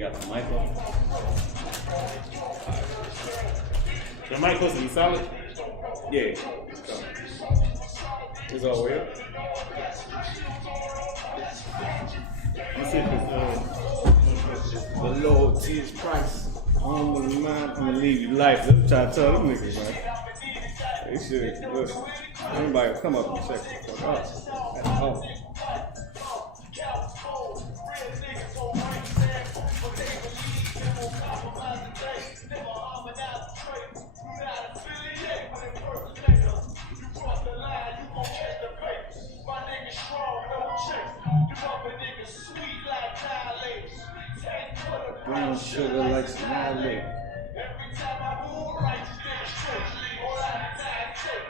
got the mic on. The mic supposed to be solid? Yeah. It's all the way up. Let's see if it's the loyalty is price. I'm gonna leave you life. I'm trying to tell them niggas, man. They should listen. Anybody come up and check the fuck out. That's all. Brown sugar like Somali. Every time I move right, all out of time, check.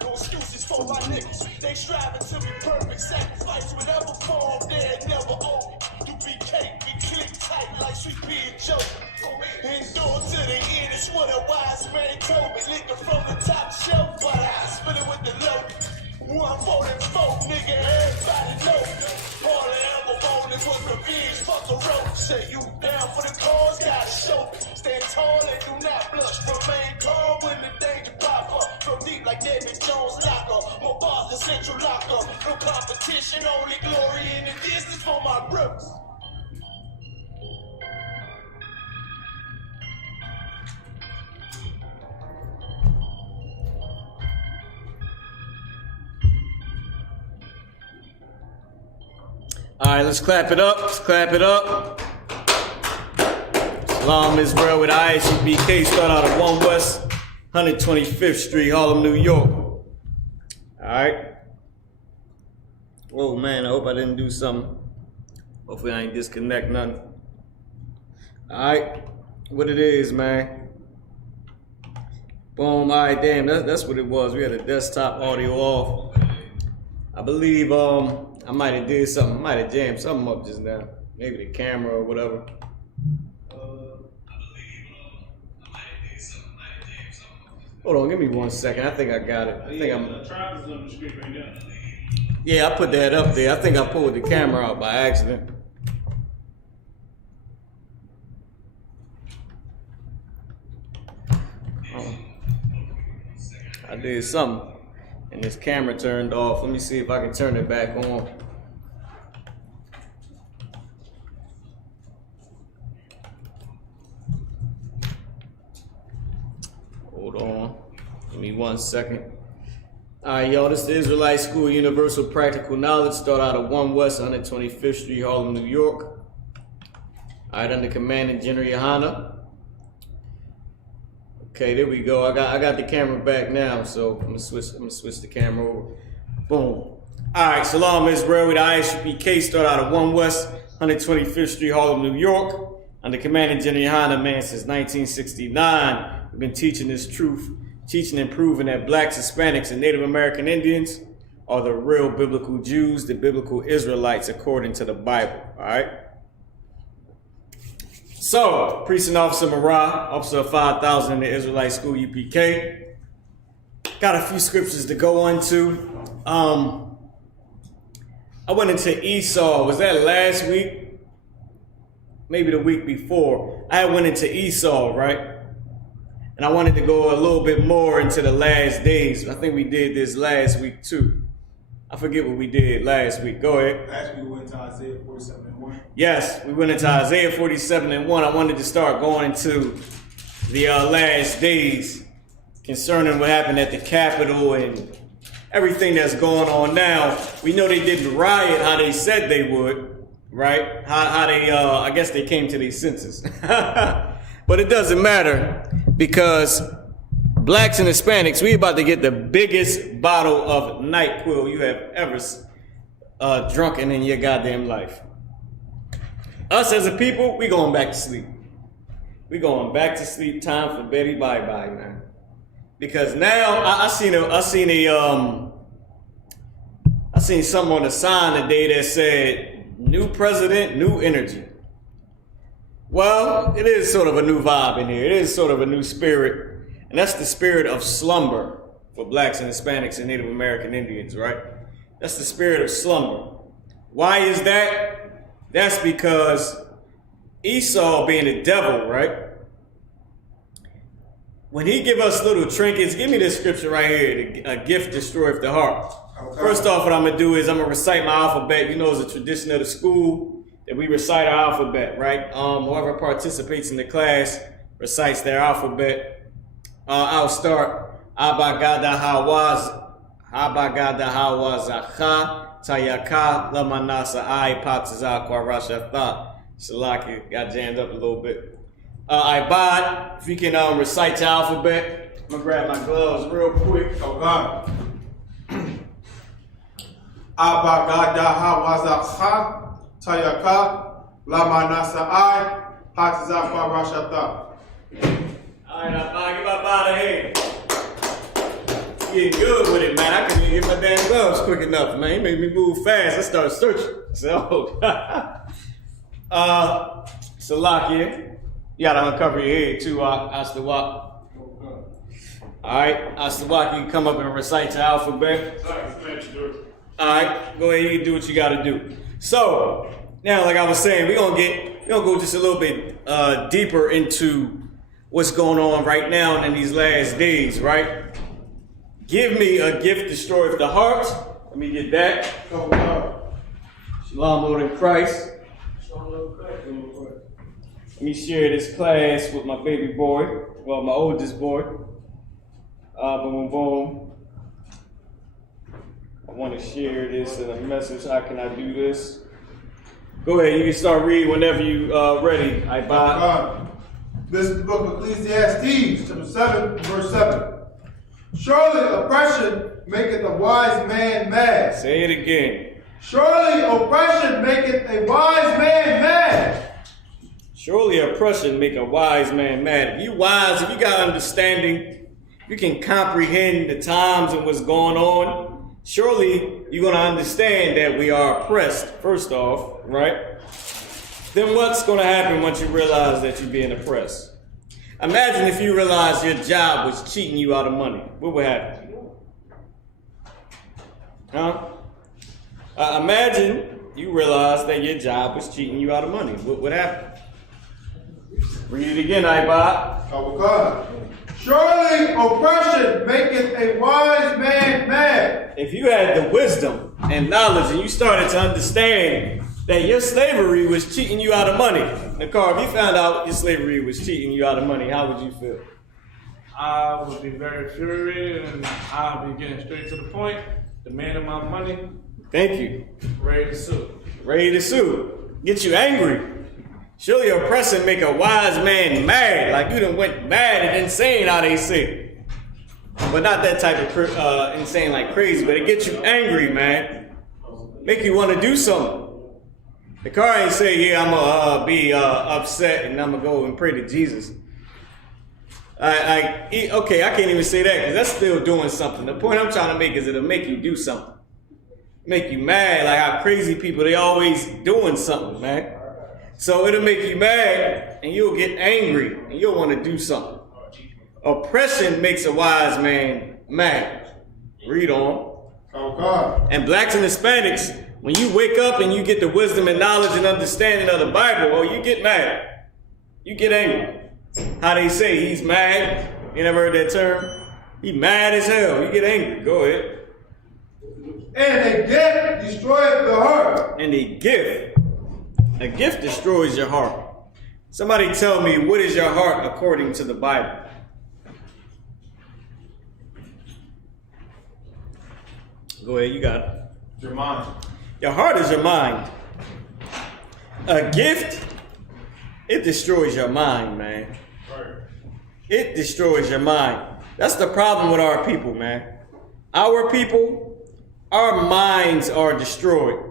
No excuses for my niggas. They striving to be perfect. Sacrifice whatever form they're never open. UPK, we click tight like Sweet Pea and Joe. Endure to the end is what a wise man told me. Liquor from the top shelf, but I spit it with the low. 144, nigga, everybody know. All I ever wanted was revenge. Fuck the road. Say you down for the cause, gotta show. Stand tall and do not blush. Remain calm when the danger pop up. From deep like David Jones locker. More bars than Central Locker. No competition, only glory in the distance for my brothers. All right, let's clap it up. Let's clap it up. Salam Israel with ISUPK. Start out of 1 West 125th Street, Harlem, New York. All right. Whoa, man, I hope I didn't do something. Hopefully I ain't disconnect nothing. All right, what it is, man. Boom, all right, damn, that's what it was. We had a desktop audio off. I believe, I might have did something, might have jammed something up just now. Maybe the camera or whatever. Hold on, give me 1 second. I think I got it. I think I'm. Yeah, I put that up there. I think I pulled the camera out by accident. I did something. And this camera turned off. Let me see if I can turn it back on. Hold on. Give me 1 second. All right, y'all. This is the Israelite School Universal Practical Knowledge. Start out of 1 West 125th Street, Harlem, New York. All right, under Commanding General Yohana. Okay, there we go. I got the camera back now, so I'm gonna switch the camera over. Boom. All right, Salam Israel with ISUPK. Start out of 1 West 125th Street, Harlem, New York. Under Commanding General Yohana, man, since 1969. We've been teaching this truth, teaching and proving that blacks, Hispanics, and Native American Indians are the real biblical Jews, the biblical Israelites, according to the Bible. All right. So, Precinct Officer Marah, Officer of 5,000 in the Israelite School UPK. Got a few scriptures to go on to. I went into Esau. Was that last week? Maybe the week before. I went into Esau, right? And I wanted to go a little bit more into the last days. I think we did this last week too. I forget what we did last week. Go ahead. Last week we went to Isaiah 47:1. Yes, we went into Isaiah 47:1. I wanted to start going into the last days. concerning what happened at the Capitol and everything that's going on now. We know they didn't riot how they said they would, right? How they, I guess they came to their senses. But it doesn't matter because blacks and Hispanics, we about to get the biggest bottle of NyQuil you have ever drunken in your goddamn life. Us as a people, we going back to sleep. We going back to sleep. Time for Betty bye-bye, man. Because now I seen something on the sign today that said "New President, New Energy." Well, it is sort of a new vibe in here. It is sort of a new spirit, and that's the spirit of slumber for blacks and Hispanics and Native American Indians, right? That's the spirit of slumber. Why is that? That's because Esau, being the devil, right? When he give us little trinkets, give me this scripture right here, a gift destroyeth the heart. Okay. First off, what I'm going to do is I'm going to recite my alphabet. You know, it's a tradition of the school that we recite our alphabet, right? Whoever participates in the class recites their alphabet. I'll start. Abagada Hawazaka Tayaka Lamanasa I Patiza Kwarashatha. Shalaki got jammed up a little bit. Ibad, if you can recite your alphabet. I'm gonna grab my gloves real quick. Oh God. Abagada Hawazaka Tayaka Lamanasa I Patiza Kwarashatha. Alright, Ibad, give my body a hand. Getting good with it, man. I couldn't even get my damn gloves quick enough, man. He made me move fast. I started searching. So, Salakia, you gotta uncover your head too, Astawak. Alright, Astawak, you can come up and recite your alphabet. Alright, go ahead, you can do what you gotta do. So, now, like I was saying, we're gonna go just a little bit deeper into what's going on right now and in these last days, right? Give me a gift destroyeth the heart. Let me get that. Shalom, Lord in Christ. Let me share this class with my baby boy. Well, my oldest boy. Boom, boom. I want to share this in a message. How can I do this? Go ahead. You can start reading whenever you ready. This is the book of Ecclesiastes, chapter 7, verse 7. Surely oppression maketh a wise man mad. Say it again. Surely oppression maketh a wise man mad. Surely oppression make a wise man mad. If you wise, if you got understanding, you can comprehend the times and what's going on. Surely you're going to understand that we are oppressed, first off, right? Then what's going to happen once you realize that you're being oppressed? Imagine if you realized your job was cheating you out of money. What would happen? Huh? Imagine you realized that your job was cheating you out of money. What would happen? Read it again, Ibad. Oh God. Surely oppression maketh a wise man mad. If you had the wisdom and knowledge and you started to understand that your slavery was cheating you out of money. Nakar, if you found out your slavery was cheating you out of money, how would you feel? I would be very furious and I'll be getting straight to the point, demanding my money. Thank you. Ready to sue. Ready to sue. Get you angry. Surely oppressing make a wise man mad. Like you done went mad and insane how they say. But not that type of insane like crazy, but it gets you angry, man. Make you want to do something. The car ain't say, yeah, I'm going to be upset and I'm going to go and pray to Jesus. Okay, I can't even say that because that's still doing something. The point I'm trying to make is it'll make you do something. Make you mad, like how crazy people, they always doing something, man. So it'll make you mad and you'll get angry and you'll want to do something. Oppression makes a wise man mad. Read on. Oh God. And blacks and Hispanics, when you wake up and you get the wisdom and knowledge and understanding of the Bible, well, you get mad. You get angry. How they say, he's mad. You never heard that term? He mad as hell. You get angry. Go ahead. And a gift destroyeth the heart. And a gift destroys your heart. Somebody tell me, what is your heart according to the Bible? Go ahead, you got it. Your mind. Your heart is your mind. A gift, it destroys your mind, man. Right. It destroys your mind. That's the problem with our people, man. Our people, our minds are destroyed.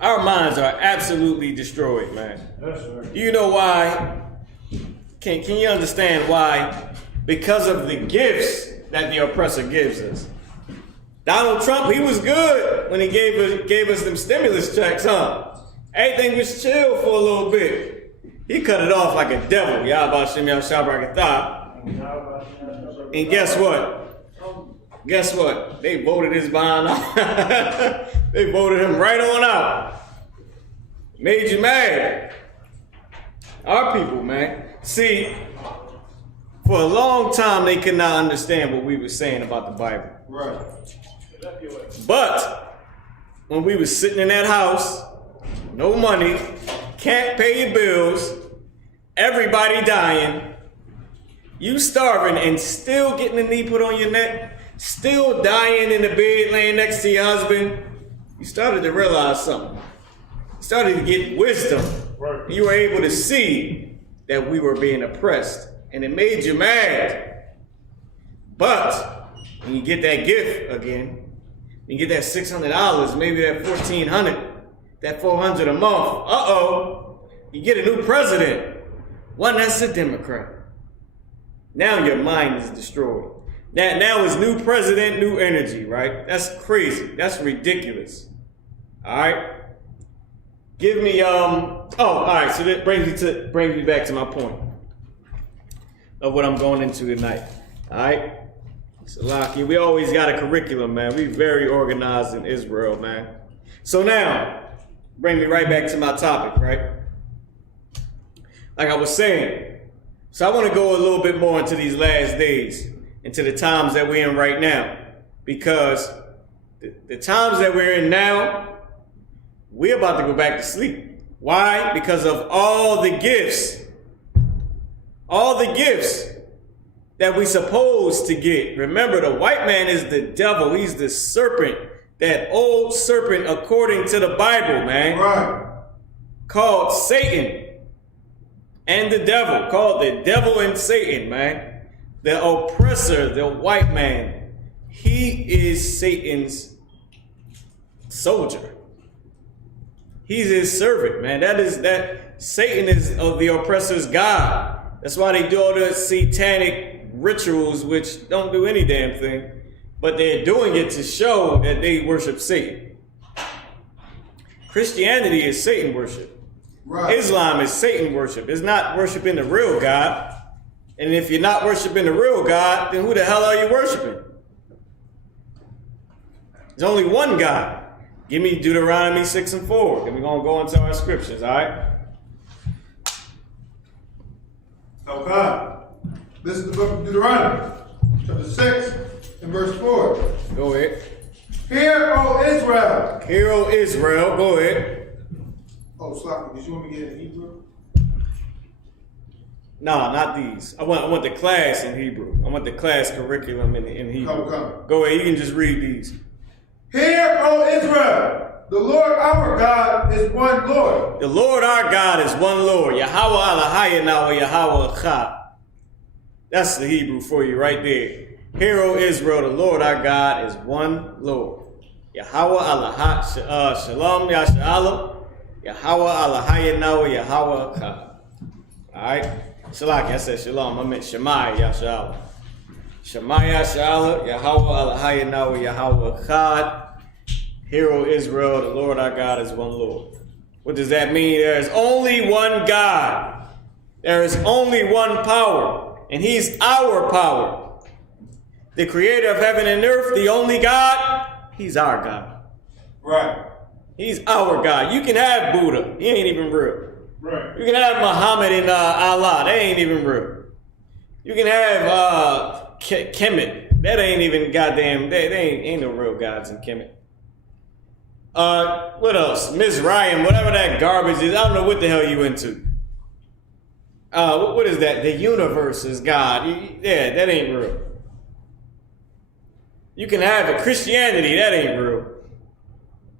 Our minds are absolutely destroyed, man. That's right. You know why? Can you understand why? Because of the gifts that the oppressor gives us. Donald Trump, he was good when he gave us them stimulus checks, huh? Everything was chill for a little bit. He cut it off like a devil. And guess what? Guess what? They voted his bond out. They voted him right on out. Made you mad. Our people, man. See, for a long time, they could not understand what we were saying about the Bible. Right. But when we was sitting in that house, no money, can't pay your bills, everybody dying, you starving and still getting a knee put on your neck, still dying in the bed laying next to your husband, you started to realize something. You started to get wisdom. Right. You were able to see that we were being oppressed, and it made you mad. But when you get that gift again, you get that $600, maybe that $1,400, that $400 a month. You get a new president. One that's a Democrat. Now your mind is destroyed. Now it's new president, new energy, right? That's crazy. That's ridiculous. All right. Give me all right. So that brings me back to my point of what I'm going into tonight. All right. So, Lockie, we always got a curriculum, man. We very organized in Israel, man. So now, bring me right back to my topic, right? Like I was saying, so I want to go a little bit more into these last days, into the times that we're in right now, because the times that we're in now, we're about to go back to sleep. Why? Because of all the gifts that we supposed to get. Remember, the white man is the devil. He's the serpent, that old serpent according to the Bible, man. Right. Called Satan and the devil. Called the devil and Satan, man. The oppressor, the white man. He is Satan's soldier. He's his servant, man. Satan is of the oppressor's God. That's why they do all the satanic rituals, which don't do any damn thing, but they're doing it to show that they worship Satan. Christianity is Satan worship. Right. Islam is Satan worship. It's not worshiping the real God. And if you're not worshiping the real God, then who the hell are you worshiping? There's only one God. Give me Deuteronomy 6:4. Then we're going to go into our scriptures, all right? Okay. This is the book of Deuteronomy, chapter 6 and verse 4. Go ahead. Hear, O Israel. Hear, O Israel. Go ahead. Oh, Sloppy, did you want me to get it in Hebrew? Nah, not these. I want the class in Hebrew. I want the class curriculum in Hebrew. Come. Go ahead. You can just read these. Hear, O Israel. The Lord our God is one Lord. The Lord our God is one Lord. Yahweh Elohayim wa Yahweh Echad. That's the Hebrew for you right there. Hear, O Israel, the Lord our God is one Lord. Yahweh Elohayim Shalom Yasha'Allah. Yahweh Elohayim wa Yahweh Echad. Alright? Shalaki, I said Shalom. I meant Shemai Yasha'Allah. Shemai Yasha'Allah. Yahweh Elohayim wa Yahweh Echad. Hear, O Israel, the Lord our God is one Lord. What does that mean? There is only one God. There is only one power, and He's our power. The creator of heaven and earth, the only God, He's our God. Right. He's our God. You can have Buddha. He ain't even real. Right. You can have Muhammad and Allah. They ain't even real. You can have Kemet. That ain't even goddamn, they ain't no real gods in Kemet. What else? Miss Ryan, whatever that garbage is. I don't know what the hell you into. What is that? The universe is God. Yeah, that ain't real. You can have it. Christianity, that ain't real.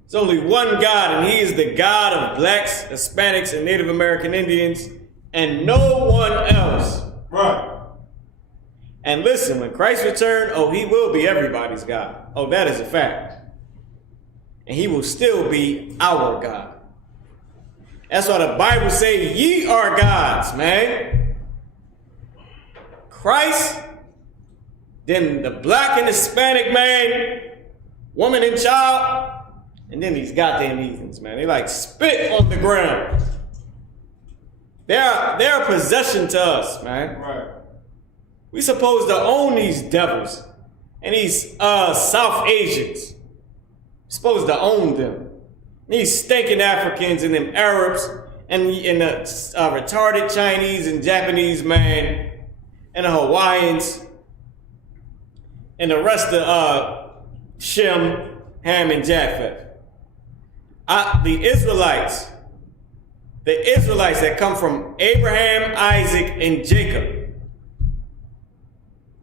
There's only one God, and he is the God of blacks, Hispanics, and Native American Indians, and no one else. Right. And listen, when Christ returns, oh, he will be everybody's God. Oh, that is a fact. And he will still be our God. That's why the Bible says, ye are gods, man. Christ, then the black and Hispanic man, woman and child, and then these goddamn heathens, man. They like spit on the ground. They're a possession to us, man. Right. We supposed to own these devils and these South Asians. We're supposed to own them. These stinking Africans and them Arabs and the retarded Chinese and Japanese, man, and the Hawaiians and the rest of Shem, Ham, and Japheth. The Israelites that come from Abraham, Isaac, and Jacob.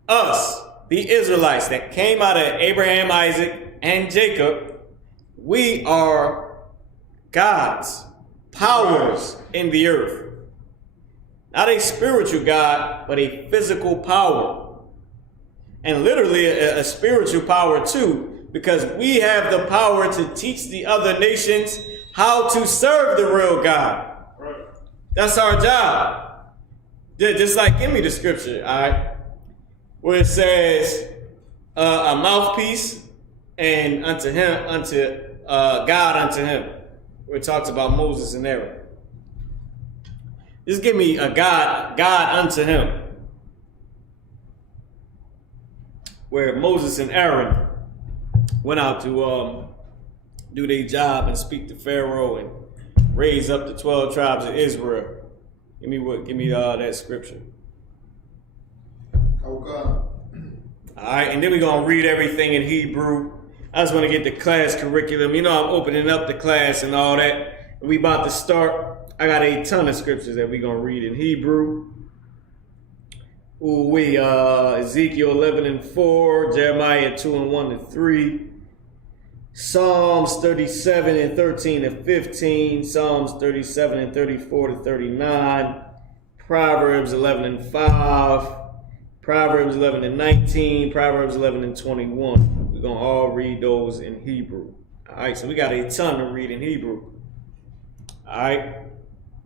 Us, the Israelites that came out of Abraham, Isaac, and Jacob, we are gods, powers in the earth. Not a spiritual God, but a physical power. And literally a spiritual power too, because we have the power to teach the other nations how to serve the real God. Right. That's our job. Just like, give me the scripture, all right? Where it says, a mouthpiece and unto God unto him. Where it talks about Moses and Aaron. Just give me a God unto him. Where Moses and Aaron went out to do their job and speak to Pharaoh and raise up the 12 tribes of Israel. Give me that scripture. Okay. All right, and then we're going to read everything in Hebrew. I just want to get the class curriculum. You know, I'm opening up the class and all that. We about to start. I got a ton of scriptures that we're going to read in Hebrew. Ezekiel 11:4, Jeremiah 2:1-3, Psalms 37:13-15, Psalms 37:34-39, Proverbs 11:5, Proverbs 11:19, Proverbs 11:21. We're going to all read those in Hebrew. All right, so we got a ton to read in Hebrew. All right.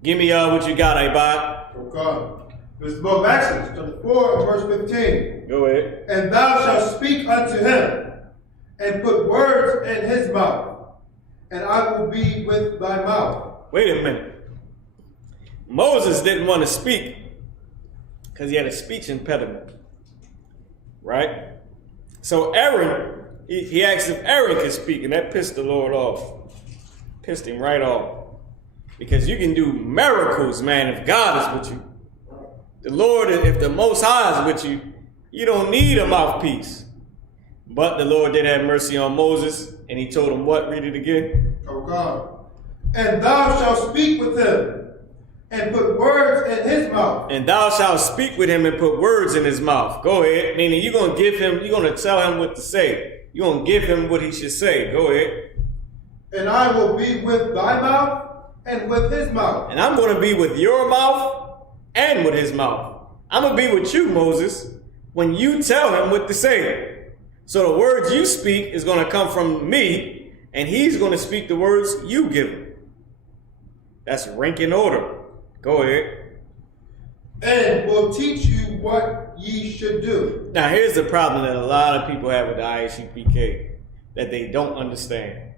Give me what you got, Ibad. Okay. This is the book of Exodus, chapter 4, verse 15. Go ahead. And thou shalt speak unto him, and put words in his mouth, and I will be with thy mouth. Wait a minute. Moses didn't want to speak because he had a speech impediment, right? So Aaron, he asked if Aaron could speak, and that pissed the Lord off. Pissed him right off. Because you can do miracles, man, if God is with you. The Lord, if the Most High is with you, you don't need a mouthpiece. But the Lord did have mercy on Moses, and he told him what? Read it again. Oh God. And thou shalt speak with him, and put words in his mouth. And thou shalt speak with him and put words in his mouth. Go ahead. Meaning you're going to tell him what to say. You're going to give him what he should say. Go ahead. And I will be with thy mouth and with his mouth. And I'm going to be with your mouth and with his mouth. I'm going to be with you, Moses, when you tell him what to say. So the words you speak is going to come from me, and he's going to speak the words you give him. That's rank and order. Go ahead. And will teach you what ye should do. Now here's the problem that a lot of people have with the ISUPK that they don't understand.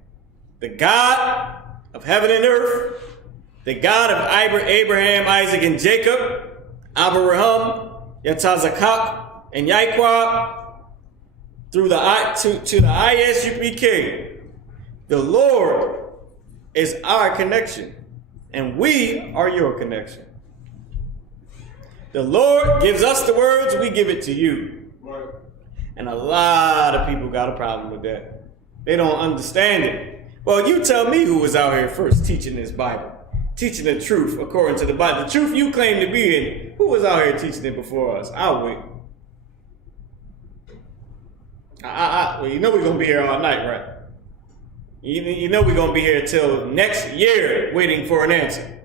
The God of heaven and earth, the God of Abraham, Isaac, and Jacob, Abraham, Yatazakak, and Yaiqua, through the to the ISUPK, the Lord is our connection, and we are your connection. The Lord gives us the words, we give it to you. Right. And a lot of people got a problem with that. They don't understand it. Well, you tell me who was out here first teaching this Bible, teaching the truth according to the Bible. The truth you claim to be in, who was out here teaching it before us? I'll wait. Well, you know we're gonna be here all night, right? You know we're gonna be here till next year waiting for an answer.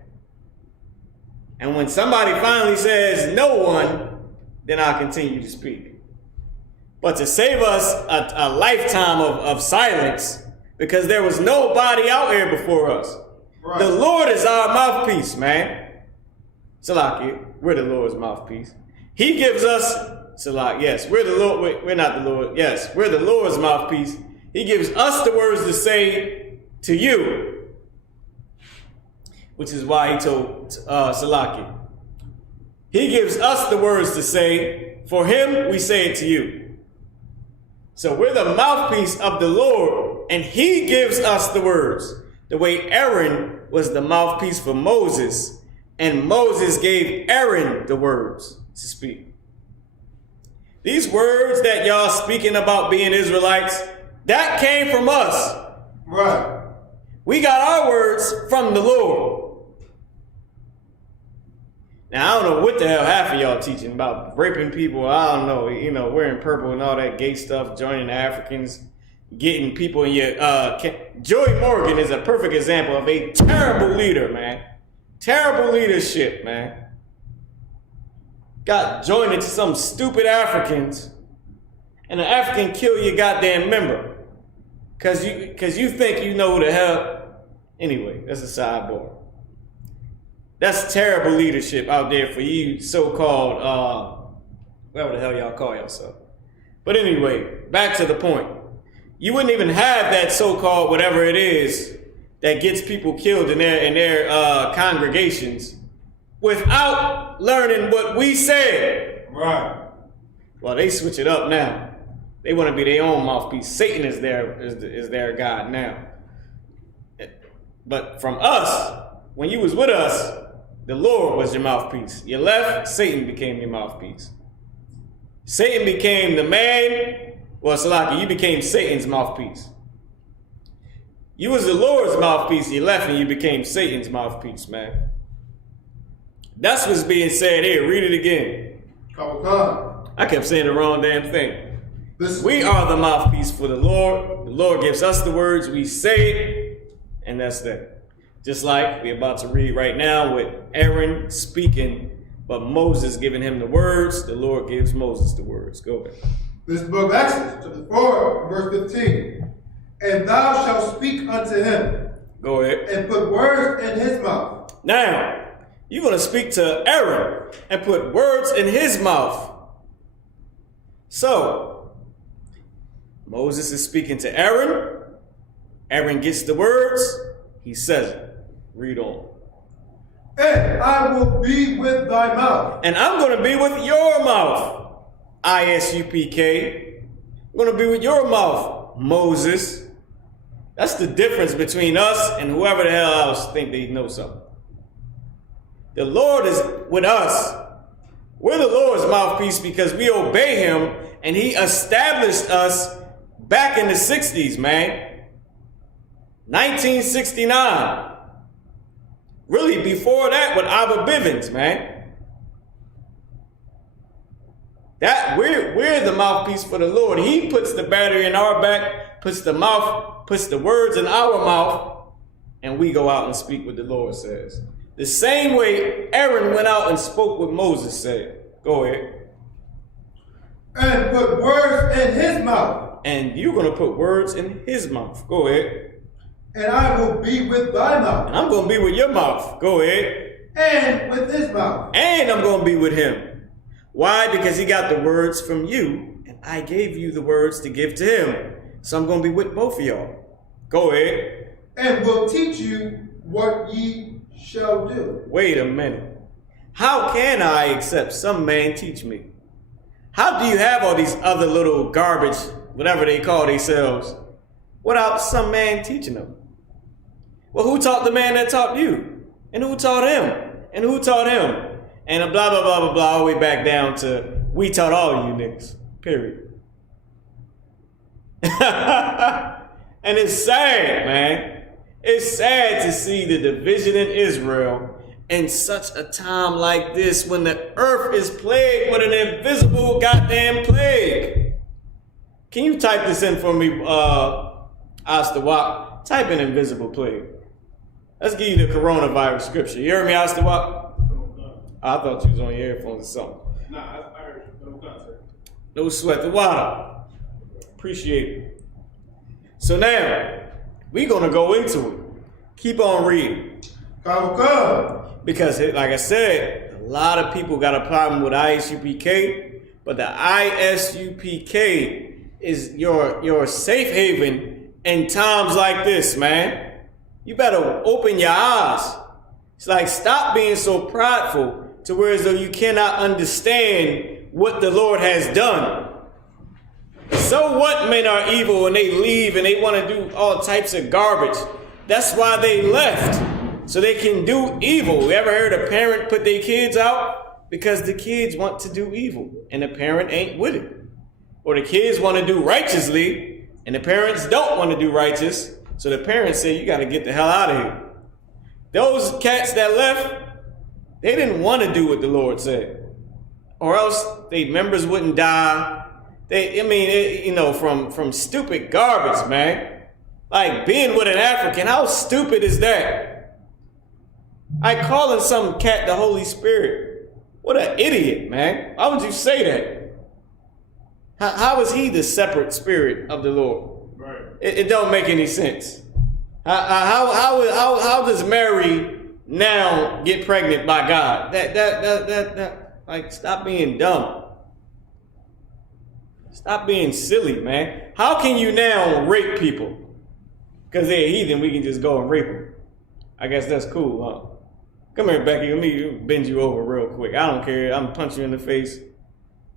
And when somebody finally says no one, then I'll continue to speak. But to save us a lifetime of silence, because there was nobody out here before us. Right. The Lord is our mouthpiece, man. Salaki, we're the Lord's mouthpiece. He gives us, Salak, yes, we're the Lord, we're not the Lord, yes, we're the Lord's mouthpiece. He gives us the words to say to you, which is why he told Salaki. He gives us the words to say, for him we say it to you. So we're the mouthpiece of the Lord, and he gives us the words. The way Aaron was the mouthpiece for Moses, and Moses gave Aaron the words to speak. These words that y'all speaking about being Israelites, that came from us. Right. We got our words from the Lord. Now, I don't know what the hell half of y'all teaching about raping people. I don't know, wearing purple and all that gay stuff, joining the Africans, getting people in your... Joey Morgan is a perfect example of a terrible leader, man. Terrible leadership, man. Got joined into some stupid Africans, and an African kill your goddamn member. Cause you think you know who the hell... Anyway, that's a sidebar. That's terrible leadership out there for you so-called, whatever the hell y'all call yourself. But anyway, back to the point. You wouldn't even have that so-called whatever it is that gets people killed in their congregations without learning what we said. Right. Well, they switch it up now. They want to be their own mouthpiece. Satan is their God now. But from us, when you was with us, the Lord was your mouthpiece. You left, Satan became your mouthpiece. Satan became the man. Well, Salaki, you became Satan's mouthpiece. You was the Lord's mouthpiece, you left and you became Satan's mouthpiece, man. That's what's being said here. Read it again. Couple times. I kept saying the wrong damn thing. We are the mouthpiece for the Lord. The Lord gives us the words, we say it, and that's that. Just like we're about to read right now with Aaron speaking, but Moses giving him the words, the Lord gives Moses the words. Go ahead. This is the book of Exodus, chapter 4, verse 15. And thou shalt speak unto him. Go ahead. And put words in his mouth. Now, you're going to speak to Aaron and put words in his mouth. So, Moses is speaking to Aaron. Aaron gets the words. He says it. Read on. And I will be with thy mouth. And I'm going to be with your mouth. ISUPK. I'm going to be with your mouth, Moses. That's the difference between us and whoever the hell else think they know something. The Lord is with us. We're the Lord's mouthpiece because we obey him, and he established us back in the 60s, man. 1969. Really before that with Abba Bivens, man. That we're the mouthpiece for the Lord. He puts the battery in our back, puts the words in our mouth, and we go out and speak what the Lord says. The same way Aaron went out and spoke what Moses said. Go ahead. And put words in his mouth. And you're going to put words in his mouth. Go ahead. And I will be with thy mouth. And I'm going to be with your mouth. Go ahead. And with his mouth. And I'm going to be with him. Why? Because he got the words from you, and I gave you the words to give to him. So I'm going to be with both of y'all. Go ahead. And will teach you what ye shall do. Wait a minute. How can I except some man teach me? How do you have all these other little garbage, whatever they call themselves, without some man teaching them? Well, who taught the man that taught you? And who taught him? And who taught him? And blah, blah, blah, blah, blah, all the way back down to we taught all of you niggas. Period. And it's sad, man. It's sad to see the division in Israel in such a time like this when the earth is plagued with an invisible goddamn plague. Can you type this in for me, Astawak? Type in invisible plague. Let's give you the coronavirus scripture. You heard me, Astawak? I thought you was on your earphones or something. Nah, I heard you. No concept. No sweat the water. Appreciate it. So now, we're going to go into it. Keep on reading. Come. Because, like I said, a lot of people got a problem with ISUPK, but the ISUPK is your safe haven in times like this, man. You better open your eyes. It's like, stop being so prideful to where as though you cannot understand what the Lord has done. So what men are evil and they leave and they want to do all types of garbage. That's why they left. So they can do evil. You ever heard a parent put their kids out? Because the kids want to do evil and the parent ain't with it. Or the kids want to do righteously and the parents don't want to do righteous. So the parents say, you got to get the hell out of here. Those cats that left, they didn't want to do what the Lord said. Or else their members wouldn't die. From stupid garbage, man. Like being with an African, how stupid is that? Like calling some cat the Holy Spirit. What an idiot, man. Why would you say that? How is he the separate spirit of the Lord? Right. It don't make any sense. How does Mary now get pregnant by God? Like, stop being dumb. Stop being silly, man. How can you now rape people? Because they're heathen, we can just go and rape them. I guess that's cool, huh? Come here, Becky. Let me bend you over real quick. I don't care. I'm punching you in the face.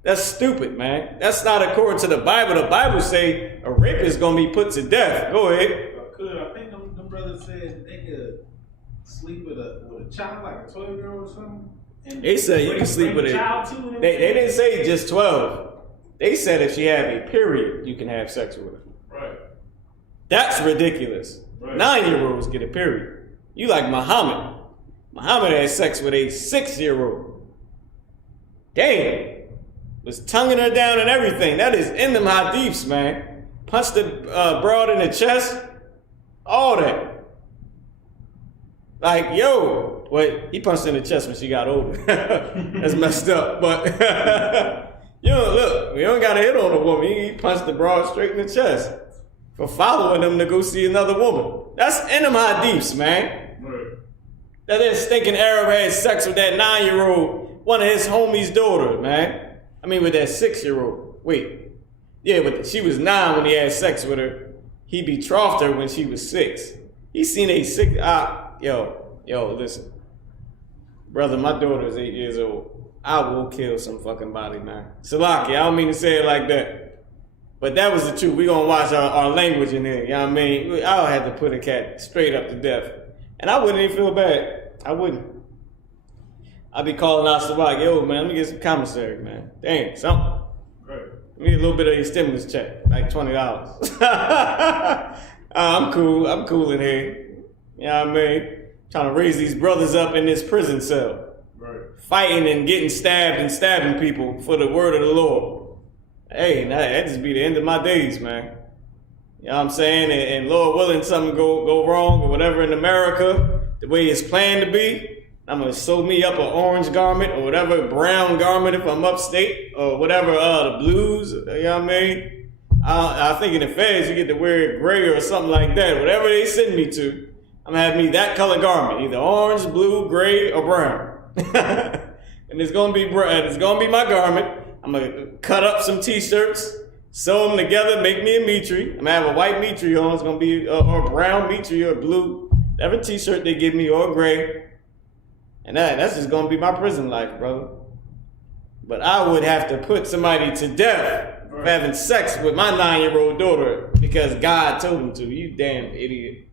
That's stupid, man. That's not according to the Bible. The Bible say a rapist is going to be put to death. Go ahead. I think them brothers said they could sleep with a child, like a 12-year-old or something. And They said you can sleep with it. They didn't say just 12. They said if she had a period, you can have sex with her. Right. That's ridiculous. Right. 9-year-olds get a period. You like Muhammad. Muhammad had sex with a 6-year-old. Damn. Was tonguing her down and everything. That is in them hadiths, man. Punched the broad in the chest. All that. Like, yo. Wait, he punched her in the chest when she got older. That's messed up. But, look, we don't got to hit on a woman. He punched the broad straight in the chest for following him to go see another woman. That's in them hadiths, man. Right. That stinking Arab had sex with that 9-year-old, one of his homie's daughter, man. I mean, with that 6-year-old. Wait. Yeah, but she was 9 when he had sex with her. He betrothed her when she was 6. He seen a 6... Yo, listen. Brother, my daughter is 8 years old. I will kill some fucking body, man. Salaki, I don't mean to say it like that. But that was the truth. We're going to watch our language in here. You know what I mean? I'll have to put a cat straight up to death. And I wouldn't even feel bad. I wouldn't. I'd be calling out Salaki, yo, man, let me get some commissary, man. Damn, something. Right. Let me get a little bit of your stimulus check, like $20. I'm cool. I'm cool in here. You know what I mean? Trying to raise these brothers up in this prison cell. Right. Fighting and getting stabbed and stabbing people for the word of the Lord. Hey, that just be the end of my days, man. You know what I'm saying? And Lord willing, something go wrong or whatever in America, the way it's planned to be, I'm going to sew me up an orange garment or whatever, brown garment if I'm upstate or whatever, the blues, you know what I mean? I think in the feds, you get to wear gray or something like that. Whatever they send me to, I'm going to have me that color garment, either orange, blue, gray, or brown. And it's going to be my garment. I'm going to cut up some t-shirts, sew them together, make me a mitri. I'm going to have a white mitri on. It's going to be or a brown mitri or blue. Whatever t-shirt they give me or gray. And that's just going to be my prison life, brother. But I would have to put somebody to death for having sex with my 9-year-old daughter because God told him to. You damn idiot.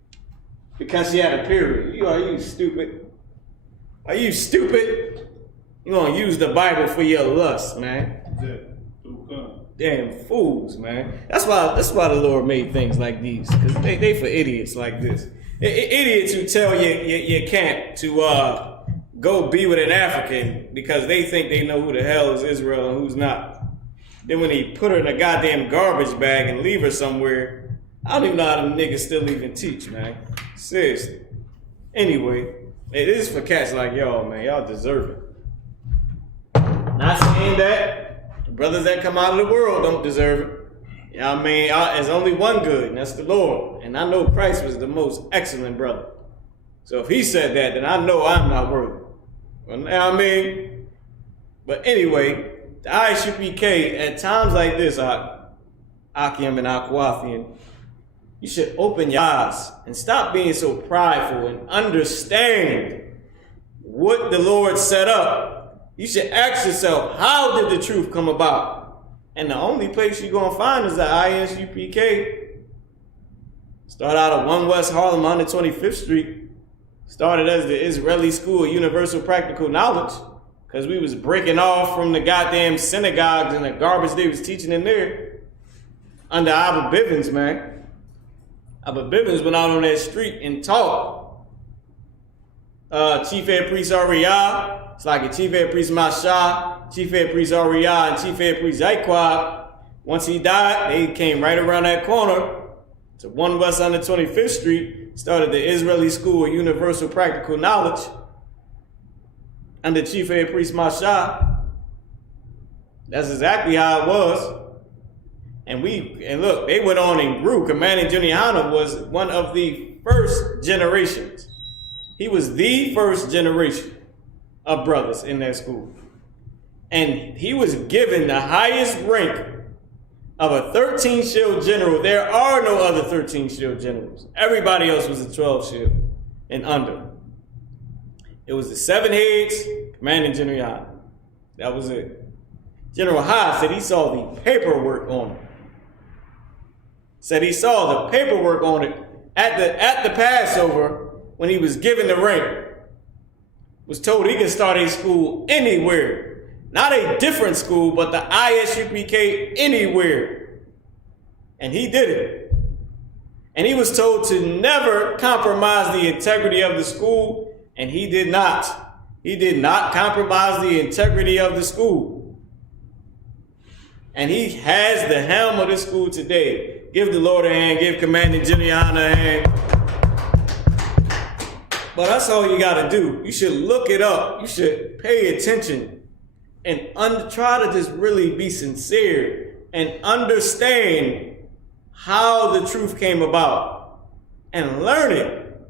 Because she had a period. Are you stupid? Are you stupid? You're going to use the Bible for your lust, man. Damn fools, man. That's why the Lord made things like these. Because they for idiots like this. Idiots who tell you can't to go be with an African because they think they know who the hell is Israel and who's not. Then when he put her in a goddamn garbage bag and leave her somewhere, I don't even know how them niggas still even teach, man. Seriously. Anyway, it is for cats like y'all, man. Y'all deserve it. Not saying that the brothers that come out of the world don't deserve it. You know what I mean? There's only one good, and that's the Lord. And I know Christ was the most excellent brother. So if he said that, then I know I'm not worthy. You know what I mean? But anyway, the ISUPK, at times like this, Akim and Aquathian, you should open your eyes and stop being so prideful and understand what the Lord set up. You should ask yourself, how did the truth come about? And the only place you're going to find is the ISUPK. Started out of 1 West Harlem, 125th Street. Started as the Israeli School of Universal Practical Knowledge, because we was breaking off from the goddamn synagogues and the garbage they was teaching in there. Under Abba Bivens, man. Abba Bivens went out on that street and taught. Chief Head Priest Ariah, it's like a Chief Head Priest Masha, Chief Head Priest Ariah, and Chief Head Priest Zaiquad. Once he died, they came right around that corner to 1 West 125th Street, started the Israeli School of Universal Practical Knowledge under Chief Head Priest Masha. That's exactly how it was. And look, they went on and grew. Commandant Juniana was one of the first generations. He was the first generation of brothers in that school. And he was given the highest rank of a 13-shield general. There are no other 13-shield generals. Everybody else was a 12-shield and under. It was the 7 heads, Commandant Juniana. That was it. General Haas said he saw the paperwork on it. Said he saw the paperwork on it at the Passover when he was given the rank. Was told he could start a school anywhere. Not a different school, but the ISUPK anywhere. And he did it. And he was told to never compromise the integrity of the school, and he did not. He did not compromise the integrity of the school. And he has the helm of the school today. Give the Lord a hand, give Commandant Juniana a hand. But that's all you got to do. You should look it up. You should pay attention and try to just really be sincere and understand how the truth came about and learn it.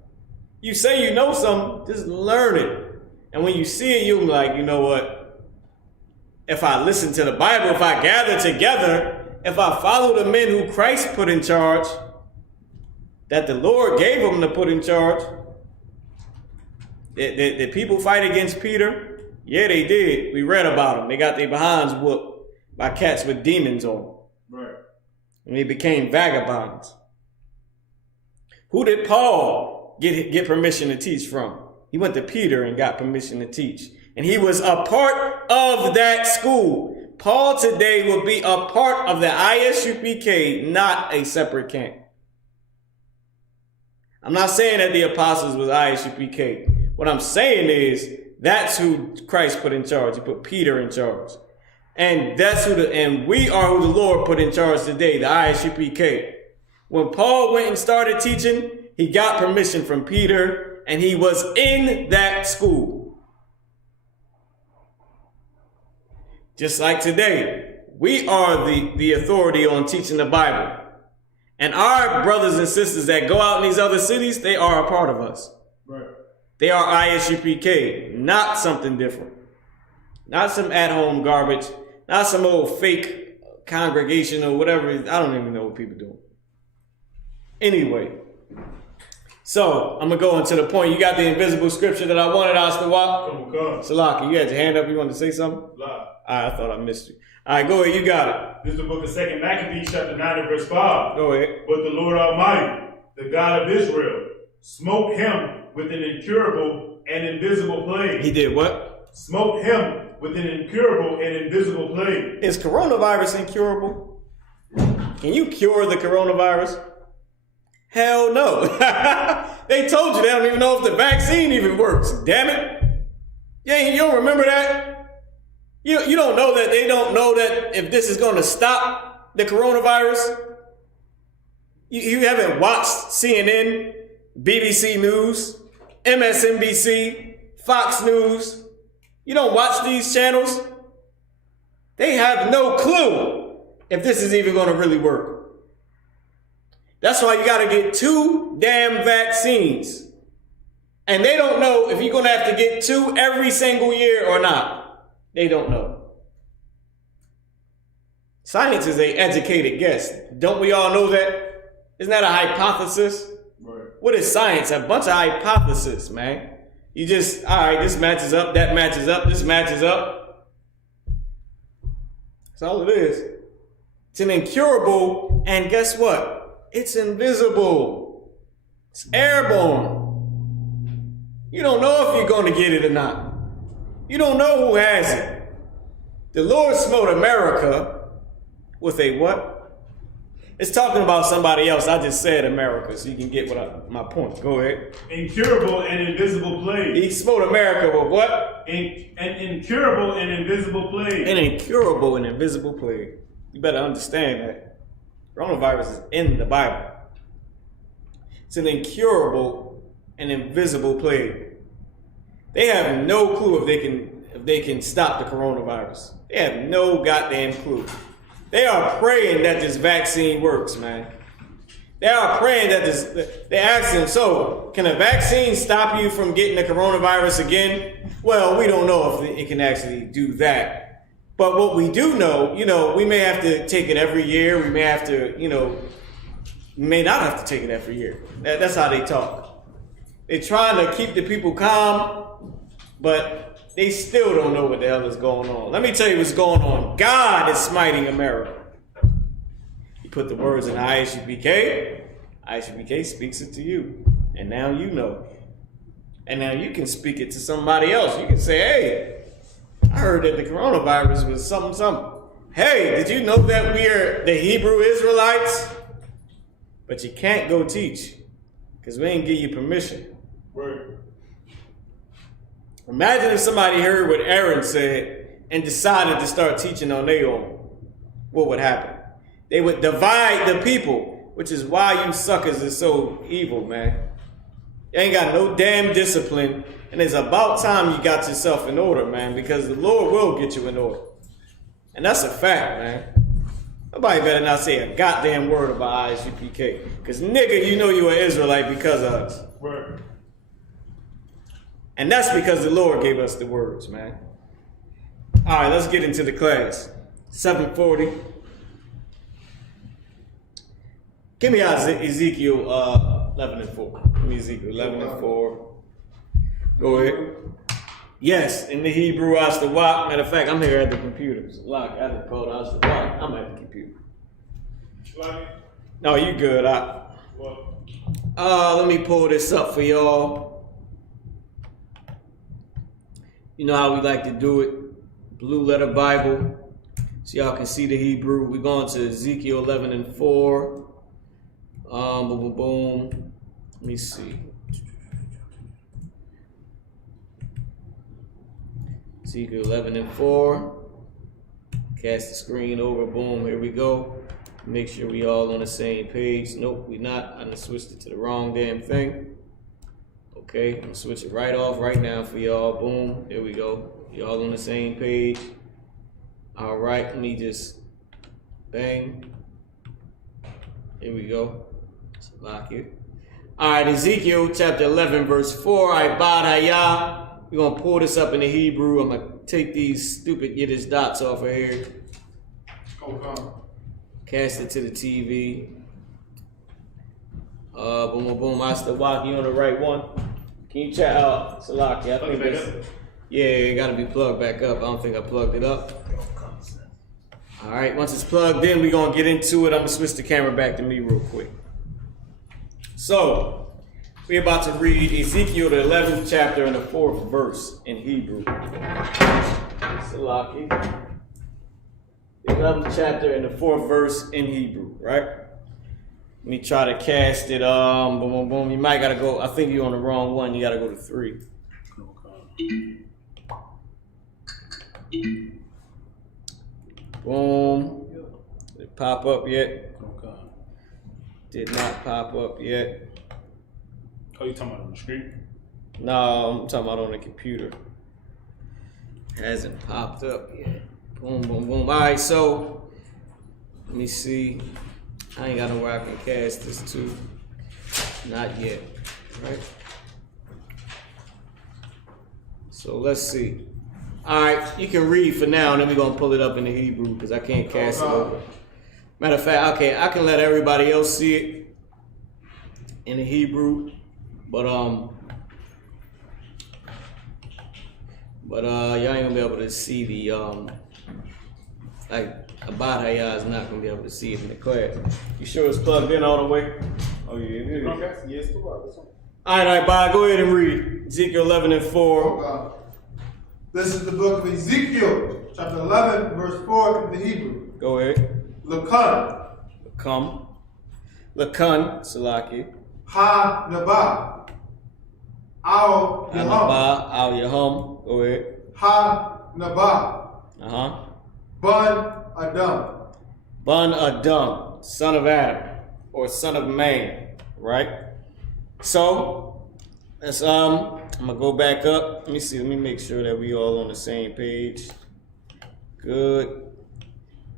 You say you know something, just learn it. And when you see it, you'll be like, you know what? If I listen to the Bible, if I gather together, if I follow the men who Christ put in charge, that the Lord gave them to put in charge, did people fight against Peter? Yeah, they did. We read about them. They got their behinds whooped by cats with demons on them. Right. And they became vagabonds. Who did Paul get permission to teach from? He went to Peter and got permission to teach. And he was a part of that school. Paul today will be a part of the ISUPK, not a separate camp. I'm not saying that the apostles was ISUPK. What I'm saying is that's who Christ put in charge. He put Peter in charge. And and we are who the Lord put in charge today, the ISUPK. When Paul went and started teaching, he got permission from Peter, and he was in that school. Just like today, we are the authority on teaching the Bible. And our brothers and sisters that go out in these other cities, they are a part of us. Right. They are ISUPK, not something different. Not some at-home garbage, not some old fake congregation or whatever. I don't even know what people do. Anyway, so I'm going to go into the point. You got the invisible scripture that I wanted, Astawak? Come on. Salaki, you had your hand up. You wanted to say something? Live. All right, I thought I missed you. All right, go ahead. You got it. This is the book of 2 Maccabees, chapter 9 and verse 5. Go ahead. But the Lord Almighty, the God of Israel, smote him with an incurable and invisible plague. He did what? Smote him with an incurable and invisible plague. Is coronavirus incurable? Can you cure the coronavirus? Hell no. They told you they don't even know if the vaccine even works. Damn it. Yeah, you don't remember that? You don't know that they don't know that if this is going to stop the coronavirus? You haven't watched CNN, BBC News, MSNBC, Fox News. You don't watch these channels? They have no clue if this is even going to really work. That's why you got to get 2 damn vaccines. And they don't know if you're going to have to get 2 every single year or not. They don't know. Science is an educated guess. Don't we all know that? Isn't that a hypothesis? Right. What is science? A bunch of hypotheses, man. You just, all right, this matches up, that matches up, this matches up. That's all it is. It's an incurable, and guess what? It's invisible. It's airborne. You don't know if you're going to get it or not. You don't know who has it. The Lord smote America with a what? It's talking about somebody else. I just said America, so you can get my point. Go ahead. Incurable and invisible plague. He smote America with what? An incurable and invisible plague. An incurable and invisible plague. You better understand that. Coronavirus is in the Bible. It's an incurable and invisible plague. They have no clue if they can stop the coronavirus. They have no goddamn clue. They are praying that this vaccine works, man. They are praying that they're asking, so can a vaccine stop you from getting the coronavirus again? Well, we don't know if it can actually do that. But what we do know, we may have to take it every year. We may have to, we may not have to take it every year. That's how they talk. They're trying to keep the people calm, but they still don't know what the hell is going on. Let me tell you what's going on. God is smiting America. He put the words in ISUPK. ISUPK speaks it to you. And now you know. And now you can speak it to somebody else. You can say, hey, I heard that the coronavirus was something. Hey, did you know that we're the Hebrew Israelites? But you can't go teach because we ain't give you permission. Right. Imagine if somebody heard what Aaron said and decided to start teaching on their own. What would happen? They would divide the people, which is why you suckers are so evil, man. You ain't got no damn discipline, and it's about time you got yourself in order, man, because the Lord will get you in order. And that's a fact, man. Nobody better not say a goddamn word about ISUPK. Because, nigga, you know you an Israelite because of us. Right. And that's because the Lord gave us the words, man. All right, let's get into the class. 740. Give me Ezekiel 11 and 4. Give me Ezekiel 11 and 4. Go ahead. Yes, in the Hebrew, Astawak. Matter of fact, I'm here at the computer. Lock, I didn't call it Astawak. I'm at the computer. No, you good. Let me pull this up for y'all. You know how we like to do it. Blue letter Bible. So y'all can see the Hebrew. We're going to Ezekiel 11 and 4. Boom, boom, boom. Let me see. Ezekiel 11 and 4. Cast the screen over. Boom. Here we go. Make sure we all on the same page. Nope, we not. I done switched it to the wrong damn thing. Okay, I'm gonna switch it right off right now for y'all. Boom. There we go. Y'all on the same page. All right, let me just bang. Here we go. Let's lock it. All right, Ezekiel chapter 11, verse 4. Ibad Hayah. We're going to pull this up in the Hebrew. I'm going to take these stupid Yiddish dots off of here. Cast it to the TV. Boom, boom, boom. Astawak, you on the right one? Can you check out Salaki? I think that's, yeah, it got to be plugged back up. I don't think I plugged it up. All right, once it's plugged in, we're going to get into it. I'm going to switch the camera back to me real quick. So, we're about to read Ezekiel, the 11th chapter and the 4th verse in Hebrew. Salaki. The 11th chapter and the 4th verse in Hebrew, right? Let me try to cast it. Boom, boom, boom. You might got to go. I think you're on the wrong one. You got to go to 3. Boom. Did it pop up yet? Okay. Did not pop up yet. Oh, you talking about on the screen? No, I'm talking about on the computer. Hasn't popped up yet. Boom, boom, boom. All right, so let me see. I ain't got nowhere I can cast this to. Not yet, right? So let's see. All right, you can read for now, and then we're gonna pull it up in the Hebrew because I can't cast it over. Matter of fact, okay, I can let everybody else see it in the Hebrew, but y'all ain't gonna be able to see the like Abadaya is not gonna be able to see it in the class. You sure it's plugged in all the way? Oh yeah, it is. Okay. Yes, to what? All right, Bob, go ahead and read Ezekiel 11 and 4. Okay. This is the book of Ezekiel, chapter 11, verse 4 in the Hebrew. Go ahead. Lakan, Lakan, Salaki. Ha Naba, Al Yaham, Anaba, Al Yahum. Go ahead. Ha Naba, Uh-huh. Bun Adam, Bun Adam, son of Adam, or son of man, right? So, let's I'm gonna go back up. Let me see, let me make sure that we all on the same page. Good.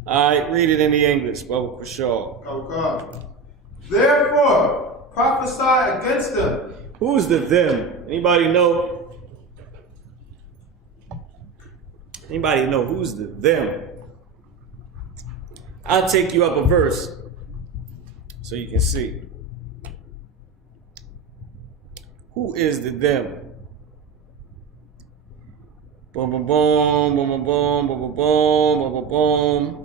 All right, read it in the English, Baba Kushal. Okay. Therefore, prophesy against them. Who's the them? Anybody know? Anybody know who's the them? I'll take you up a verse so you can see. Who is the them? Boom, boom, boom, boom, boom, boom, boom, boom, boom, boom, boom.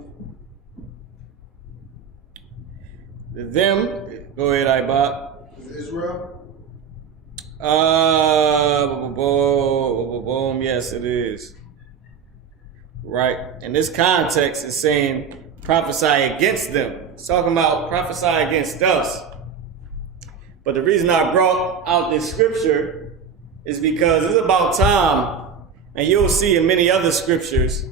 The them, go ahead, Ibot. Is it Israel? Boom, boom, boom, boom, boom. Yes, it is. Right. And this context is saying prophesy against them. It's talking about prophesy against us. But the reason I brought out this scripture is because it's about time, and you'll see in many other scriptures,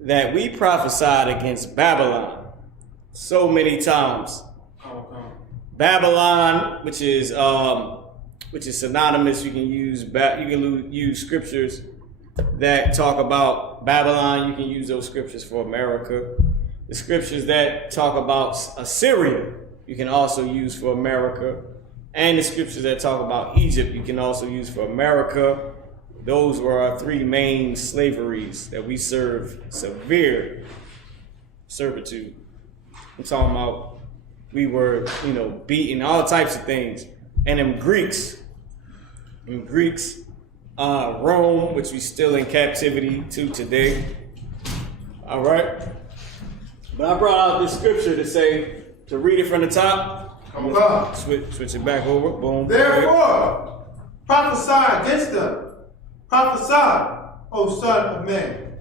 that we prophesied against Babylon so many times. Babylon, which is synonymous. You can use scriptures that talk about Babylon. You can use those scriptures for America. The scriptures that talk about Assyria, you can also use for America. And the scriptures that talk about Egypt, you can also use for America. Those were our three main slaveries that we served severe servitude. I'm talking about we were, beaten, all types of things. And in Greeks, Rome, which we still in captivity to today. All right. But I brought out this scripture to read it from the top. Switch it back over. Boom. Therefore, prophesy against them. Prophesy, O son of man.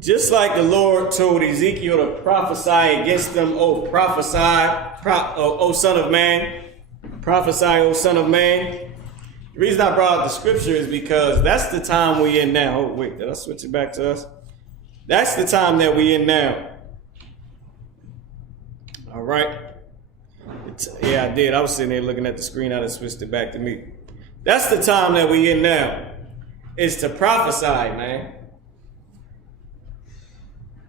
Just like the Lord told Ezekiel to prophesy against them, O son of man. Prophesy, O son of man. The reason I brought up the scripture is because that's the time we in now. Oh, wait, did I switch it back to us? That's the time that we in now. All right. Yeah, I did. I was sitting there looking at the screen. I just switched it back to me. That's the time that we in now. Is to prophesy, man.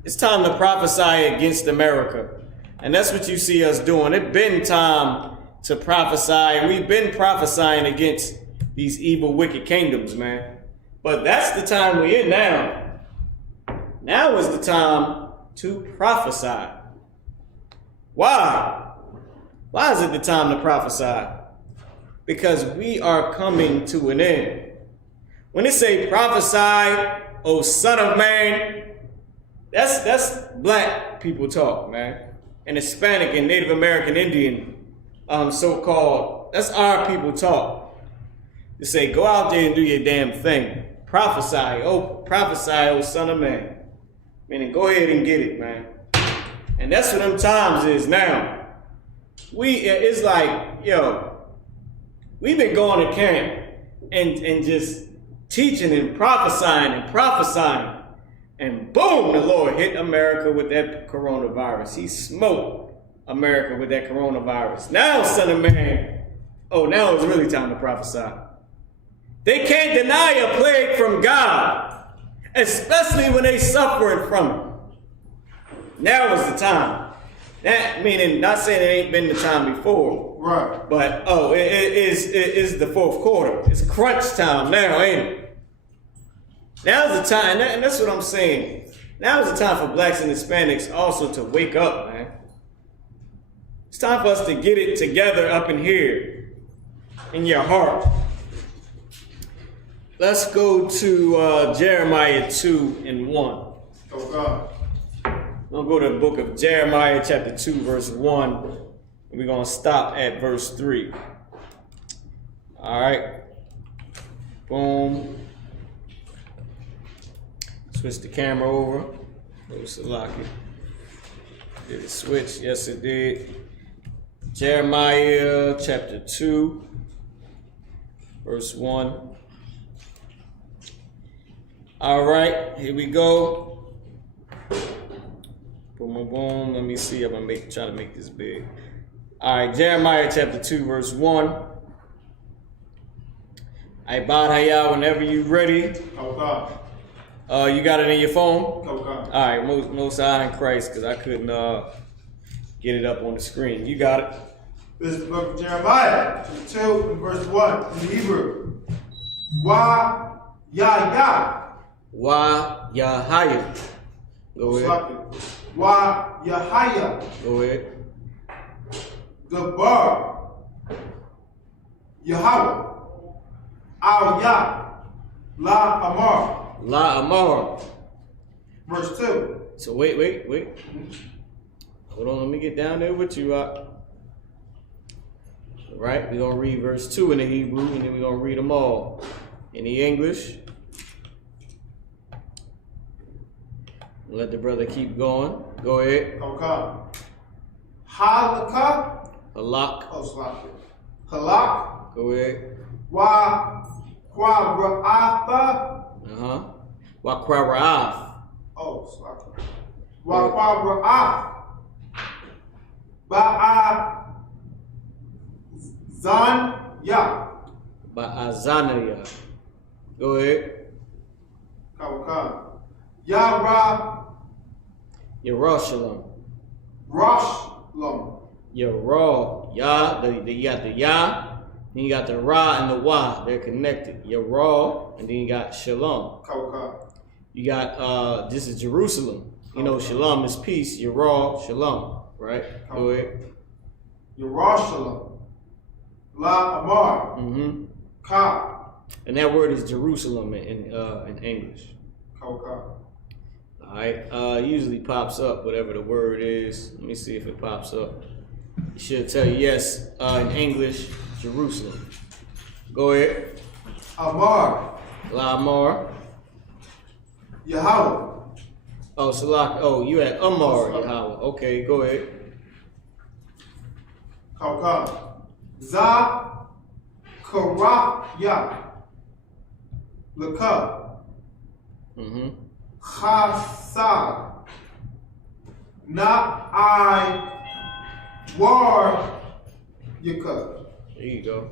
It's time to prophesy against America. And that's what you see us doing. It's been time to prophesy, and we've been prophesying against these evil, wicked kingdoms, man. But that's the time we're in now. Now is the time to prophesy. Why? Why is it the time to prophesy? Because we are coming to an end. When it say prophesy, O son of man, that's black people talk, man. And Hispanic and Native American Indian, so-called, that's our people talk. They say, go out there and do your damn thing. Prophesy, O son of man. Meaning, go ahead and get it, man. And that's what them times is now. It's like, we've been going to camp and just teaching and prophesying. And boom, the Lord hit America with that coronavirus. He smote America with that coronavirus. Now, son of man, now it's really time to prophesy. They can't deny a plague from God, especially when they suffering from it. Now is the time. That meaning, not saying it ain't been the time before. Right. But, it is the fourth quarter. It's crunch time now, ain't it? Now's the time, and that's what I'm saying. Now is the time for blacks and Hispanics also to wake up, man. It's time for us to get it together up in here, in your heart. Let's go to Jeremiah 2:1. Oh God. We'll go to the book of Jeremiah chapter 2, verse 1. And we're going to stop at verse 3. All right. Boom. Switch the camera over. Oh, Salaki. Did it switch? Yes, it did. Jeremiah chapter 2, verse 1. All right, here we go. Boom, boom, boom. Let me see. I'm gonna try to make this big. All right, Jeremiah chapter 2, verse 1. Ibad whenever you ready. Oh God. You got it in your phone? Oh God. All right, most high in Christ, because I couldn't get it up on the screen. You got it. This is the book of Jeremiah, chapter 2, and verse 1 in Hebrew. Wa ya. Wa Yahaya. Go ahead. Wa Yahaya. Go ahead. Gabar. Yahweh. Al Yah. La Amar. La Amar. Verse 2. So wait. Hold on, let me get down there with you. Right, we're going to read verse 2 in the Hebrew, and then we're going to read them all in the English. Let the brother keep going. Go ahead. Okay. Halakha. Halak. Oh, Slack. Halak. Go ahead. Wa Quabra'atha. Wa Quara'af. Oh, Slack. Wa Quabra'ath. Ba'a Zanya. Ba'azanaya. Go ahead. Okay. Yara Yerushalayim. Rashlam. Yara. Ya, you got the Ya, then you got the Ra and the Wa. They're connected. Yara, and then you got Shalom. Okay. You got, this is Jerusalem. You know, Shalom is peace. Yara, Shalom. Right? Go ahead. Yerushalayim. La Amar. Mm-hmm. Ka. And that word is Jerusalem in English. Okay. All right. Usually pops up whatever the word is. Let me see if it pops up. It should tell you yes. In English, Jerusalem. Go ahead. Amar. La Amar. Yahweh. Oh, Salak. Oh, you had Amar Yahweh. Okay, go ahead. Okay. Za Karaya. Laka. Mm-hmm. Chasad. Not I war Yaka. There you go.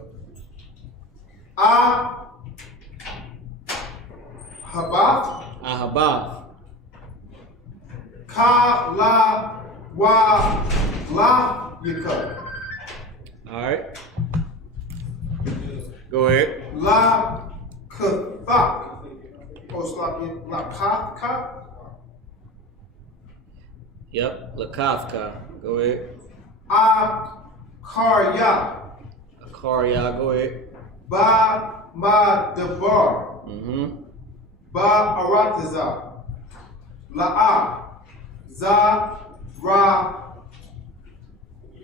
Habath. Ahabath. Ka la wa la Yaka. All right. Go ahead. La Kathak. Oh, it's like La Kathka. Yep. Lakafka. Go ahead. Karya. Akaria. Go ahead. Ba ma debar. Mm-hmm. Ba arataza. La'a. Za ra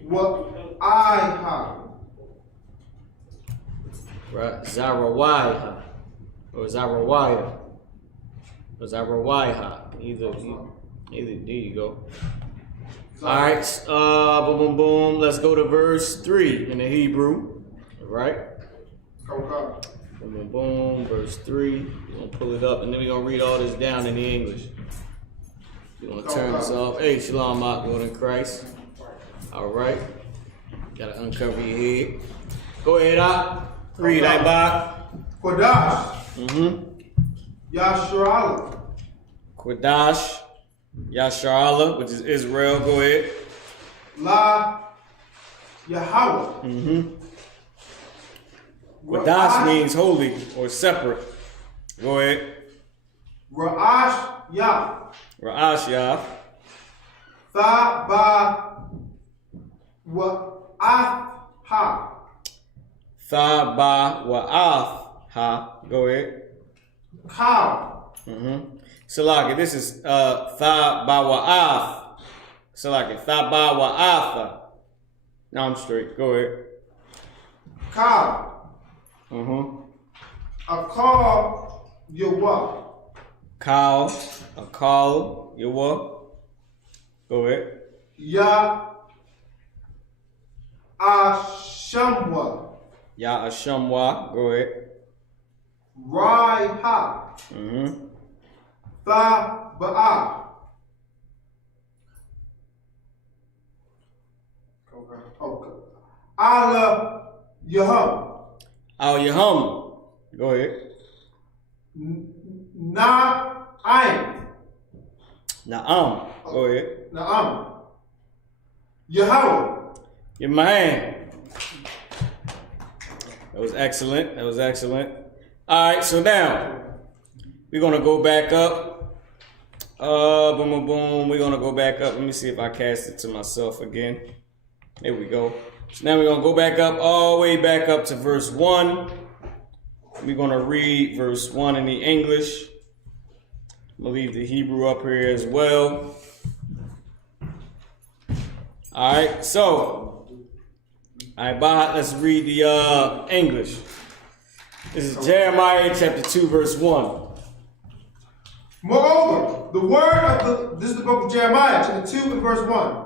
wa iha. Right. Zarawaiha. Or Zarawaya. Or Zarawaiha. Either, there you go. All right. Boom, boom, boom. Let's go to verse 3 in the Hebrew. All right. Okay. Boom, boom, boom. Verse 3. We're going to pull it up, and then we're going to read all this down in the English. You want to turn this off? Hey, Shalom, my Lord in Christ. All right. Gotta uncover your head. Go ahead, Op. Read that, Bob. Kodash. Mm-hmm. Yasharala. Quadash, Yasharala, which is Israel. Go ahead. La Yahweh. Mm-hmm. Quadash means holy or separate. Go ahead. Ra'ash Yah. Ra'ash Yah. Tha Ba Wa'ath. Tha Ba Wa'ath Ha. Go ahead. Cow. Mm-hmm. Salaki, this is Tha Ba Wa'ath. Salaki, Tha Ba Wa'atha. Now I'm straight. Go ahead. Cow. Mm-hmm. A call Yawah. Kal, a call, you what? Go ahead. Ya Ashamwa. Ya Ashamwa, go ahead. Raiha. Mm-hmm. Tha Ba'a. Okay. Allah Yahum. Al Yahum, go ahead. Na Ayn. Na'am, go ahead. Na'am. Yahweh. Your man. That was excellent. That was excellent. All right, so now we're gonna go back up. Boom, boom, boom. We're gonna go back up. Let me see if I cast it to myself again. There we go. So now we're gonna go back up, all the way back up to verse 1. We're gonna read verse 1 in the English. I'm gonna leave the Hebrew up here as well. All right, so, all right, Bob, let's read the English. This is Jeremiah chapter 2, verse 1. Moreover, the word of this is the book of Jeremiah, chapter 2 and verse 1.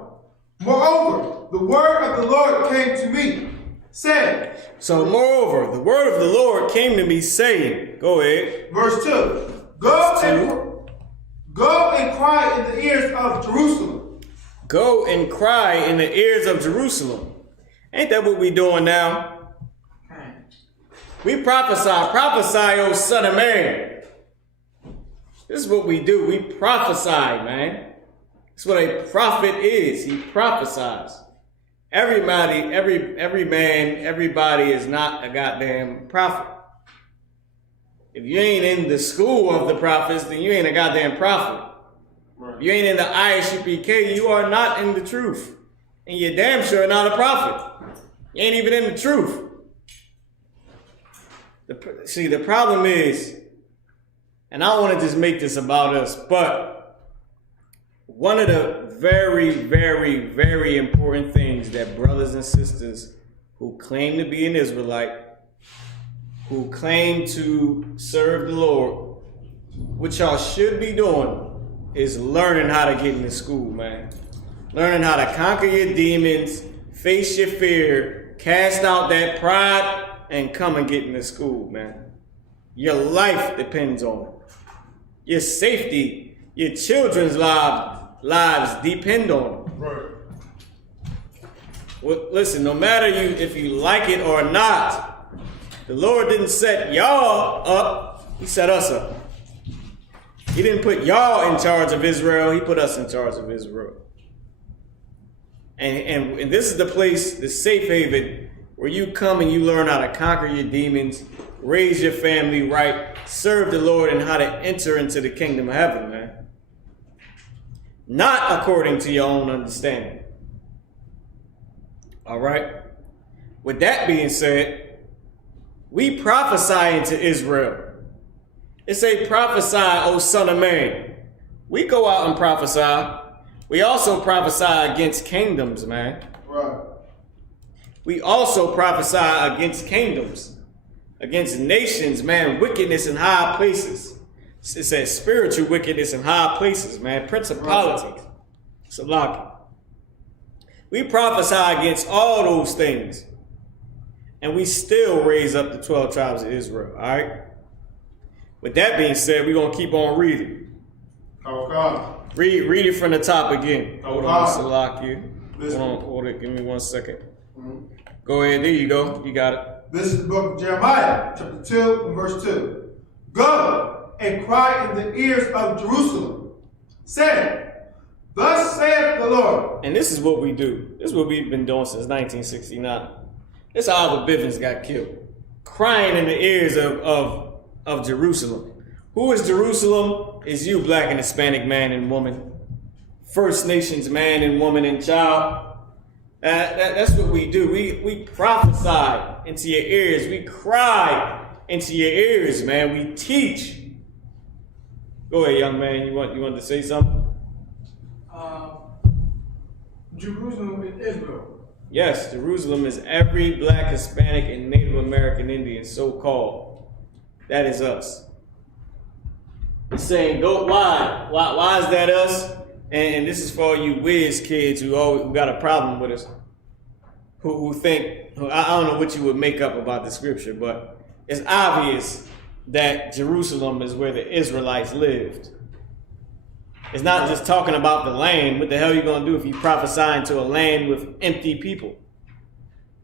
Moreover, the word of the Lord came to me, saying. So, moreover, the word of the Lord came to me, saying, go ahead. Verse 2. Go and cry in the ears of Jerusalem. Go and cry in the ears of Jerusalem. Ain't that what we doing now? We prophesy, O son of man. This is what we do. We prophesy, man. That's what a prophet is. He prophesies. Everybody, every man, everybody is not a goddamn prophet. If you ain't in the school of the prophets, then you ain't a goddamn prophet. Right. If you ain't in the ISUPK, you are not in the truth. And you're damn sure not a prophet. You ain't even in the truth. See, the problem is, and I don't want to just make this about us, but one of the very, very, very important things that brothers and sisters who claim to be an Israelite, who claim to serve the Lord, what y'all should be doing is learning how to get into school, man. Learning how to conquer your demons, face your fear, cast out that pride, and come and get into school, man. Your life depends on it. Your safety, your children's lives depend on it. Right. Well, listen, no matter if you like it or not, the Lord didn't set y'all up, he set us up. He didn't put y'all in charge of Israel, he put us in charge of Israel. And this is the place, the safe haven, where you come and you learn how to conquer your demons, raise your family right, serve the Lord, and how to enter into the kingdom of heaven, man. Not according to your own understanding. All right? With that being said, we prophesy into Israel. It say, prophesy, O son of man. We go out and prophesy. We also prophesy against kingdoms, man. Right. We also prophesy against kingdoms, against nations, man, wickedness in high places. It says spiritual wickedness in high places, man, principalities. Salaki. We prophesy against all those things. And we still raise up the 12 tribes of Israel, all right? With that being said, we're going to keep on reading. Okay. Read it from the top again. Hold on, Salakia. This- Hold it. Give me 1 second. Go ahead. There you go. You got it. This is the book of Jeremiah, chapter 2, and verse 2. Go and cry in the ears of Jerusalem, saying, Thus saith the Lord. And this is what we do. This is what we've been doing since 1969. This is how the Bivens got killed. Crying in the ears of Jerusalem. Who is Jerusalem? Is you, black and Hispanic man and woman. First Nations man and woman and child. That's what we do. We prophesy into your ears. We cry into your ears, man. We teach. Go ahead, young man. You want to say something? Jerusalem is Israel. Yes, Jerusalem is every black, Hispanic, and Native American Indian, so-called. That is us. It's saying, go, why? Why is that us? And this is for all you whiz kids who got a problem with us, who think, I don't know what you would make up about the scripture, but it's obvious that Jerusalem is where the Israelites lived. It's not just talking about the land. What the hell are you going to do if you prophesy into a land with empty people?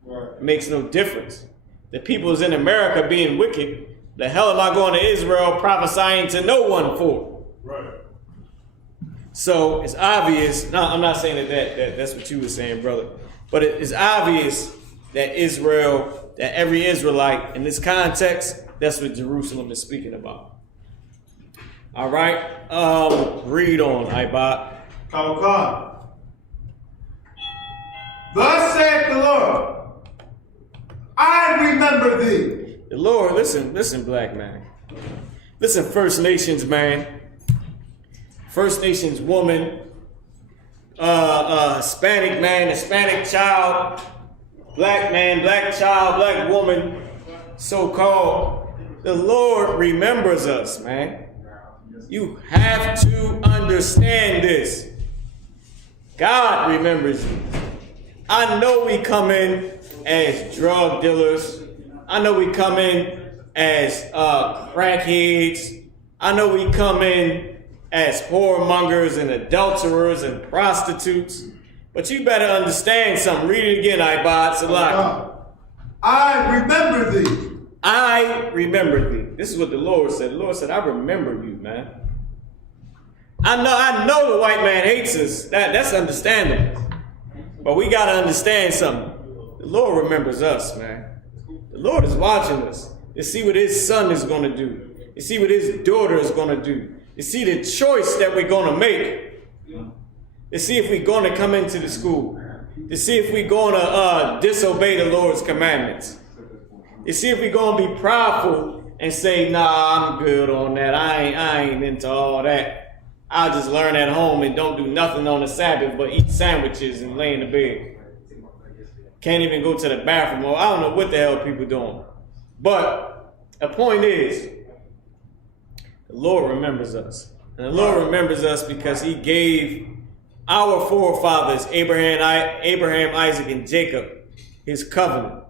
Right. It makes no difference. The people is in America being wicked. The hell am I going to Israel prophesying to no one for? Right. So it's obvious. No, I'm not saying that's what you were saying, brother. But it's obvious that Israel, that every Israelite in this context, that's what Jerusalem is speaking about. All right. Read on, Ibot. Khan. Thus saith the Lord, I remember thee. The Lord, listen, black man. Listen, First Nations man. First Nations woman. Hispanic man, Hispanic child. Black man, black child, black woman. So-called. The Lord remembers us, man. You have to understand this. God remembers you. I know we come in as drug dealers. I know we come in as crackheads. I know we come in as whoremongers and adulterers and prostitutes. But you better understand something. Read it again, Ibad Salak. I remember thee. I remember thee. This is what the Lord said. The Lord said, I remember you, man. I know the white man hates us. That's understandable. But we got to understand something. The Lord remembers us, man. The Lord is watching us to see what his son is going to do. To see what his daughter is going to do. To see the choice that we're going to make. To see if we're going to come into the school. To see if we're going to disobey the Lord's commandments. To see if we're going to be prideful and say, nah, I'm good on that. I ain't into all that. I'll just learn at home and don't do nothing on the Sabbath but eat sandwiches and lay in the bed. Can't even go to the bathroom. Or I don't know what the hell people doing. But the point is, the Lord remembers us. And the Lord remembers us because he gave our forefathers, Abraham, Isaac, and Jacob, his covenant.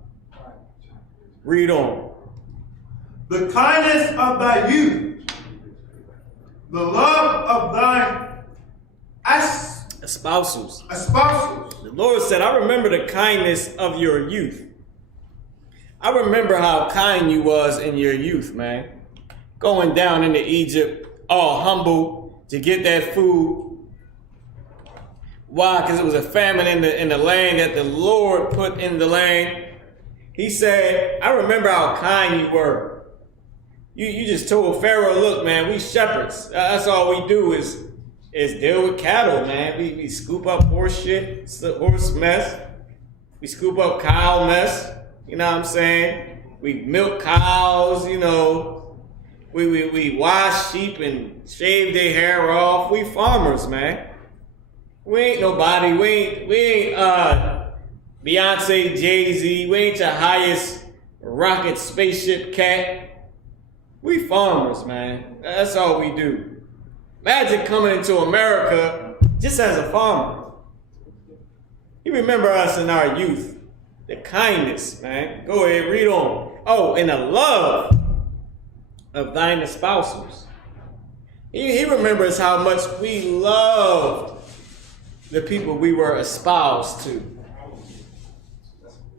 Read on. The kindness of thy youth, the love of thine espousals. espousals. The Lord said, I remember the kindness of your youth. I remember how kind you was in your youth, man. Going down into Egypt, all humble to get that food. Why? Because it was a famine in the land that the Lord put in the land. He said, I remember how kind you were. You just told Pharaoh, look, man, we shepherds. That's all we do is deal with cattle, man. We scoop up horse shit, horse mess. We scoop up cow mess. You know what I'm saying? We milk cows, you know. We wash sheep and shave their hair off. We farmers, man. We ain't nobody. We ain't Beyonce, Jay-Z. We ain't your highest rocket spaceship cat. We farmers, man. That's all we do. Imagine coming into America just as a farmer. You remember us in our youth. The kindness, man. Go ahead, read on. Oh, and the love of thine espousals. He remembers how much we loved the people we were espoused to.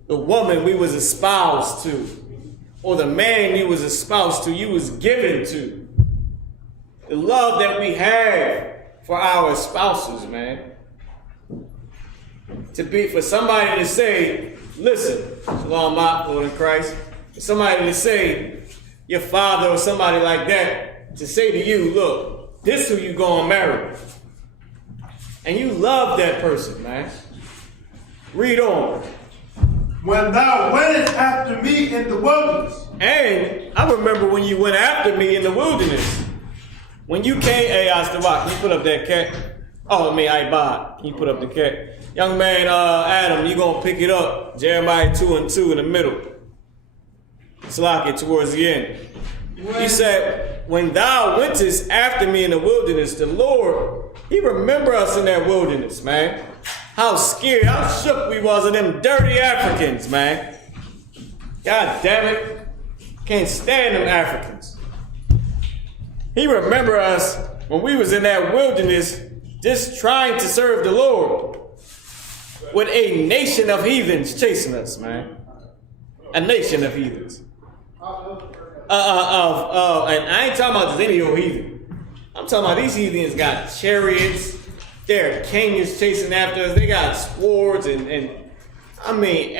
The woman we was espoused to. Or the man you was espoused to, you was given to. The love that we have for our spouses, man. For somebody to say, listen, Shalom, my Lord in Christ. For somebody to say, your father or somebody like that, to say to you, look, this who you gonna marry. And you love that person, man. Read on. When thou wentest after me in the wilderness. And I remember when you went after me in the wilderness. When you came, hey, Astawak, can you put up that cat? Oh, I mean, Ibad, can you put up the cat? Young man, Adam, you gonna pick it up. Jeremiah 2:2 in the middle. Slack it towards the end. He said, when thou wentest after me in the wilderness, the Lord, he remember us in that wilderness, man. How scared, how shook we was of them dirty Africans, man. God damn it. Can't stand them Africans. He remember us when we was in that wilderness just trying to serve the Lord with a nation of heathens chasing us, man. A nation of heathens. And I ain't talking about just any old heathen. I'm talking about these heathens got chariots. There are kings chasing after us. They got swords and I mean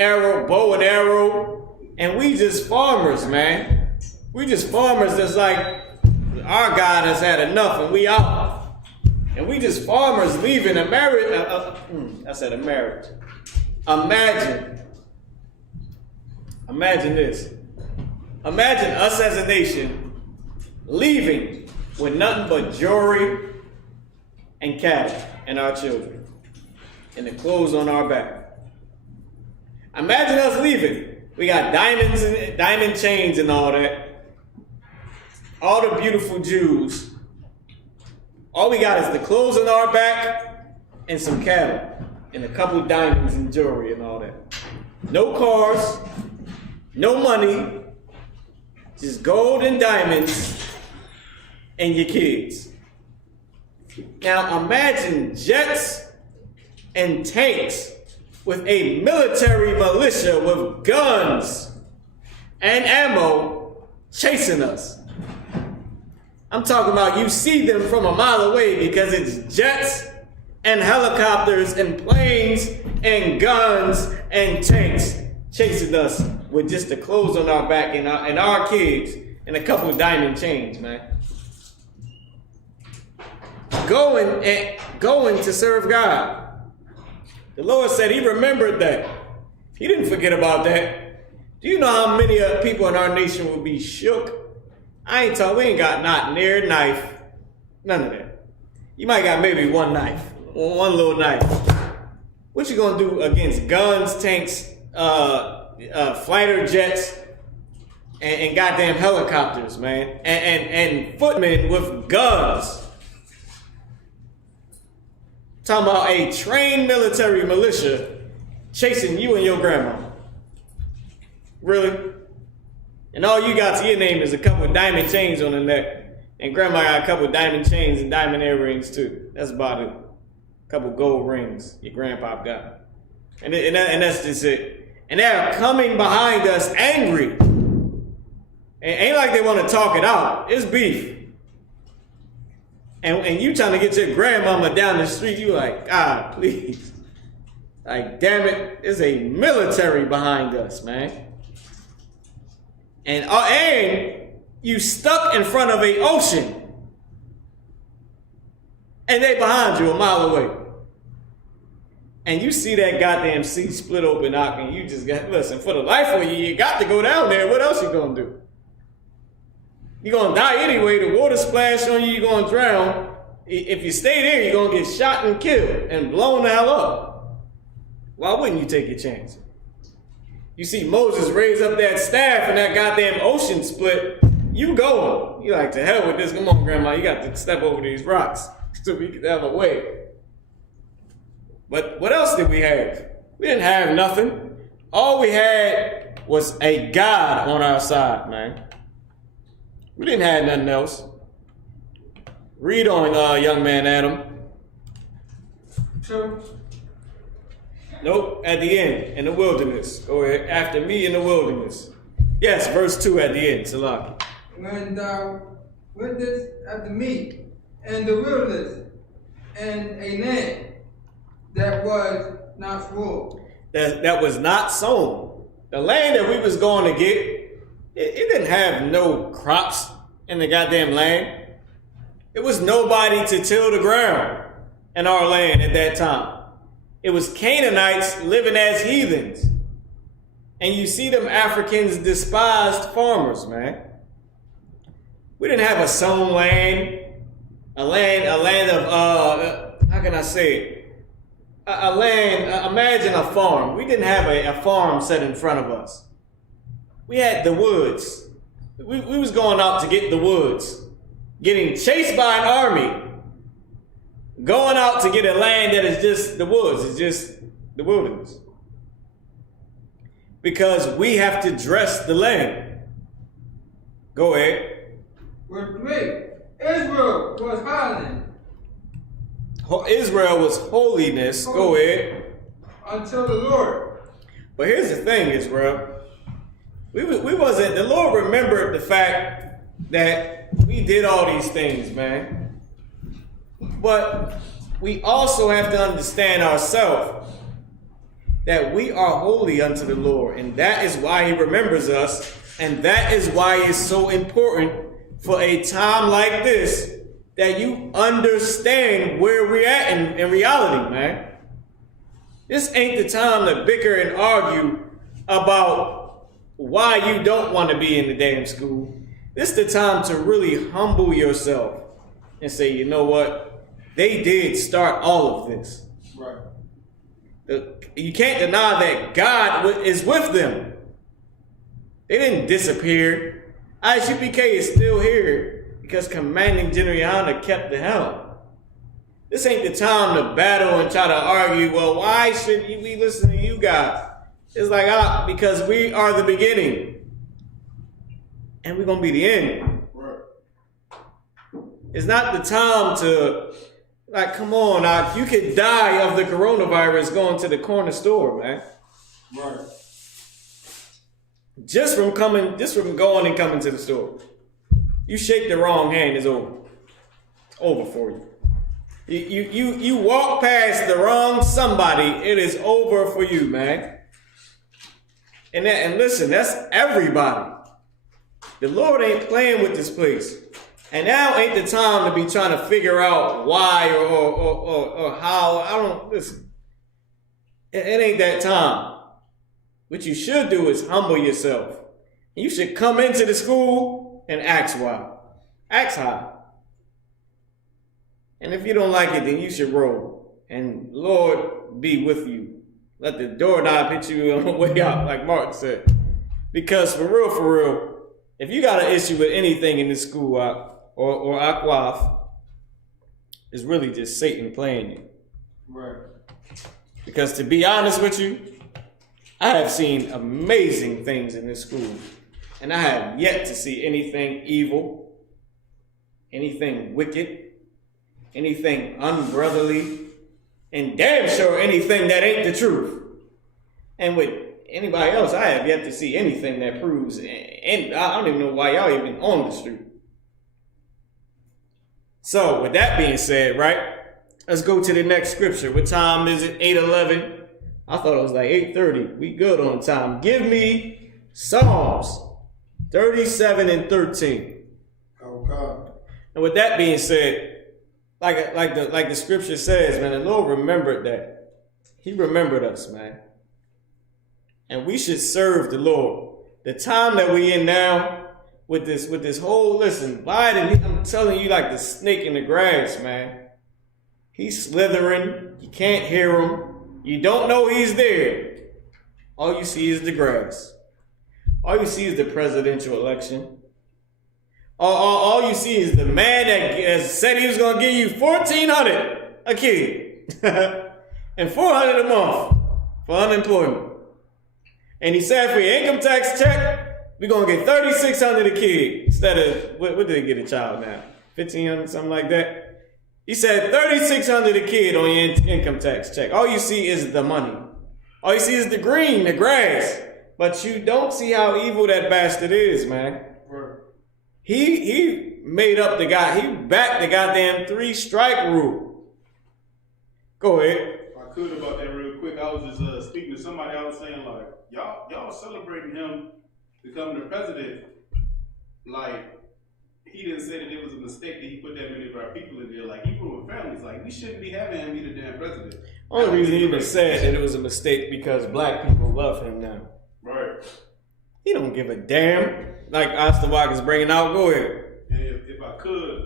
bow and arrow. And we just farmers, man. We just farmers that's like, our God has had enough and we out. And we just farmers leaving a marriage. I said a marriage. Imagine this. Imagine us as a nation leaving with nothing but jewelry and cattle and our children and the clothes on our back. Imagine us leaving. We got diamonds and diamond chains and all that. All the beautiful Jews. All we got is the clothes on our back and some cattle and a couple diamonds and jewelry and all that. No cars, no money, just gold and diamonds and your kids. Now imagine jets and tanks with a military militia with guns and ammo chasing us. I'm talking about you see them from a mile away because it's jets and helicopters and planes and guns and tanks chasing us with just the clothes on our back and our kids and a couple of diamond chains, man. Going to serve God. The Lord said he remembered that. He didn't forget about that. Do you know how many people in our nation would be shook? We ain't got not near a knife. None of that. You might got maybe one knife. One little knife. What you gonna do against guns, tanks, fighter jets, and goddamn helicopters, man? And footmen with guns. Talking about a trained military militia chasing you and your grandma. Really? And all you got to your name is a couple of diamond chains on the neck. And grandma got a couple of diamond chains and diamond earrings too. That's about it. A couple gold rings your grandpa got. And that's just it. And they're coming behind us angry. And ain't like they want to talk it out. It's beef. And you trying to get your grandmama down the street, you like, God, please. Like, damn it, there's a military behind us, man. And you stuck in front of an ocean. And they behind you a mile away. And you see that goddamn sea split open out and you just got, listen, for the life of you, you got to go down there. What else you gonna do? You're going to die anyway. The water splash on you, you're going to drown. If you stay there, you're going to get shot and killed and blown the hell up. Why wouldn't you take your chance? You see Moses raise up that staff and that goddamn ocean split. You going. You like, to hell with this. Come on, Grandma. You got to step over these rocks so we can have a way. But what else did we have? We didn't have nothing. All we had was a God on our side, man. We didn't have nothing else. Read on, young man Adam. 2. Nope, at the end, in the wilderness. Go ahead. After me in the wilderness. Yes, verse 2 at the end, Salaki. When thou wentest after me in the wilderness, and a land that was not full. That was not sown. The land that we was going to get, it didn't have no crops in the goddamn land. It was nobody to till the ground in our land at that time. It was Canaanites living as heathens. And you see them Africans despised farmers, man. We didn't have a sown land, a land of, how can I say it? A land, imagine a farm. We didn't have a farm set in front of us. We had the woods. We was going out to get the woods, getting chased by an army, going out to get a land that is just the woods, it's just the wilderness. Because we have to dress the land. Go ahead. Verse 3. Israel was hiding Israel was holiness. Go ahead. until the Lord. But here's the thing, Israel. We wasn't, the Lord remembered the fact that we did all these things, man. But we also have to understand ourselves that we are holy unto the Lord. And that is why he remembers us. And that is why it's so important for a time like this that you understand where we're at in reality, man. This ain't the time to bicker and argue about why you don't want to be in the damn school. This is the time to really humble yourself and say, you know what? They did start all of this. Right. You can't deny that God is with them. They didn't disappear. ISUPK is still here because Commanding General Yana kept the helm. This ain't the time to battle and try to argue, well, why should we listen to you guys? It's like, because we are the beginning. And we're going to be the end. Right. It's not the time to, like, come on, you could die of the coronavirus going to the corner store, man. Right. Just from going and coming to the store. You shake the wrong hand, it's over. It's over for you. You walk past the wrong somebody, it is over for you, man. And listen, that's everybody. The Lord ain't playing with this place. And now ain't the time to be trying to figure out why or how. Listen. It ain't that time. What you should do is humble yourself. You should come into the school and ask why. Ask how. And if you don't like it, then you should roll. And Lord be with you. Let the doorknob hit you on the way out, like Martin said. Because for real, if you got an issue with anything in this school or Akwaf, it's really just Satan playing you. Right. Because to be honest with you, I have seen amazing things in this school. And I have yet to see anything evil, anything wicked, anything unbrotherly, and damn sure anything that ain't the truth. And with anybody else, I have yet to see anything that proves, and I don't even know why y'all even on the street. So with that being said, right, let's go to the next scripture. What time is it? 8:11. I thought it was like 8:30. We good on time. Give me Psalms 37 and 13. Okay. And with that being said, like the scripture says, man, the Lord remembered that. He remembered us, man. And we should serve the Lord. The time that we in now with this whole, listen, Biden, I'm telling you, like the snake in the grass, man. He's slithering. You can't hear him. You don't know he's there. All you see is the grass. All you see is the presidential election. All you see is the man that said he was going to give you $1,400 a kid and $400 a month for unemployment. And he said for your income tax check, we're going to get $3,600 a kid instead of, what do they get a child now? $1,500, something like that. He said $3,600 a kid on your income tax check. All you see is the money. All you see is the green, the grass. But you don't see how evil that bastard is, man. He made up he backed the goddamn 3-strike rule. Go ahead. If I could about that real quick, I was just speaking to somebody. I was saying like, y'all celebrating him becoming the president. Like, he didn't say that it was a mistake that he put that many of our people in there. Like, he ruined families. Like, we shouldn't be having him be the damn president. Only reason he even said that it was a mistake because black people love him now. Right. He don't give a damn. Like ISUPK is bringing out. Go ahead. And if I could,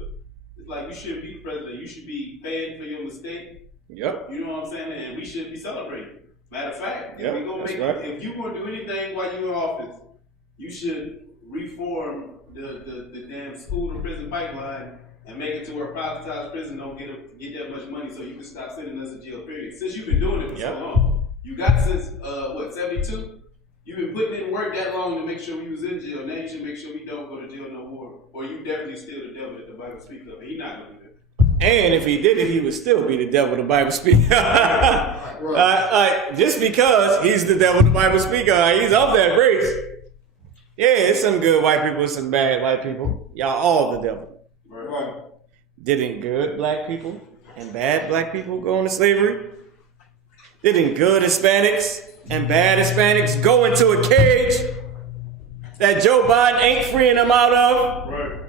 it's like you shouldn't be the president. You should be paying for your mistake. Yep. You know what I'm saying? And we should be celebrating. Matter of fact, yep, if you gonna do anything while you're in office, you should reform the damn school to prison pipeline and make it to where privatized prison don't get that much money, so you can stop sending us to jail. Period. Since you've been doing it for so long, you got since 72. You've been putting in work that long to make sure we was in jail. Now you should make sure we don't go to jail no more. Or you definitely still the devil that the Bible speaks of. And he's not going to do that. And if he did it, he would still be the devil the Bible speaks. Just because he's the devil the Bible speaks of, he's of that race. Yeah, it's some good white people, some bad white people. Y'all all the devil. Right. Didn't good black people and bad black people go into slavery? Didn't good Hispanics and bad Hispanics go into a cage that Joe Biden ain't freeing them out of? Right.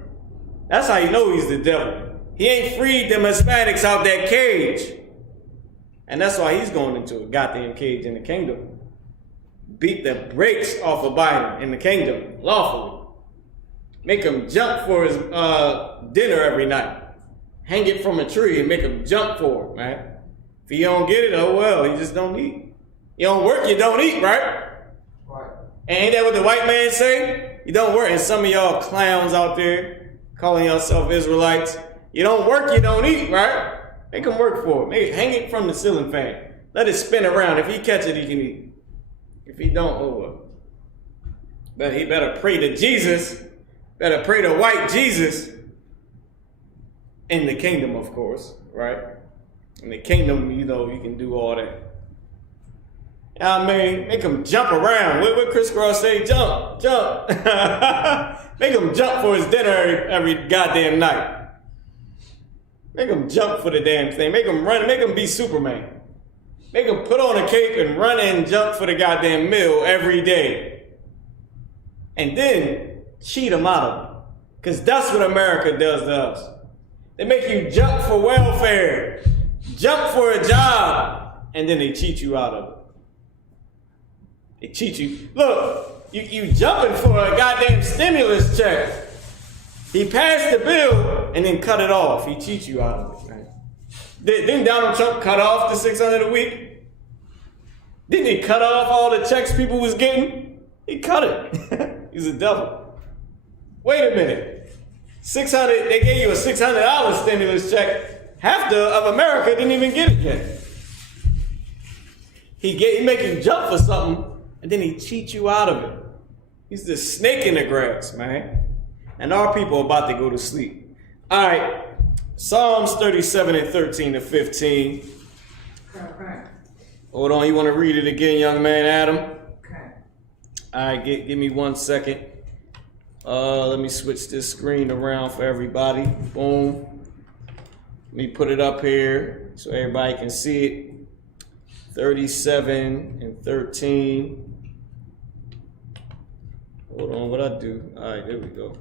That's how you know he's the devil. He ain't freed them Hispanics out that cage. And that's why he's going into a goddamn cage in the kingdom. Beat the brakes off of Biden in the kingdom, lawfully. Make him jump for his dinner every night. Hang it from a tree and make him jump for it, man. If you don't get it, oh well, you just don't eat. You don't work, you don't eat, right? Right. And ain't that what the white man say? You don't work. And some of y'all clowns out there calling yourself Israelites, you don't work, you don't eat, right? Make him work for it. Hang it from the ceiling fan. Let it spin around. If he catch it, he can eat. If he don't, oh well. But he better pray to Jesus. Better pray to white Jesus. In the kingdom, of course, right? In the kingdom, you know, you can do all that. I mean, make him jump around. What Chris Cross say? Jump. Make him jump for his dinner every goddamn night. Make him jump for the damn thing. Make him run. Make him be Superman. Make him put on a cape and run and jump for the goddamn meal every day. And then cheat him out of it. Because that's what America does to us. They make you jump for welfare, jump for a job, and then they cheat you out of it. They cheat you. Look, you jumping for a goddamn stimulus check. He passed the bill and then cut it off. He cheats you out of it, man. Didn't Donald Trump cut off the $600 a week? Didn't he cut off all the checks people was getting? He cut it. He's a devil. Wait a minute. They gave you a $600 stimulus check. Half of America didn't even get it yet. He make you jump for something, and then he cheat you out of it. He's the snake in the grass, man. And our people are about to go to sleep. All right, Psalms 37 and 13 to 15. Okay. Hold on, you want to read it again, young man Adam? Okay. All right, give me 1 second. Let me switch this screen around for everybody. Boom. Let me put it up here so everybody can see it. 37 and 13. Hold on, what I do? All right, there we go.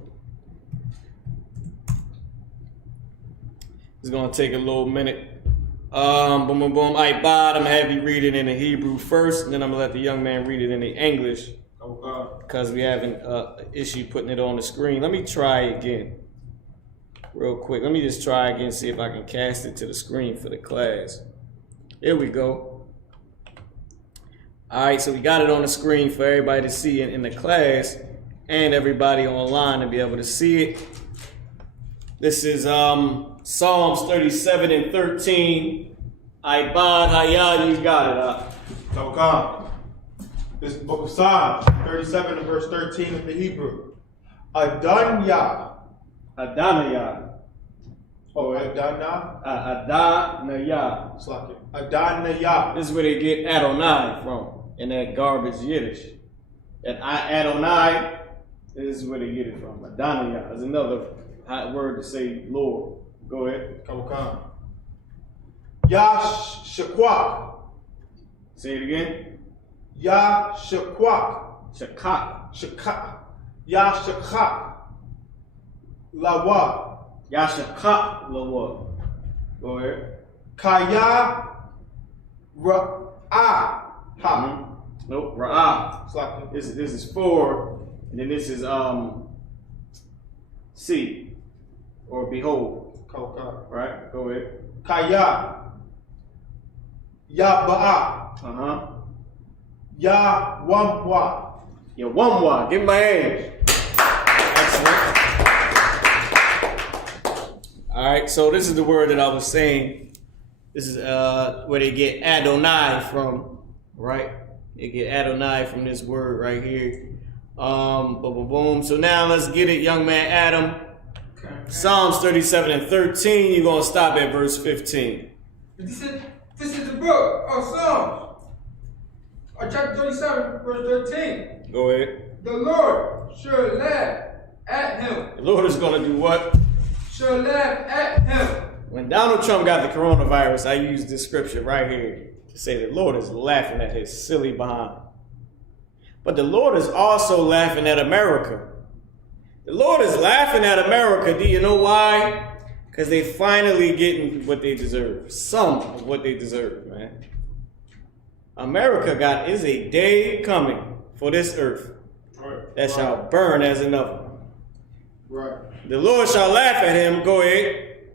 It's gonna take a little minute. Boom, boom, boom. All right, Bob, I'm gonna have you read it in the Hebrew first, and then I'm gonna let the young man read it in the English. Because we have an issue putting it on the screen. Let me try again. Real quick. Let me just try again, see if I can cast it to the screen for the class. Here we go. All right, so we got it on the screen for everybody to see it in the class and everybody online to be able to see it. This is Psalms 37 and 13. Ibad Hayah, you got it. Come. This book of Psalms, 37 and verse 13 of the Hebrew. Adonijah. Oh, Adonai. Adonai. It's like it. Adonai. This is where they get Adonai from in that garbage Yiddish. That Adonai is where they get it from. Adonai is another hot word to say Lord. Go ahead. Come. Yashquak. Say it again. Yashquak. Shakak. Yashquak. Lawa. Yashakak Lawak. Go ahead. Kaya Ra'ah. Nope. Ra'ah. It's like it. This is 4, and then this is see or behold. Come. Right? Go ahead. Kaya. Yaba'a. Yawamwa. Yeah, one more. Give me my hand. Excellent. All right, so this is the word that I was saying. This is where they get Adonai from, right? They get Adonai from this word right here. Boom. So now let's get it, young man Adam. Okay. Psalms 37:13. You're gonna stop at verse 15. This is the book of Psalms. Chapter 37, verse 13. Go ahead. The Lord shall laugh at him. The Lord is gonna do what? Shall laugh at him. When Donald Trump got the coronavirus, I used this scripture right here to say the Lord is laughing at his silly behind. But the Lord is also laughing at America. The Lord is laughing at America. Do you know why? Because they finally getting what they deserve. Some of what they deserve, man. America is a day coming for this earth that shall burn as an oven. Right. The Lord shall laugh at him. Go ahead.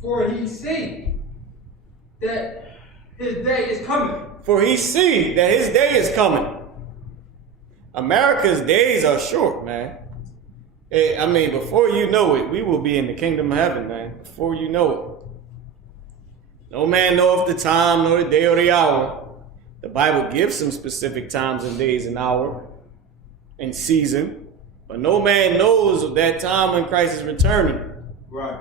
For he see that his day is coming. For he see that his day is coming. America's days are short, man. I mean, before you know it, we will be in the kingdom of heaven, man. Before you know it. No man knoweth the time, nor the day or the hour. The Bible gives some specific times and days and hour and season. But no man knows of that time when Christ is returning. Right.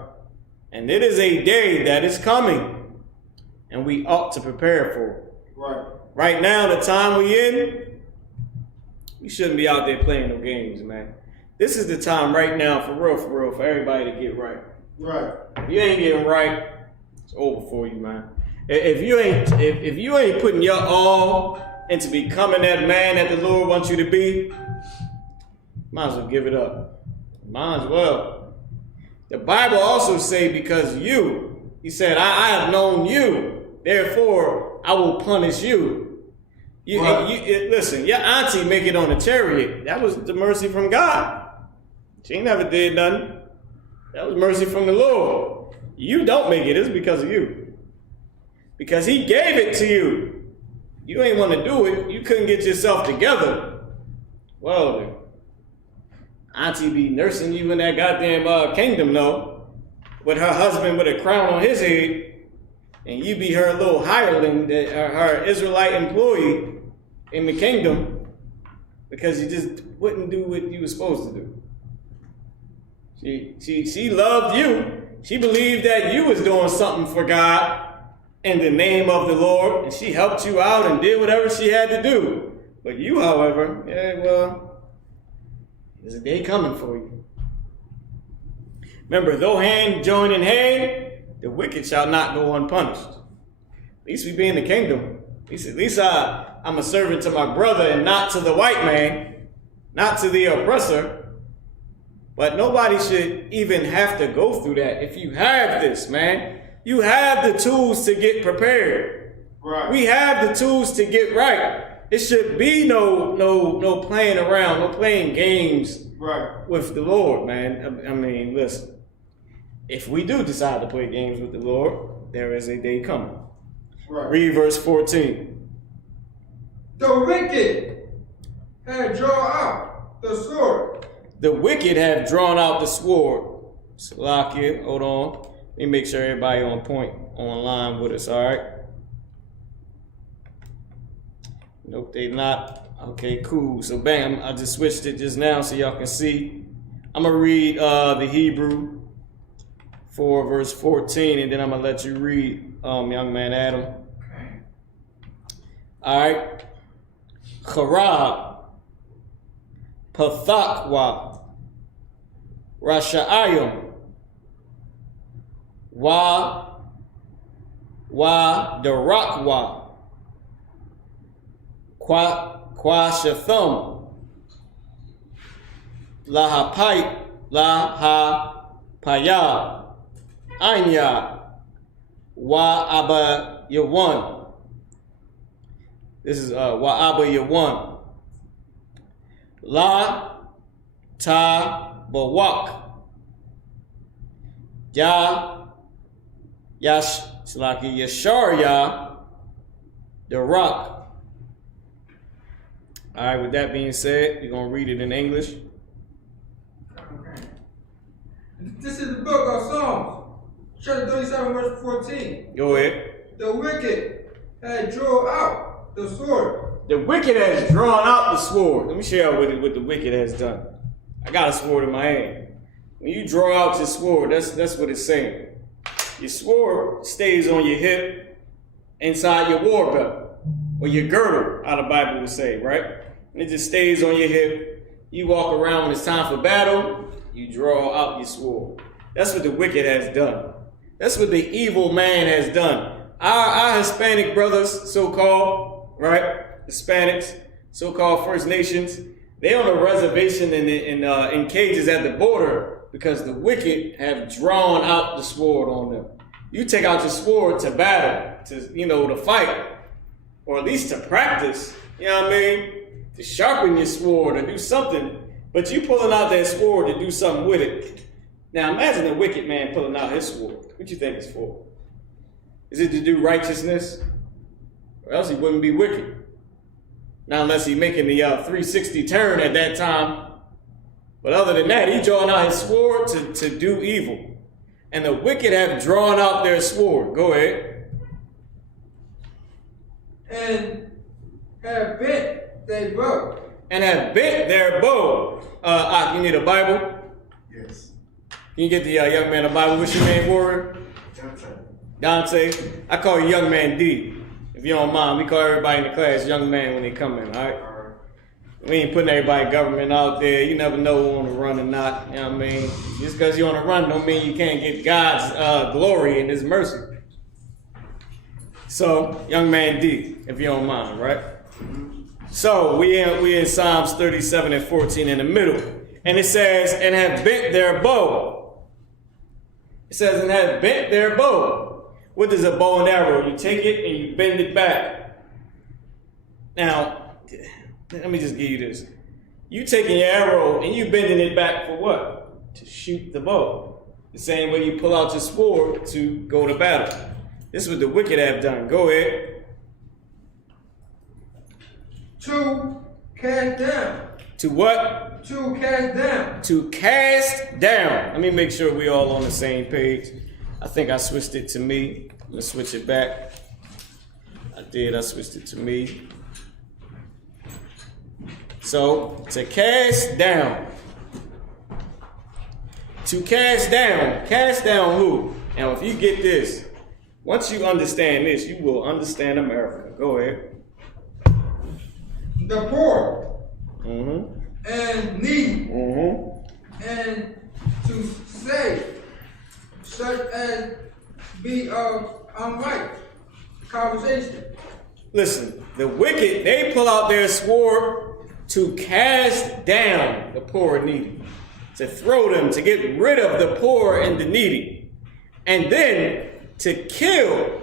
And it is a day that is coming. And we ought to prepare for it. Right. Right now, the time we in, we shouldn't be out there playing no games, man. This is the time right now, for real, for everybody to get right. Right. If you ain't getting right, it's over for you, man. If you ain't putting your all into becoming that man that the Lord wants you to be, might as well give it up. Might as well. The Bible also say because he said, I have known you, therefore I will punish you. Listen, your auntie make it on a chariot. That was the mercy from God. She never did nothing. That was mercy from the Lord. You don't make it, it's because of you. Because he gave it to you. You ain't want to do it. You couldn't get yourself together. Well, then, auntie be nursing you in that goddamn kingdom, though, with her husband with a crown on his head, and you be her little hireling, her Israelite employee in the kingdom, because you just wouldn't do what you were supposed to do. She loved you. She believed that you was doing something for God in the name of the Lord, and she helped you out and did whatever she had to do. But you, however, there's a day coming for you. Remember, though hand join in hand, the wicked shall not go unpunished. At least we be in the kingdom. At least I'm a servant to my brother and not to the white man, not to the oppressor. But nobody should even have to go through that. If you have this, man, you have the tools to get prepared. Right. We have the tools to get right. It should be no playing around, no playing games with the Lord, man. I mean, listen. If we do decide to play games with the Lord, there is a day coming. Right. Read verse 14. The wicked have drawn out the sword. The wicked have drawn out the sword. Salakia, hold on. Let me make sure everybody on point, online with us, all right? Nope, they not. Okay, cool. So bam, I just switched it just now so y'all can see. I'm going to read the Hebrew 4 verse 14, and then I'm gonna let you read, young man Adam. Okay. All right. Charab, Pathakwa, Rasha'ayim, Wa Darakwa, Kwashathum, Lahapaya, Anya, Wa Abba Yawan. This is Wa Abba Yawan. La Ta Bawak. Yasharya the rock. All right, with that being said, we're going to read it in English. Okay. This is the book of Psalms, chapter 37, verse 14. Go ahead. The wicked had drawn out the sword. The wicked has drawn out the sword. Let me share what the wicked has done. I got a sword in my hand. When you draw out your sword, that's what it's saying. Your sword stays on your hip, inside your war belt, or your girdle, how the Bible would say, right? And it just stays on your hip. You walk around when it's time for battle, you draw out your sword. That's what the wicked has done. That's what the evil man has done. Our Hispanic brothers, so-called, right? Hispanics, so-called First Nations, they on a reservation in cages at the border because the wicked have drawn out the sword on them. You take out your sword to battle, to fight, or at least to practice, you know what I mean? To sharpen your sword or do something, but you pulling out that sword to do something with it. Now imagine a wicked man pulling out his sword. What you think it's for? Is it to do righteousness? Or else he wouldn't be wicked. Now unless he's making the 360 turn at that time. But other than that, he's drawing out his sword to do evil. And the wicked have drawn out their sword. Go ahead. And have bent their bow. And have bent their bow. You need a Bible? Yes. Can you get the young man a Bible? What's your name, warrior? Dante. I call you young man D. If you don't mind, we call everybody in the class young man when they come in, all right? We ain't putting everybody government out there. You never know who on the run or not. You know what I mean? Just because you're on the run don't mean you can't get God's glory and his mercy. So, young man D, if you don't mind, right? So, we in Psalms 37 and 14 in the middle. And it says, and have bent their bow. It says, and have bent their bow. What is a bow and arrow? You take it and you bend it back. Now, let me just give you this. You taking your arrow and you bending it back for what? To shoot the bow. The same way you pull out your sword to go to battle. This is what the wicked have done. Go ahead. To cast down. To what? To cast down. To cast down. Let me make sure we all on the same page. I think I switched it to me. I'm going to switch it back. I switched it to me. So, to cast down. To cast down. Cast down who? Now, if you get this, once you understand this, you will understand America. Go ahead. The poor. Mm-hmm. And needy. Mm-hmm. And to save, such as be of unright conversation. Listen, the wicked, they pull out their sword to cast down the poor and needy, to throw them, to get rid of the poor and the needy, and then to kill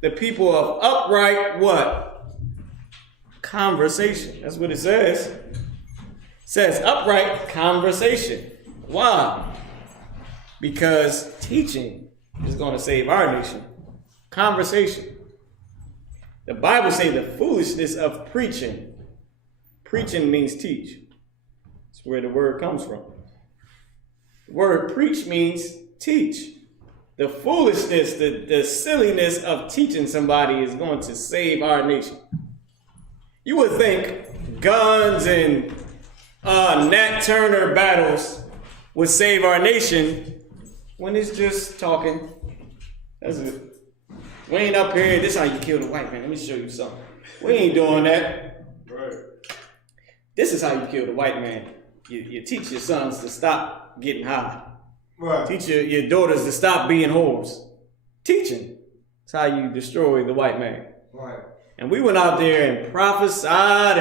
the people of upright what? Conversation. That's what it says. It says upright conversation. Why? Because teaching is going to save our nation. Conversation. The Bible says the foolishness of preaching. Preaching means teach. That's where the word comes from. The word preach means teach. The foolishness, the silliness of teaching somebody is going to save our nation. You would think guns and Nat Turner battles would save our nation, when it's just talking. That's it. We ain't up here, this is how you kill the white man. Let me show you something. We ain't doing that. Right. This is how you kill the white man. You teach your sons to stop getting high. Right. Teach your daughters to stop being whores. Teaching. That's how you destroy the white man. Right. And we went out there and prophesied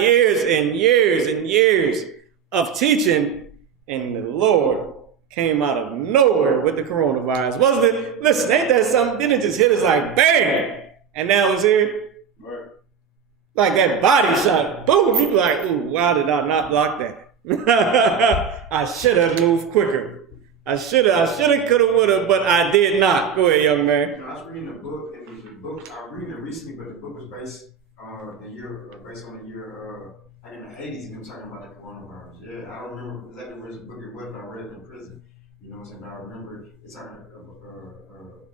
years and years and years of teaching, and the Lord came out of nowhere with the coronavirus. Wasn't it? Listen, ain't that something? Didn't it just hit us like bang? And now it's here. Right. Like that body shot. Boom. You be like, ooh, why did I not block that? I should have moved quicker. I should have, could have, would have, but I did not. Go ahead, young man. I was reading a book, and the book I read it recently, but the book was based on the year, like in the 80s, and them talking about the coronavirus. Yeah, I don't remember exactly which book it was, but I read it in prison. You know what I'm saying? But I remember it's talking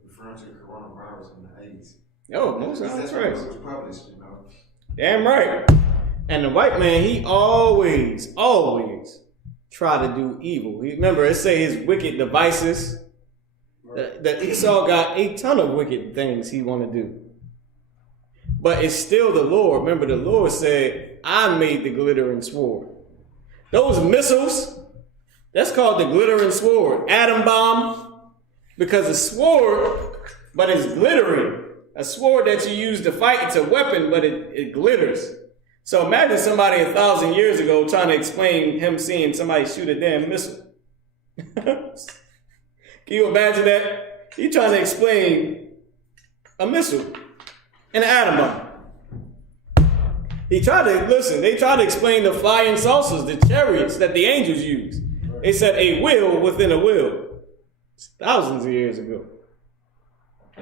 referring to the coronavirus in the 80s. Oh, that's right. It was published, you know. Damn right. And the white man, he always try to do evil. Remember, it say his wicked devices. That Esau got a ton of wicked things he want to do. But it's still the Lord. Remember, the Lord said, I made the glittering sword. Those missiles, that's called the glittering sword. Atom bomb, because a sword, but it's glittering. A sword that you use to fight, it's a weapon, but it glitters. So imagine somebody 1,000 years ago trying to explain him seeing somebody shoot a damn missile. Can you imagine that? He trying to explain a missile, an atom bomb. They tried to explain the flying saucers, the chariots that the angels use. They said a wheel within a wheel. Thousands of years ago.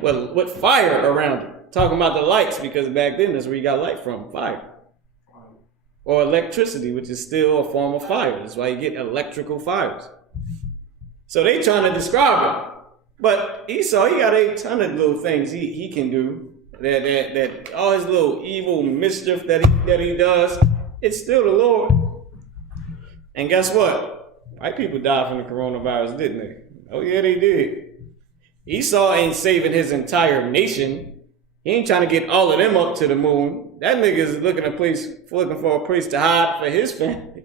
Well, with fire around it. Talking about the lights, because back then that's where you got light from, fire. Or electricity, which is still a form of fire. That's why you get electrical fires. So they trying to describe it. But Esau, he got a ton of little things he can do. That all his little evil mischief that he does, it's still the Lord. And guess what? White people died from the coronavirus, didn't they? Oh yeah, they did. Esau ain't saving his entire nation. He ain't trying to get all of them up to the moon. That nigga is looking for a place to hide for his family.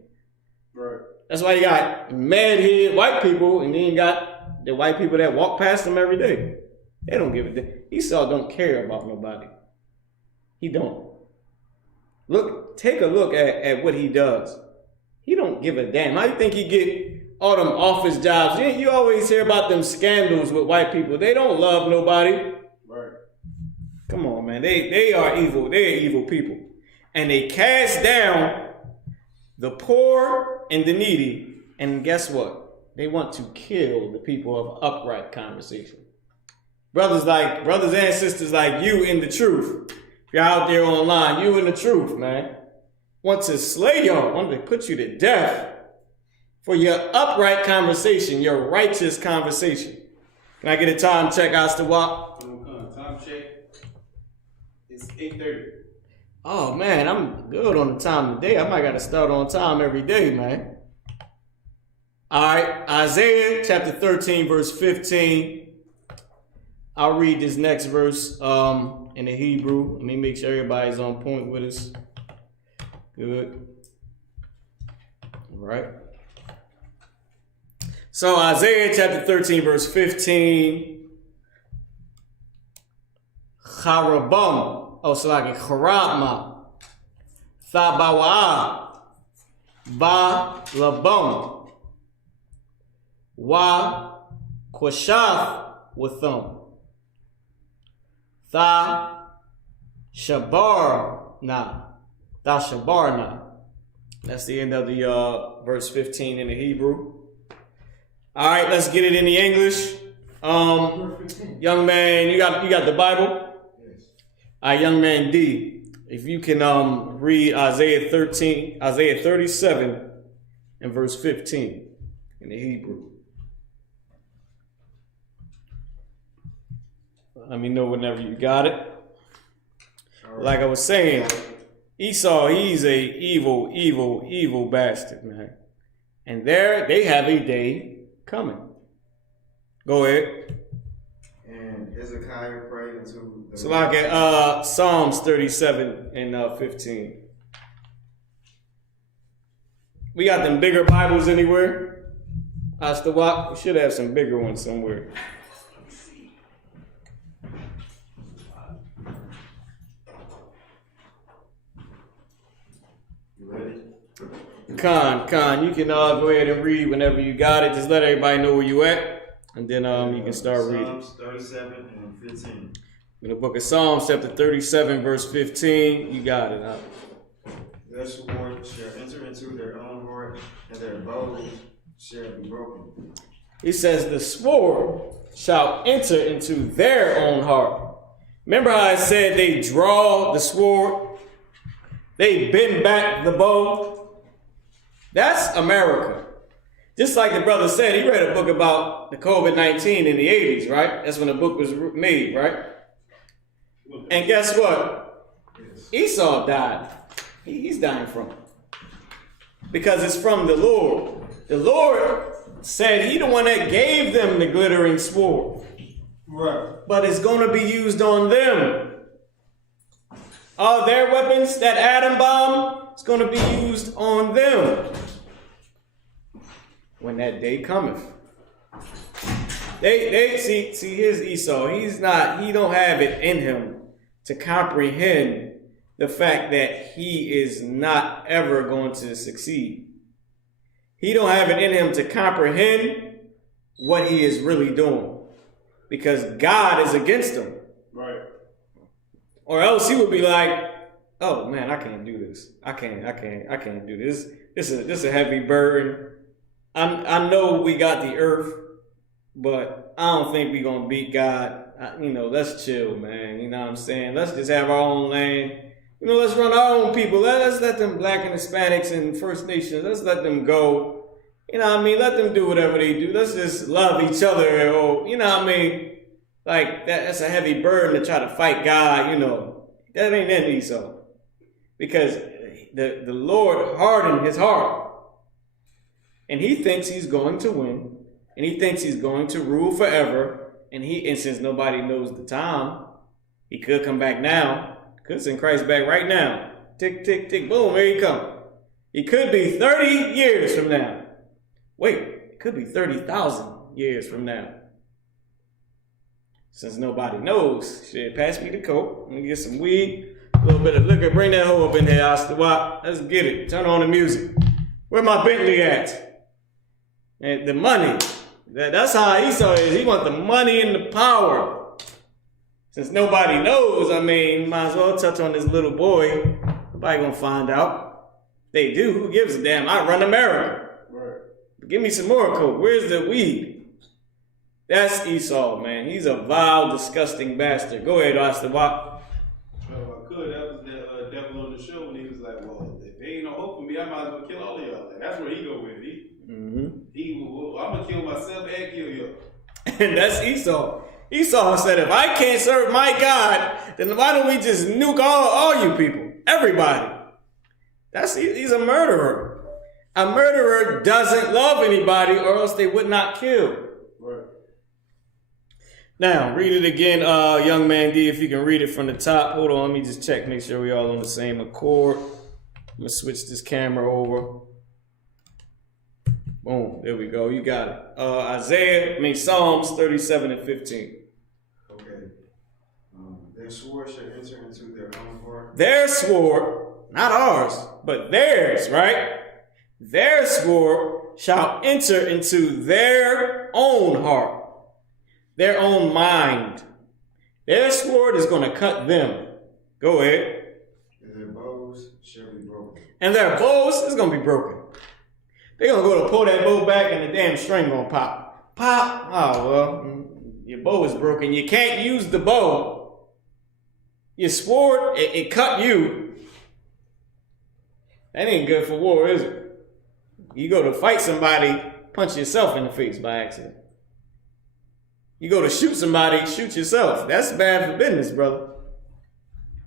Right. That's why you got mad-head white people, and then you got the white people that walk past them every day. They don't give a damn. Esau don't care about nobody. He don't. Take a look at what he does. He don't give a damn. How you think he get all them office jobs? You always hear about them scandals with white people. They don't love nobody. Right. Come on, man. They are evil. They are evil people. And they cast down the poor and the needy. And guess what? They want to kill the people of upright conversation. Brothers and sisters like you in the truth. If you're out there online, you in the truth, man. Want to slay y'all, want to put you to death for your upright conversation, your righteous conversation. Can I get a time check, Astawak? Time check. It's 8:30. Oh man, I'm good on the time today. I might gotta start on time every day, man. All right, Isaiah chapter 13, verse 15. I'll read this next verse in the Hebrew. Let me make sure everybody's on point with us. Good. All right. So Isaiah chapter 13, verse 15. Charabam. Oh, so like Charabma. Thabawa. Ba labam. Wa kwashaf with them. Tha shabarna. Tha shabarna. That's the end of the verse 15 in the Hebrew. All right, let's get it in the English. Young man, you got the Bible? Yes. All right, young man D, if you can read Isaiah 37 and verse 15 in the Hebrew. Let me know whenever you got it. Right. Like I was saying, Esau, he's a evil bastard, man. And they have a day coming. Go ahead. And Hezekiah prayed unto the So like at Psalms 37 and 15. We got them bigger Bibles anywhere? Astawak, we should have some bigger ones somewhere. You ready? Khan, you can go ahead and read whenever you got it. Just let everybody know where you at, and then you can start reading. Psalms 37 and 15. In the book of Psalms, chapter 37, verse 15, you got it. Their sword shall enter into their own heart, and their bows shall be broken. He says, the sword shall enter into their own heart. Remember how I said they draw the sword? They bend back the bow? That's America. Just like the brother said, he read a book about the COVID-19 in the 80s, right? That's when the book was made, right? And guess what? Esau died. He's dying from it. Because it's from the Lord. The Lord said he the one that gave them the glittering sword. Right. But it's going to be used on them. All their weapons, that atom bomb, it's going to be used on them. When that day cometh. They see here's Esau. He don't have it in him to comprehend the fact that he is not ever going to succeed. He don't have it in him to comprehend what he is really doing. Because God is against him. Right. Or else he would be like, oh man, I can't do this. I can't do this. This is a heavy burden. I know we got the earth, but I don't think we're gonna beat God. Let's chill, man. You know what I'm saying? Let's just have our own land. Let's run our own people. Let's let them black and Hispanics and First Nations, let's let them go. You know what I mean? Let them do whatever they do. Let's just love each other. Or, you know what I mean? Like, that's a heavy burden to try to fight God, That ain't in Esau. Because the Lord hardened his heart. And he thinks he's going to win. And he thinks he's going to rule forever. And since nobody knows the time, he could come back now. Could send Christ back right now. Tick, tick, tick, boom, here he come. He could be 30 years from now. Wait, it could be 30,000 years from now. Since nobody knows, shit, pass me the coke. Let me get some weed, a little bit of liquor. Bring that hoe up in here, Astawak. Let's get it. Turn on the music. Where my Bentley at? And the money. That's how Esau is. He wants the money and the power. Since nobody knows, might as well touch on this little boy. Nobody gonna find out. They do. Who gives a damn? I run America. Right. Give me some more coke. Where's the weed? That's Esau, man. He's a vile, disgusting bastard. Go ahead, Astawak. Well, if I could, that was the devil on the show when he was like, well, if there ain't no hope for me, I might as well kill all of y'all. Like, that's where he go with it. I'm going to kill myself and kill y'all. And that's Esau. Esau said, if I can't serve my God, then why don't we just nuke all you people? Everybody. He's a murderer. A murderer doesn't love anybody or else they would not kill. Right. Now, read it again, young man D, if you can read it from the top. Hold on, let me just check, make sure we all on the same accord. I'm going to switch this camera over. Boom, there we go, you got it. Psalms 37 and 15. Okay. Their sword shall enter into their own heart. Their sword, not ours, but theirs, right? Their sword shall enter into their own heart. Their own mind. Their sword is going to cut them. Go ahead. And their bows shall be broken. And their bows is going to be broken. They're going to go to pull that bow back and the damn string going to pop. Pop. Oh, well, your bow is broken. You can't use the bow. Your sword, it cut you. That ain't good for war, is it? You go to fight somebody, punch yourself in the face by accident. You go to shoot somebody, shoot yourself. That's bad for business, brother.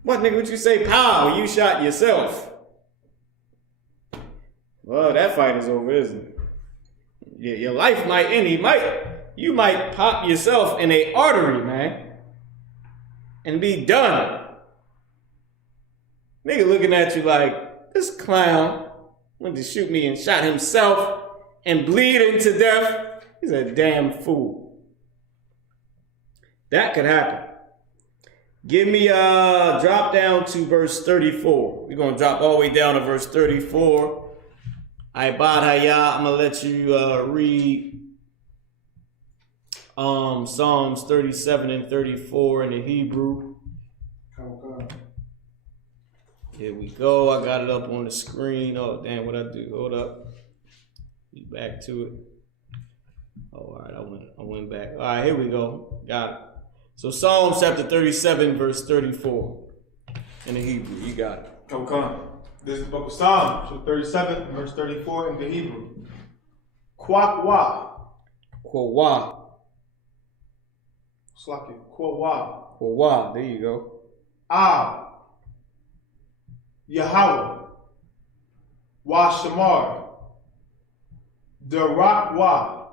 What, nigga, would you say, pow, you shot yourself? Well, that fight is over, isn't it? Your life might end. you might pop yourself in a artery, man, and be done. Nigga looking at you like, this clown went to shoot me and shot himself and bleeding to death. He's a damn fool. That could happen. Give me drop down to verse 34. We're gonna drop all the way down to verse 34. Ibad Hayah, I'm gonna let you read Psalms 37 and 34 in the Hebrew. Here we go. I got it up on the screen. Oh damn, what I do? Hold up. Be back to it. Oh, all right, I went back. All right, here we go. Got it. So Psalms chapter 37, verse 34 in the Hebrew. You got it. Come. This is the book of Psalms, chapter 37, verse 34 in the Hebrew. Kwakwa. Kwawa. Slaki. Kwawa. Kwawa. There you go. Yahweh. Washamar. Darakwa.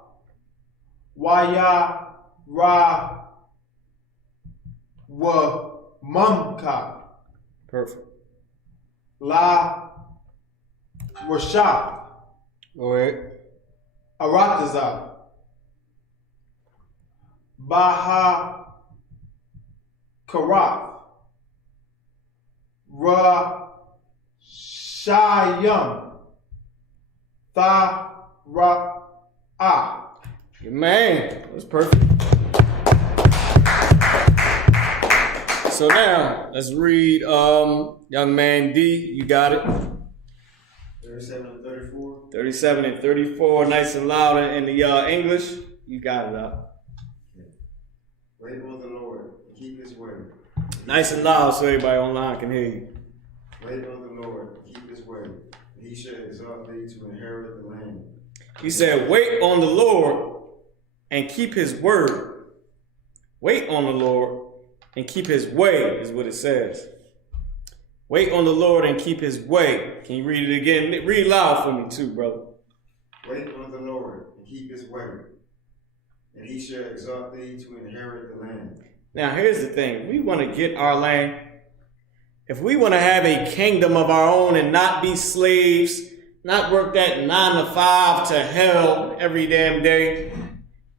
Waya Ra Wa Mamka. Perfect. La Rashab. Go ahead. Arataza. Baha Karath. Ra Shayam. Tha Ra Ah. Man, that's perfect. So now let's read young man D. You got it. 37 and 34. 37 and 34, nice and loud in the English. You got it up. Wait on the Lord, keep his word. Nice and loud so everybody online can hear you. Wait on the Lord, keep his word. He shall exalt thee to inherit the land. He said, wait on the Lord and keep his word. Wait on the Lord and keep his way is what it says. Wait on the Lord and keep his way. Can you read it again? Read loud for me too, brother. Wait on the Lord and keep his word, and he shall exalt thee to inherit the land. Now here's the thing. We want to get our land. If we want to have a kingdom of our own and not be slaves, not work that 9 to 5 to hell every damn day,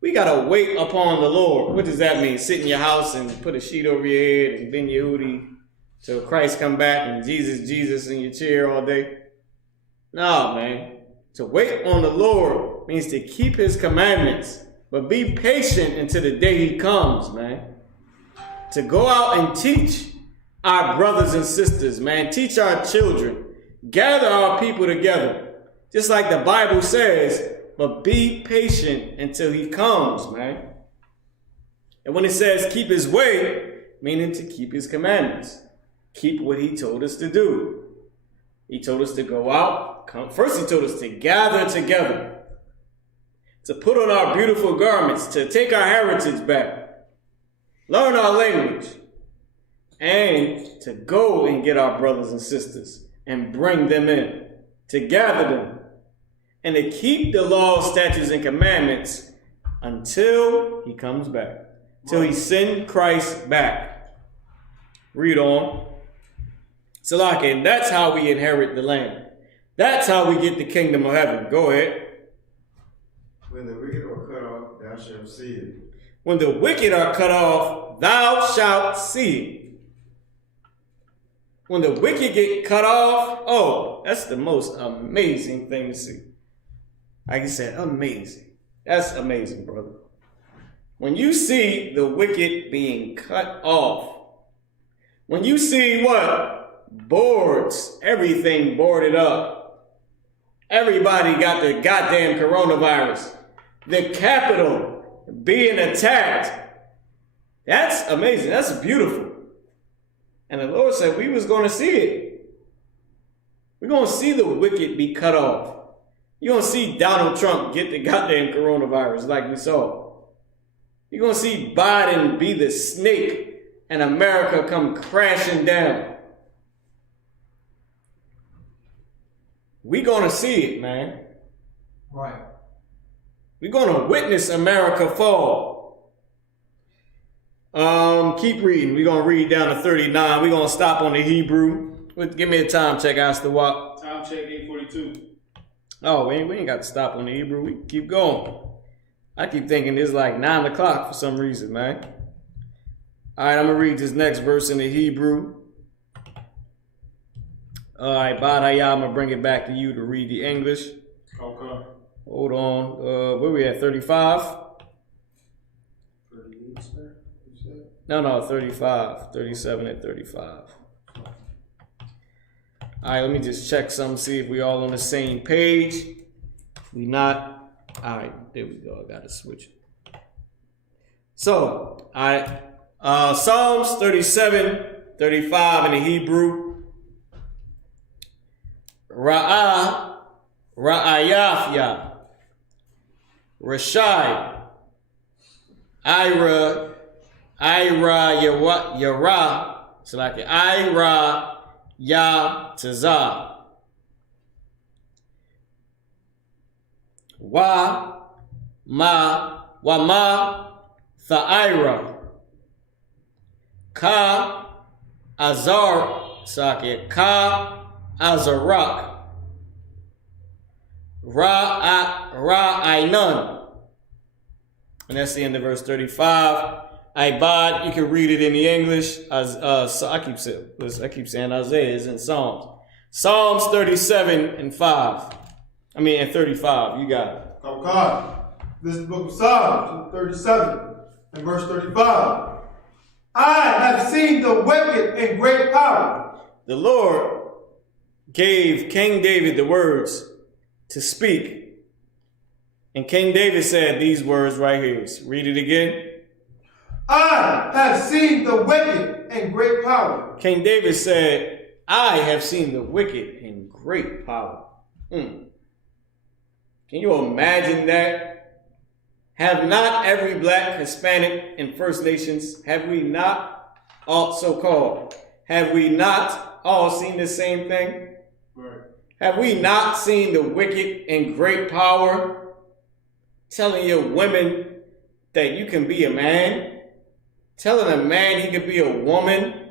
we got to wait upon the Lord. What does that mean? Sit in your house and put a sheet over your head and bend your hoodie till Christ come back and Jesus in your chair all day? No, man. To wait on the Lord means to keep his commandments, but be patient until the day he comes, man. To go out and teach our brothers and sisters, man. Teach our children. Gather our people together. Just like the Bible says, but be patient until he comes, man. And when it says keep his way, meaning to keep his commandments. Keep what he told us to do. He told us to go out. First, he told us to gather together. To put on our beautiful garments. To take our heritage back. Learn our language. And to go and get our brothers and sisters. And bring them in. To gather them. And to keep the laws, statutes, and commandments until he comes back. Till he send Christ back. Read on. Salaki, and that's how we inherit the land. That's how we get the kingdom of heaven. Go ahead. When the wicked are cut off, thou shalt see it. When the wicked are cut off, thou shalt see it. When the wicked get cut off, oh, that's the most amazing thing to see. Like I said, amazing. That's amazing, brother. When you see the wicked being cut off, when you see what? Boards, everything boarded up. Everybody got the goddamn coronavirus. The Capitol being attacked. That's amazing. That's beautiful. And the Lord said we was going to see it. We're going to see the wicked be cut off. You're going to see Donald Trump get the goddamn coronavirus like we saw. You're going to see Biden be the snake and America come crashing down. We're going to see it, man. Right. We're going to witness America fall. Keep reading. We're going to read down to 39. We're going to stop on the Hebrew. Give me a time check, Aster Watt. Time check 8:42. Oh, we ain't got to stop on the Hebrew. We can keep going. I keep thinking it's like 9 o'clock for some reason, man. All right, I'm going to read this next verse in the Hebrew. All right, Badaya, I'm going to bring it back to you to read the English. Okay. Hold on. Where we at? 35? 38, sir? You said? No, 35. 37 and 35. All right, let me just check something, see if we all on the same page. We not. All right, there we go. I got to switch it. So, all right. Psalms 37, 35 in the Hebrew. Ra'ayafya. Rashai. Ira Yara. So like Ira Ya Tazah. Wa ma Tha'ira. Ka Azar Sakit. Ka Azarak. Ra'aynan. And that's the end of verse 35. Ibad, you can read it in the English. I keep saying Isaiah is in Psalms. Psalms 37 and 5. And 35. You got it. Oh God. This is the book of Psalms, 37 and verse 35. I have seen the wicked in great power. The Lord gave King David the words to speak. And King David said these words right here. Read it again. I have seen the wicked in great power. King David said, I have seen the wicked in great power. Can you imagine that? Have not every black, Hispanic, and First Nations, have we not, all so-called, have we not all seen the same thing? Right. Have we not seen the wicked in great power telling your women that you can be a man? Telling a man he could be a woman?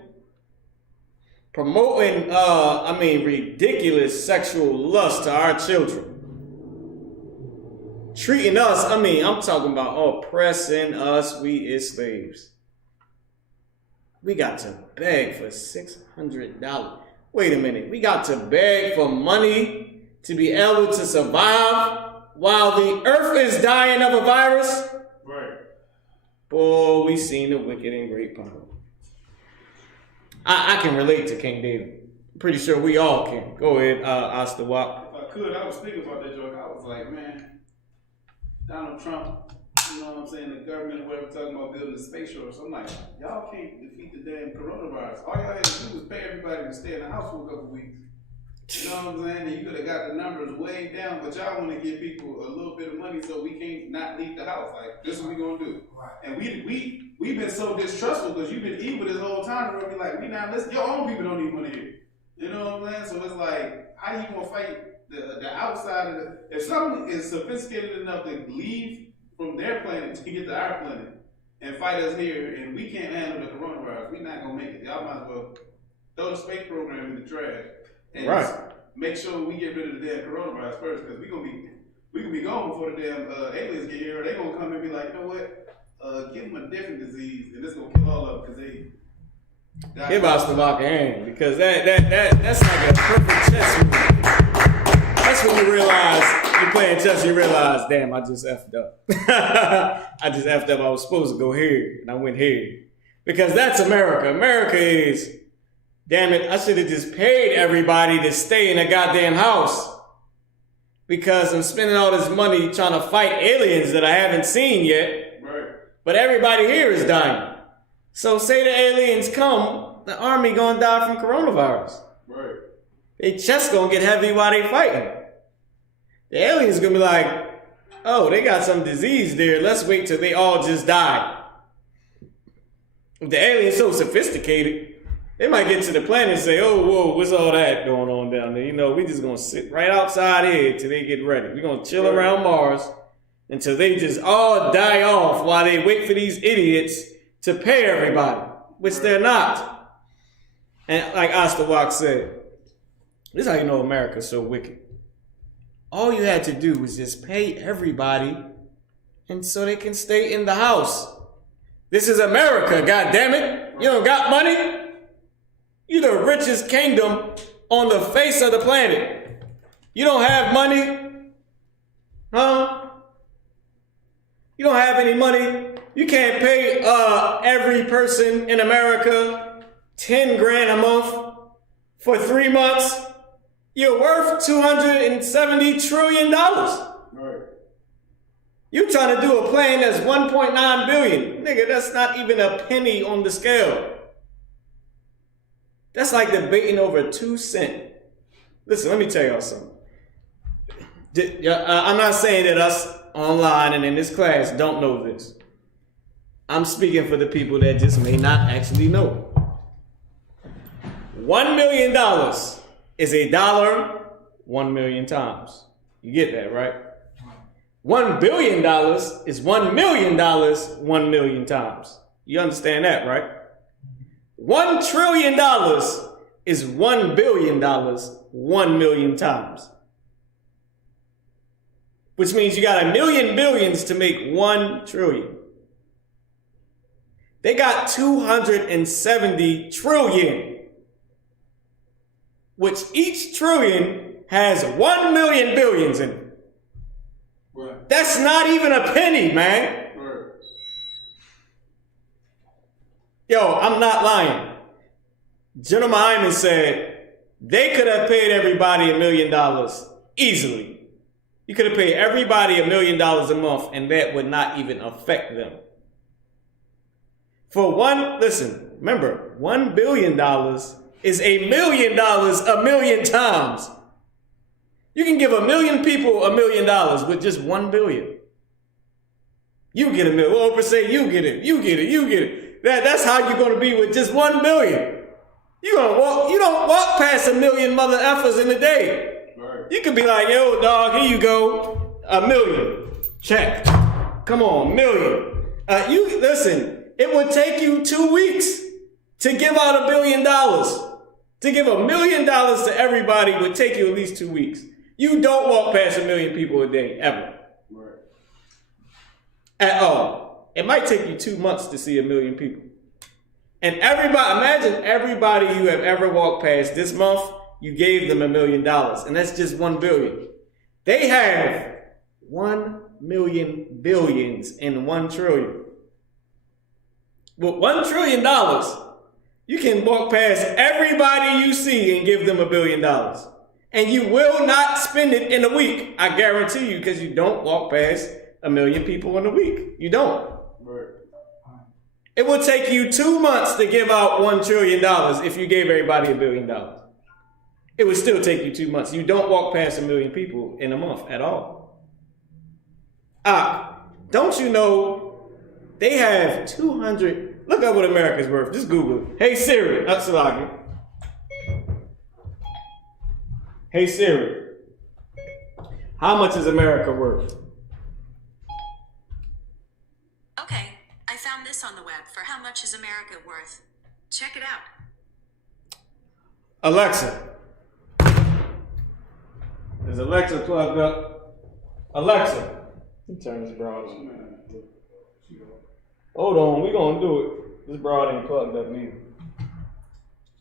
Promoting, ridiculous sexual lust to our children. Treating us, I'm talking about oppressing us, we as slaves. We got to beg for $600. Wait a minute, we got to beg for money to be able to survive while the earth is dying of a virus? Right. Boy, we seen the wicked in great power. I can relate to King David. I'm pretty sure we all can. Go ahead, Astawak. If I could, I was thinking about that joke. I was like, man, Donald Trump, you know what I'm saying, the government or whatever talking about building a space shuttle. So I'm like, y'all can't defeat the damn coronavirus. All y'all had to do was pay everybody to stay in the house for a couple weeks. You know what I'm saying? And you could have got the numbers way down, but y'all want to give people a little bit of money so we can't not leave the house. Like, this is what we gonna do. And we've been so distrustful because you've been evil this whole time. We're like, your own people don't even want to hear. You know what I'm saying? So it's like, how you gonna fight the outside of the, if someone is sophisticated enough to leave from their planet to get to our planet and fight us here, and we can't handle the coronavirus, we're not gonna make it. Y'all might as well throw the space program in the trash and make sure we get rid of the damn coronavirus first, because we can be gone before the damn aliens get here. Or they gonna come and be like, you know what? Give them a different disease, and this gonna kill all of them because they. Give us the lock of hand, because that's like a perfect chess move. That's when you realize you're playing chess. You realize, damn, I just effed up. I just effed up. I was supposed to go here, and I went here, because that's America. America is, damn it, I should have just paid everybody to stay in a goddamn house, because I'm spending all this money trying to fight aliens that I haven't seen yet. Right. But everybody here is dying. So say the aliens come, the army gonna die from coronavirus. Right. They chest gonna get heavy while they fighting. The aliens gonna be like, oh, they got some disease there. Let's wait till they all just die. If the aliens so sophisticated, they might get to the planet and say, oh, whoa, what's all that going on down there? You know, we just gonna sit right outside here till they get ready. We're gonna chill around Mars until they just all die off while they wait for these idiots to pay everybody, which they're not. And like Ostawak said, this is how you know America's so wicked. All you had to do was just pay everybody, and so they can stay in the house. This is America, goddammit. You don't got money? You're the richest kingdom on the face of the planet. You don't have money? Huh? You don't have any money? You can't pay every person in America 10 grand a month for 3 months? You're worth $270 trillion. Right. You trying to do a plan that's 1.9 billion. Nigga, that's not even a penny on the scale. That's like debating over 2 cents. Listen, let me tell y'all something. I'm not saying that us online and in this class don't know this. I'm speaking for the people that just may not actually know. $1 million is a dollar 1 million times. You get that, right? $1 billion is $1 million 1 million times. You understand that, right? $1 trillion is $1 billion 1 million times. Which means you got a million billions to make 1 trillion. They got 270 trillion. Which each trillion has 1 million billions in it. Right. That's not even a penny, man. Right. Yo, I'm not lying. General Hyman said they could have paid everybody $1 million easily. You could have paid everybody $1 million a month and that would not even affect them. Remember, $1 billion is $1 million a million times. You can give 1 million people $1 million with just 1 billion. You get $1 million. Well, Oprah say you get it. You get it. You get it. That's how you're going to be with just 1 billion. You don't walk past 1 million mother effers in a day. Right. You could be like, yo, dog, here you go. 1 million. Check. Come on, 1 million. Listen, it would take you 2 weeks to give out $1 billion. To give $1 million to everybody would take you at least 2 weeks. You don't walk past 1 million people a day, ever. Right. At all. It might take you 2 months to see 1 million people. And imagine everybody you have ever walked past this month, you gave them $1 million. And that's just 1 billion. They have 1 million billions and 1 trillion. With $1 trillion, you can walk past everybody you see and give them $1 billion. And you will not spend it in a week. I guarantee you, because you don't walk past 1 million people in a week. You don't. Right. It will take you 2 months to give out $1 trillion if you gave everybody $1 billion. It would still take you 2 months. You don't walk past 1 million people in a month at all. Don't you know they have 200... Look up what America's worth. Just Google it. Hey Siri. Salagi. Hey Siri. How much is America worth? Okay, I found this on the web for how much is America worth. Check it out. Alexa. Is Alexa plugged up? Alexa. Let me turn this broad on. Hold on, we're gonna do it. This broad ain't plugged up either.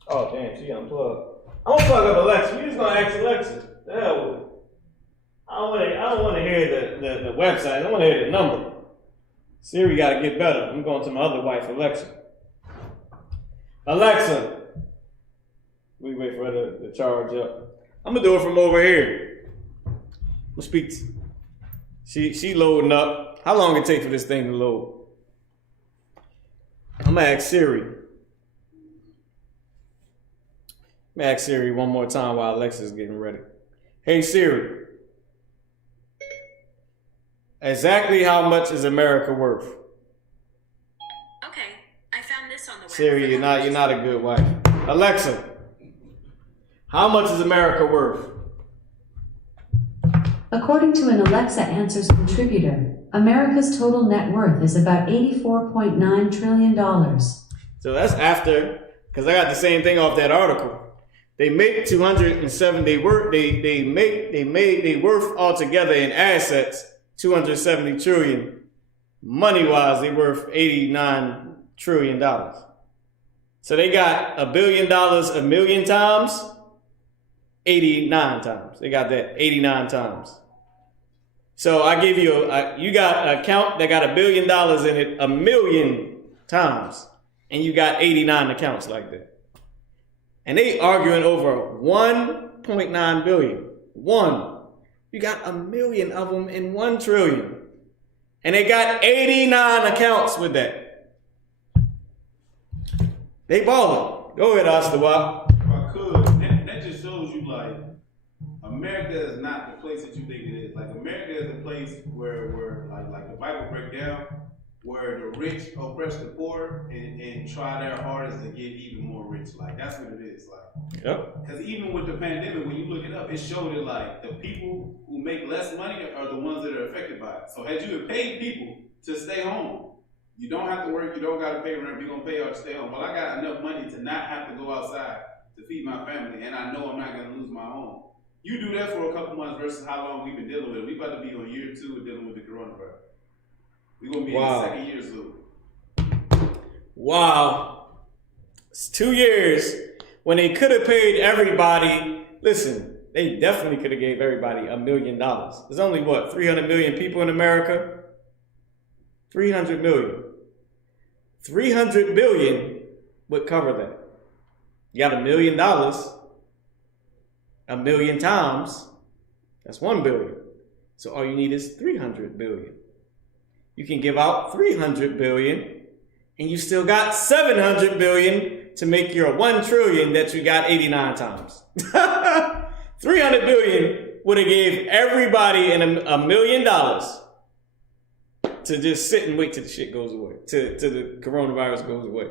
Oh damn, she unplugged. I'm gonna plug up Alexa. We just gonna ask Alexa. The hell with it. I don't wanna hear the website. I wanna hear the number. Siri gotta get better. I'm going to my other wife, Alexa. Alexa. We wait for her to charge up. I'm gonna do it from over here. I'm gonna speak to she loading up. How long it take for this thing to load? I'm gonna ask Siri. I'm gonna ask Siri one more time while Alexa's getting ready. Hey Siri. Exactly how much is America worth? Okay, I found this on the web. Siri, you're not a good wife. Alexa, how much is America worth? According to an Alexa Answers contributor, America's total net worth is about $84.9 trillion. So that's after, because I got the same thing off that article. They make 270. They worth altogether in assets 270 trillion. Money wise, they worth $89 trillion. So they got $1 billion a million times, 89 times. They got that 89 times. So I give you you got an account that got $1 billion in it 1 million times, and you got 89 accounts like that. And they arguing over 1.9 billion. You got 1 million of them in 1 trillion. And they got 89 accounts with that. They balling. Go ahead, Ostawap. If I could, that just shows you like America is not the place that you think it is. Like America is a place where like the Bible break down, where the rich oppress the poor and try their hardest to get even more rich. Like that's what it is. Like, yep. Because even with the pandemic, when you look it up, it showed it like the people who make less money are the ones that are affected by it. So had you have paid people to stay home, you don't have to work, you don't got to pay rent, you're gonna pay y'all to stay home. Well, I got enough money to not have to go outside to feed my family, and I know I'm not gonna lose my home. You do that for a couple months versus how long we've been dealing with it. We about to be on year 2 of dealing with the coronavirus. We're going to be in the second year soon. Wow. It's 2 years when they could have paid everybody. Listen, they definitely could have gave everybody $1 million. There's only, 300 million people in America? 300 million. 300 billion would cover that. You got $1 million. 1 million times, that's 1 billion. So all you need is 300 billion. You can give out 300 billion and you still got 700 billion to make your 1 trillion that you got 89 times. 300 billion would have gave everybody $1 million to just sit and wait till the shit goes away, till the coronavirus goes away.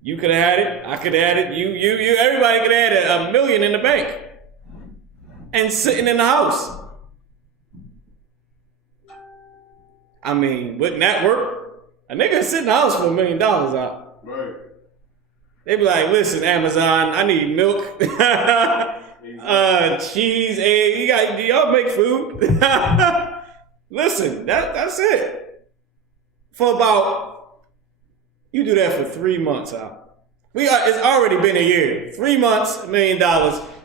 You could have had it, I could have had it, you, everybody could have had $1 million in the bank and sitting in the house. I mean, wouldn't that work? A nigga sit in the house for $1 million out. Right. They be like, listen, Amazon, I need milk, cheese, egg. Y'all make food. Listen, that's it. For about, you do that for 3 months out. It's already been a year. 3 months, $1 million.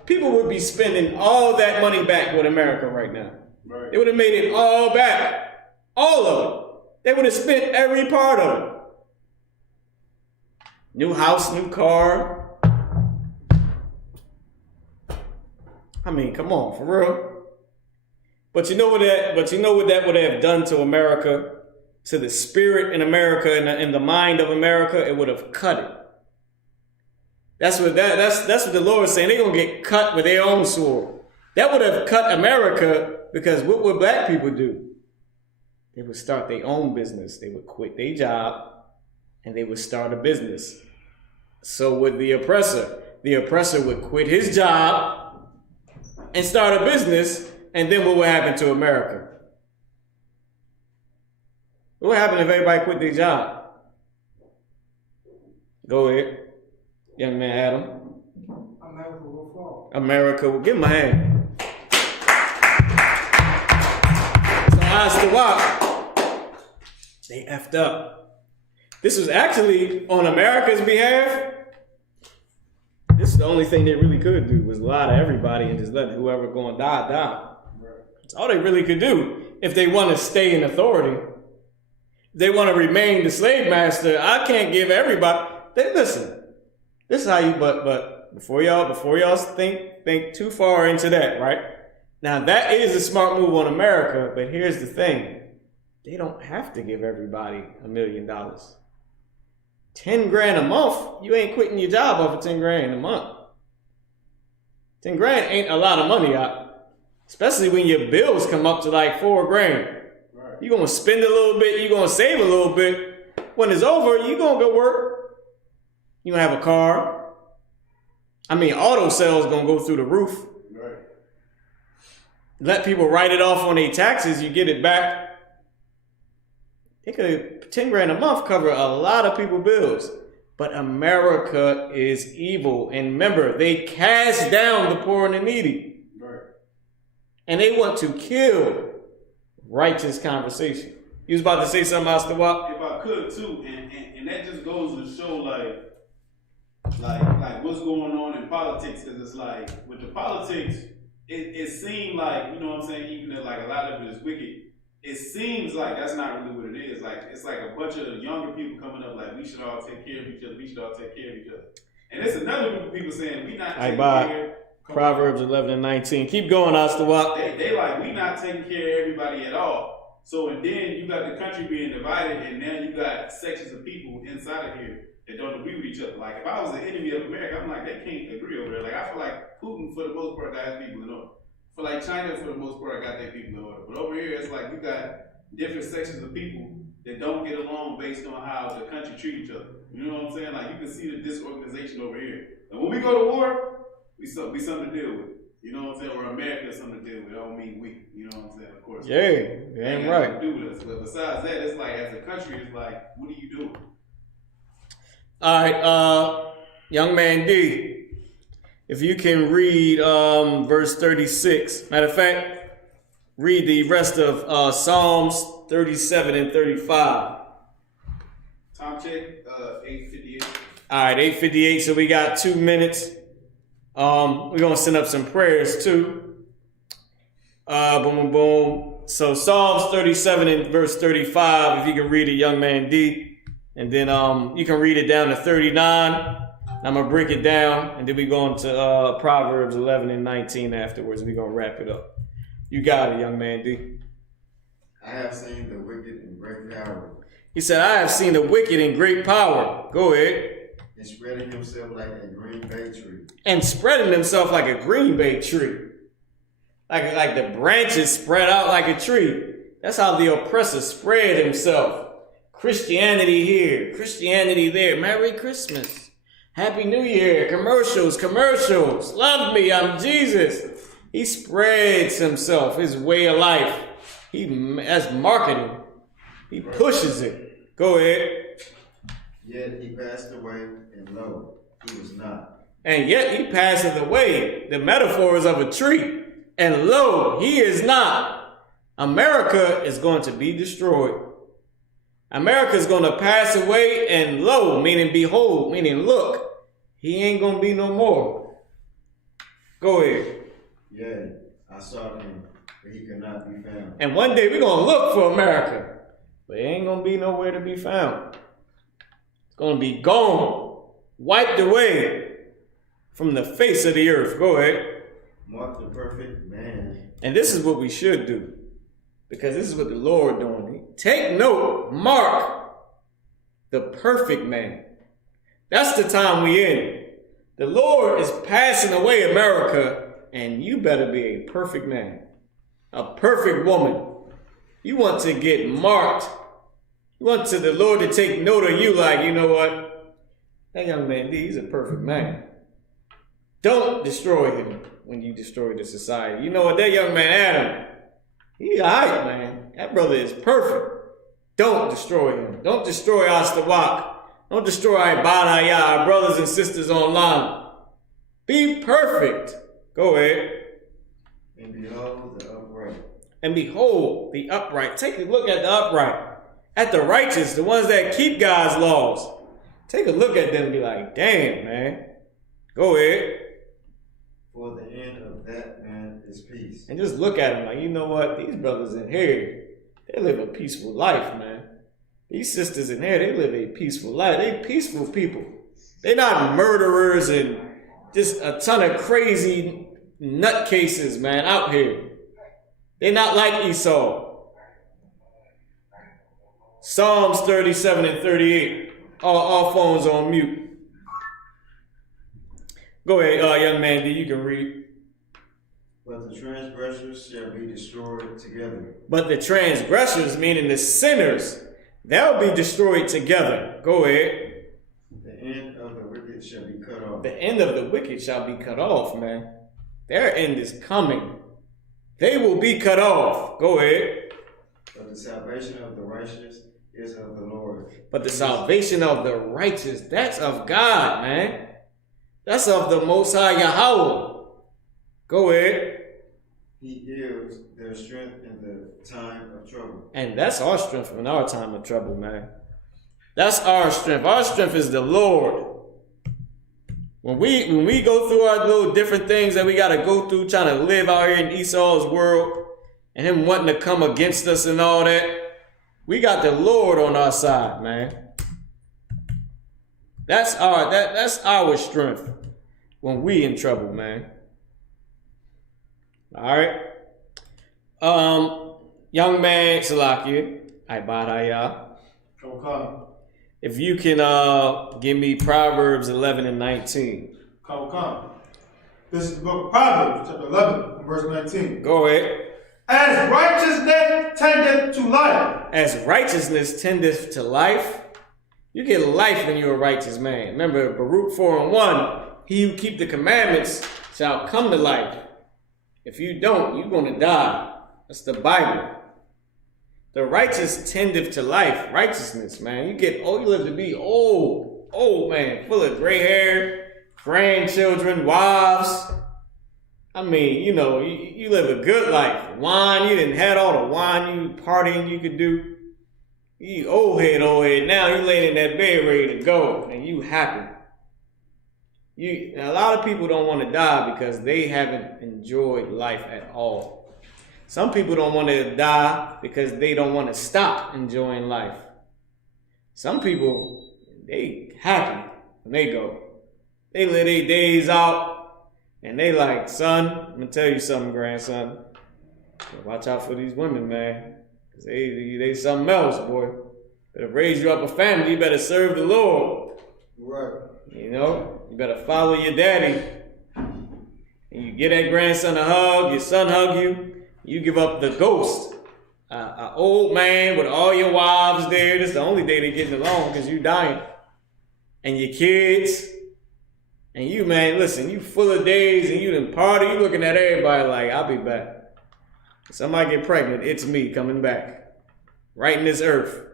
People would be spending all that money back with America right now. Right. They would have made it all back. All of it. They would have spent every part of it. New house, new car. I mean, come on, for real. But you know what that would have done to America, to the spirit in America and the mind of America? It would have cut it. That's what the Lord is saying. They're gonna get cut with their own sword. That would have cut America, because what would black people do? They would start their own business. They would quit their job and they would start a business. So would the oppressor. The oppressor would quit his job and start a business, and then what would happen to America? What would happen if everybody quit their job? Go ahead. Young man Adam. America will fall. America will give him a hand. So Ostawap, they effed up. This was actually on America's behalf. This is the only thing they really could do, was lie to everybody and just let whoever going die, die. That's all they really could do if they want to stay in authority. If they want to remain the slave master, I can't give everybody. Listen. This is how you, but before y'all think too far into that, right? Now that is a smart move on America, but here's the thing. They don't have to give everybody $1 million. 10 grand a month, you ain't quitting your job off of 10 grand a month. 10 grand ain't a lot of money out, especially when your bills come up to like 4 grand. Right. You're gonna spend a little bit, you're gonna save a little bit. When it's over, you're gonna go work. You're gonna have a car. I mean, auto sales gonna go through the roof. Right. let people write it off on their taxes, you get it back. They could 10 grand a month cover a lot of people's bills. But America is evil. And remember, they cast down the poor and the needy. Right. And they want to kill righteous conversation. You was about to say something else, Tawak? If I could too, and that just goes to show like what's going on in politics, because it's like with the politics, it seemed like, you know what I'm saying, even though like a lot of it is wicked, it seems like that's not really what it is. Like it's like a bunch of younger people coming up like we should all take care of each other, we should all take care of each other. And it's another group of people saying we not taking care. Proverbs 11 and 19. Keep going, Astawak. They like we not taking care of everybody at all. So and then you got the country being divided, and now you got sections of people inside of here that don't agree with each other. Like if I was an enemy of America, I'm like they can't agree over there. Like I feel like Putin for the most part got his people in order. For like China for the most part got their people in order. But over here it's like you got different sections of people that don't get along based on how the country treat each other. You know what I'm saying? Like you can see the disorganization over here. And when we go to war, we something to deal with. You know what I'm saying? Or America is something to deal with. I don't mean we. You know what I'm saying? Of course. Yeah, damn right. Do with us. But besides that, it's like as a country, it's like, what are you doing? All right, young man D, if you can read verse 36. Matter of fact, read the rest of Psalms 37 and 35. Time check, 8:58. All right, 8:58. So we got 2 minutes. We're gonna send up some prayers too. Boom, boom, boom. So Psalms 37 and verse 35. If you can read it, young man D. And then you can read it down to 39. I'm going to break it down. And then we go into Proverbs 11 and 19 afterwards. We're going to wrap it up. You got it, young man D. I have seen the wicked in great power. He said, I have seen the wicked in great power. Go ahead. And spreading himself like a green bay tree. And spreading himself like a green bay tree. Like the branches spread out like a tree. That's how the oppressor spread himself. Christianity here, Christianity there. Merry Christmas. Happy New Year. Commercials. Love me, I'm Jesus. He spreads himself, his way of life. That's marketing. He pushes it. Go ahead. Yet he passed away, and lo, he was not. And yet he passeth away. The metaphor is of a tree. And lo, he is not. America is going to be destroyed. America is going to pass away, and lo, meaning behold, meaning look, he ain't going to be no more. Go ahead. Yea, I sought him, but he could not be found. And one day we're going to look for America, but it ain't going to be nowhere to be found. It's going to be gone, wiped away from the face of the earth. Go ahead. Mark the perfect man. And this is what we should do, because this is what the Lord doing. Take note, mark the perfect man. That's the time we in. The Lord is passing away America, and you better be a perfect man, a perfect woman. You want to get marked. You want the Lord to take note of you like, you know what? That young man, he's a perfect man. Don't destroy him when you destroy the society. You know what? That young man, Adam, he all right, man. That brother is perfect. Don't destroy him. Don't destroy Astawak. Don't destroy Ibadaya, our brothers and sisters online. Be perfect. Go ahead. And behold the upright. And behold the upright. Take a look at the upright. At the righteous, the ones that keep God's laws. Take a look at them and be like, damn, man. Go ahead. For the end of that man is peace. And just look at them like, you know what? These brothers in here, they live a peaceful life, man. These sisters in here, they live a peaceful life. They peaceful people. They're not murderers and just a ton of crazy nutcases, man, out here. They're not like Esau. Psalms 37 and 38. All phones on mute. Go ahead, young man D, you can read. But the transgressors shall be destroyed together. But the transgressors, meaning the sinners, they'll be destroyed together. Go ahead. The end of the wicked shall be cut off. The end of the wicked shall be cut off, man. Their end is coming. They will be cut off. Go ahead. But the salvation of the righteous is of the Lord. But the salvation of the righteous, that's of God, man. That's of the Most High Yahweh. Go ahead. He is their strength in the time of trouble. And that's our strength in our time of trouble, man. That's our strength. Our strength is the Lord. When we go through our little different things that we got to go through, trying to live out here in Esau's world, and him wanting to come against us and all that, we got the Lord on our side, man. That's our strength when we in trouble, man. All right. Young man, Salakia, Ibadaya. Come. If you can give me Proverbs 11 and 19. Come. This is the book of Proverbs, chapter 11, verse 19. Go ahead. As righteousness tendeth to life. As righteousness tendeth to life. You get life when you're a righteous man. Remember, Baruch 4 and 1, he who keep the commandments shall come to life. If you don't, you're going to die. That's the Bible. The righteous tendeth to life. Righteousness, man. You live to be old man, full of gray hair, grandchildren, wives. I mean, you live a good life. Wine, you didn't had all the wine, you partying you could do. You old head. Now you laying in that bed ready to go, and you happy. A lot of people don't want to die because they haven't enjoyed life at all. Some people don't want to die because they don't want to stop enjoying life. Some people, they happy when they go. They live their days out and they like, son, I'm going to tell you something, grandson. Watch out for these women, man. Because they something else, boy. Better raise you up a family. You better serve the Lord. Right. You better follow your daddy. And you get that grandson a hug, your son hug you. You give up the ghost. An old man with all your wives there. This is the only day they're getting along because you dying. And your kids. And you, man, listen, you full of days and you done party. You looking at everybody like, I'll be back. If somebody get pregnant, it's me coming back. Right in this earth.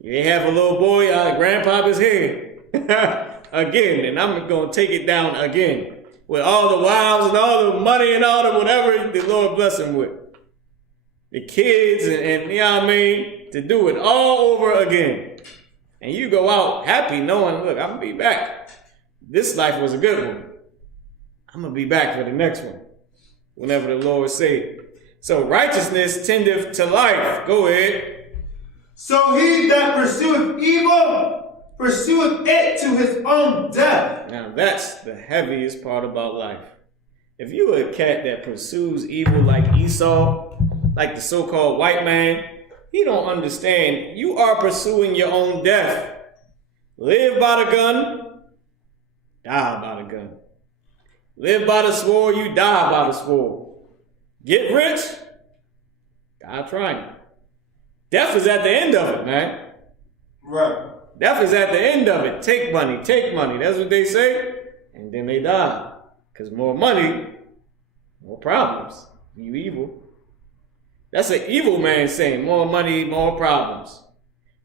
You have a little boy, grandpapa's here. Again, and I'm going to take it down again. With all the wives and all the money and all the whatever the Lord bless him with. The kids and you know what I mean? To do it all over again. And you go out happy knowing, look, I'm going to be back. This life was a good one. I'm going to be back for the next one. Whenever the Lord say. So righteousness tendeth to life. Go ahead. So he that pursueth evil, pursueth it to his own death. Now that's the heaviest part about life. If you a cat that pursues evil like Esau, like the so-called white man, he don't understand. You are pursuing your own death. Live by the gun, die by the gun. Live by the sword, you die by the sword. Get rich, die trying. Death is at the end of it, man. Right. Death is at the end of it. Take money. That's what they say. And then they die. Because more money, more problems. You evil. That's an evil man saying more money, more problems.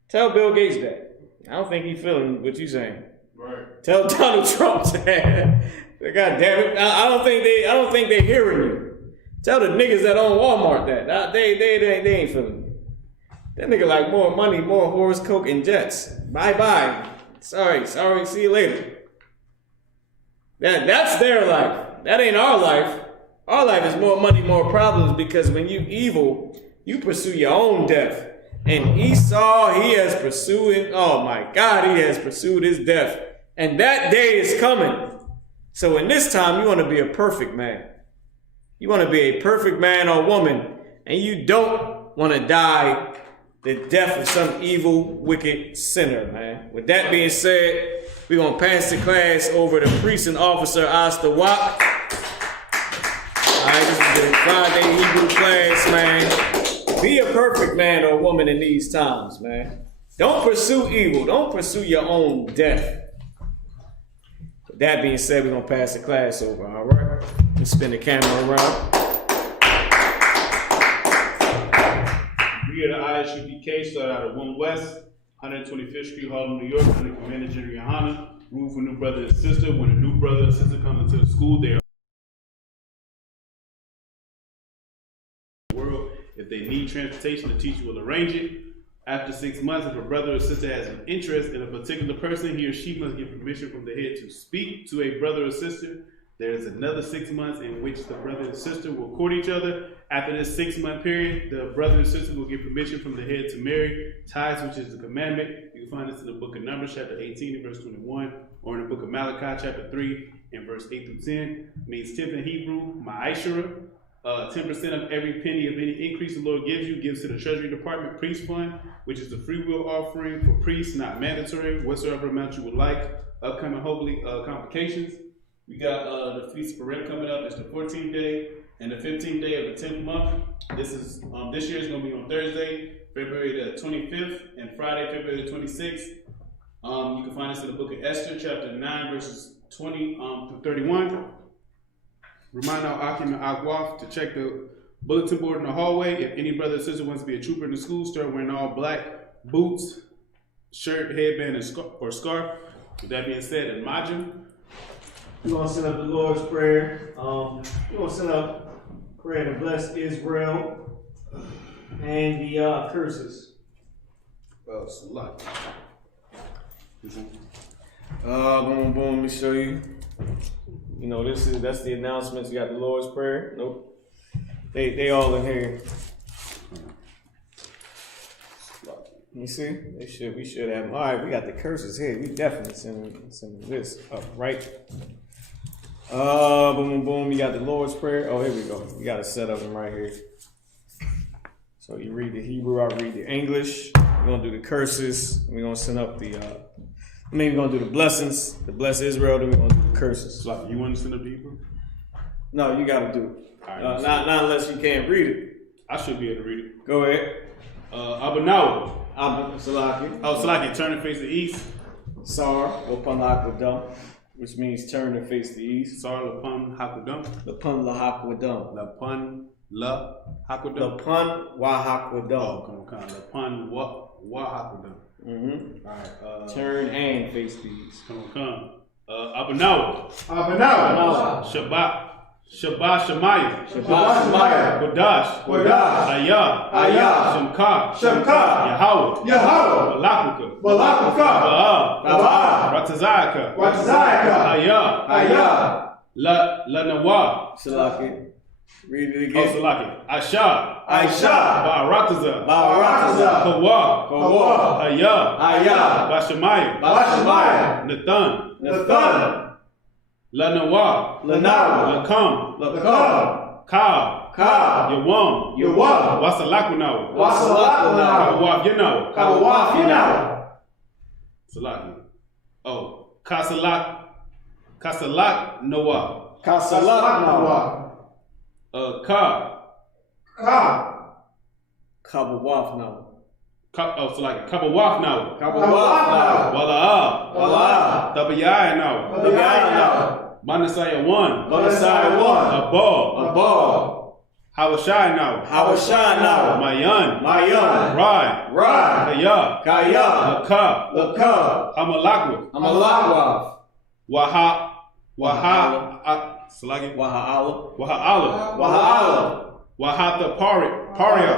Tell Bill Gates that. I don't think he's feeling what you're saying. Right. Tell Donald Trump that. God damn it. I don't think they're hearing you. Tell the niggas that own Walmart that. They ain't feeling you. That nigga like more money, more horse, coke, and jets. Bye. Sorry, see you later. That's their life. That ain't our life. Our life is more money, more problems, because when you evil, you pursue your own death. And Esau, he has pursued his death. And that day is coming. So in this time, you want to be a perfect man. You want to be a perfect man or woman, and you don't want to die the death of some evil, wicked sinner, man. With that being said, we're going to pass the class over to Priest and Officer Asta Wap. All right, this is the Friday Hebrew class, man. Be a perfect man or woman in these times, man. Don't pursue evil. Don't pursue your own death. With that being said, we're going to pass the class over, all right? Let's spin the camera around. ISUPK started out at 1 West, 125th Street, Harlem, New York, under Commander General Yohana. Rule for new brother and sister. When a new brother and sister comes into the school, they are world. If they need transportation, the teacher will arrange it. After 6 months, if a brother or sister has an interest in a particular person, he or she must get permission from the head to speak to a brother or sister. There is another 6 months in which the brother and sister will court each other. After this 6-month period, the brother and sister will get permission from the head to marry. Tithes, which is the commandment. You can find this in the book of Numbers, chapter 18, and verse 21, or in the book of Malachi, chapter 3, and verse 8 through 10. It means 10th in Hebrew, ma'ashara. 10% of every penny of any increase the Lord gives to the Treasury Department priest fund, which is the free will offering for priests, not mandatory, whatsoever amount you would like. Upcoming holy convocations. We got the Feast of Purim coming up. It's the 14th day and the 15th day of the 10th month. This is this year is going to be on Thursday, February the 25th, and Friday, February the 26th. You can find this in the book of Esther, chapter 9, verses 20 through 31. Remind our Akim and Agwaf to check the bulletin board in the hallway. If any brother or sister wants to be a trooper in the school, start wearing all black boots, shirt, headband, or scarf. With that being said, in Majim, We're going to send up the Lord's Prayer. We're going to send up prayer to bless Israel and the curses. Salat. Boom, let me show you. You know, that's the announcements. You got the Lord's Prayer. Nope. They all in here. You see? We should have them. All right, we got the curses here. We definitely send this up, right? Boom. You got the Lord's Prayer. Oh, here we go. We got a set of them right here. So you read the Hebrew, I read the English. We're gonna do the curses. We're gonna send up we're gonna do the blessings, to bless Israel. Then we're gonna do the curses. So you want to send up the Hebrew? No, you gotta do it. Right, not unless you can't read it. I should be able to read it. Go ahead. Abanawa. Salaki. Oh, Salaki, turn and face the east. Sar, Lapan Hakwadam, which means turn and face the east. Sar, Lapan Hakwadam. Lapan Lahakwadam. Lapan La Hakwadam. Lapan Wahakwadam. Oh, come on. Lapan Wahakwadam. Mm-hmm. All right. Turn and face the east. Come. Abanawa. Shabbat Shemaya. Kodash. Ayah. Shemka. Yahweh. Balaka. Ratazaka. Ayah. La Nawa. Salaki. Read it again. Oh, Salaki. Aisha. Ba'arataza. Kawa. Ayah. Bashemaya. Nathan. Lanawa. Lakam. Ka. Yawam. Wasalakunawa. Kawaf Yanawa. Salaki. Oh. Kasalak Noah. Kabawaf now. So like Kabawaf now. Wala. Tabayaya now. Manasaya 1. Abal. Hawashai now. Mayan. Rai. Kaya. Laka. Hamalakwa. Waha. Salagi. Waha'ala. Wahata Paria.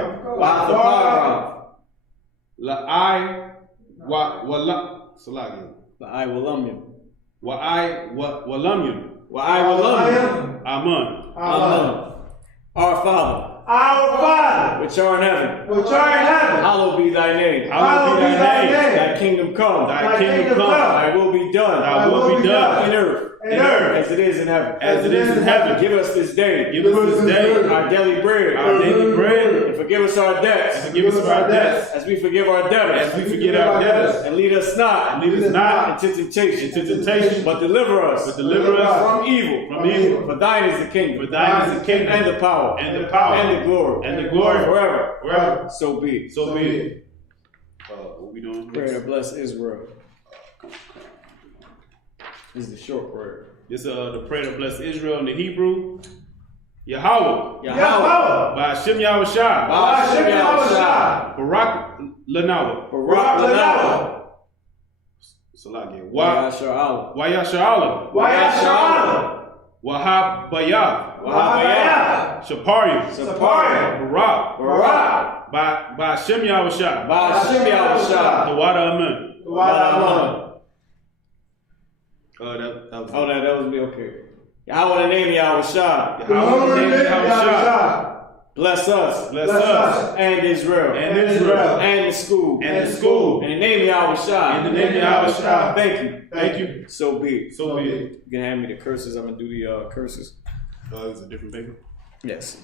La'ai Salagi. La'ai Walamyam. Walamyam. Aman. Our Father, which art in heaven, hallowed be thy name. Thy kingdom come. Thy will be done. In earth. As it is in heaven. Give us this day. Our daily bread. And forgive us our debts. As we forgive our debtors. And lead us not into temptation. But deliver us from evil. For thine is the kingdom. And the power. And the glory. Forever. So be it. What we doing? Prayer to bless Israel. This is the short prayer. This the prayer to bless Israel in the Hebrew. Yahweh. By Hashem Yahushua. By Hashem Yahushua. Barak Lanawa. Barak Lanawa. Salagi. Wayasha Allah. Wayasha Allah. Wayasha Allah. Wahab Bayah. Wahabayah. Shaparia. Saparia. Barak. Barak. By Hashem Yahushua. By Hashem Yahushua. The water amen. That That was me, okay. Yahweh in the name of Yahushua. Yahweh in the name of Yahushua. Bless us. Bless us. And Israel. And Israel. And the school. And the school. In the name of Yahushua. In the name of Yahushua. Thank you. Thank you. So be it. So be it. You can hand me the curses. I'm going to do the curses. It's a different paper. Yes.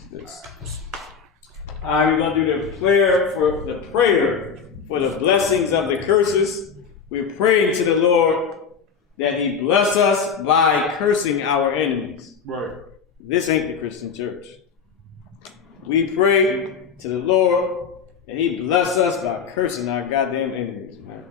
All right, we're going to do the prayer for the blessings of the curses. We're praying to the Lord that He bless us by cursing our enemies. Right. This ain't the Christian church. We pray to the Lord that He bless us by cursing our goddamn enemies, man.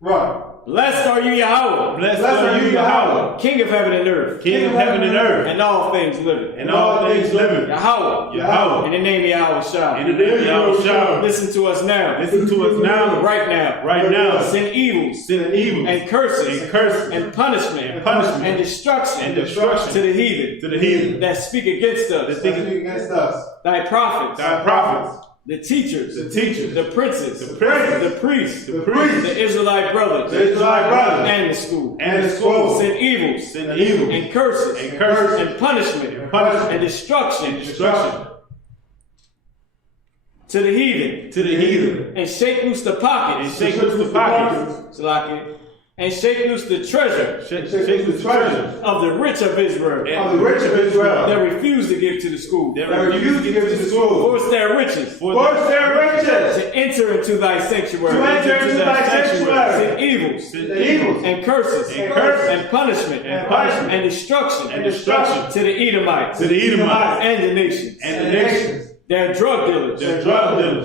Right. Blessed are you, Yahweh. Blessed are you, Yahweh. King of heaven and earth. King of heaven and earth. And all things living. And all things living. Yahweh. Yahweh. In the name of Yahushua. In the name of Yahushua. Listen to us now. Listen to us now. Right now. Right now. Send evils. Send evils. And curses. And curses. And punishment. And punishment. And destruction. And destruction. To the heathen. To the heathen. That speak against us. That speak against us. Thy prophets. Thy prophets. The teachers, the princes, the priests, the Israelite brothers, and the school, send evils, and curses, and punishment, and destruction, to the heathen, and shake loose the pockets, and shake loose the treasure, of the rich of Israel, that refuse to give to the school, force their riches, to enter into thy sanctuary, send evils, and curses, and punishment, and destruction, to the Edomites, and the nations. Their drug dealers,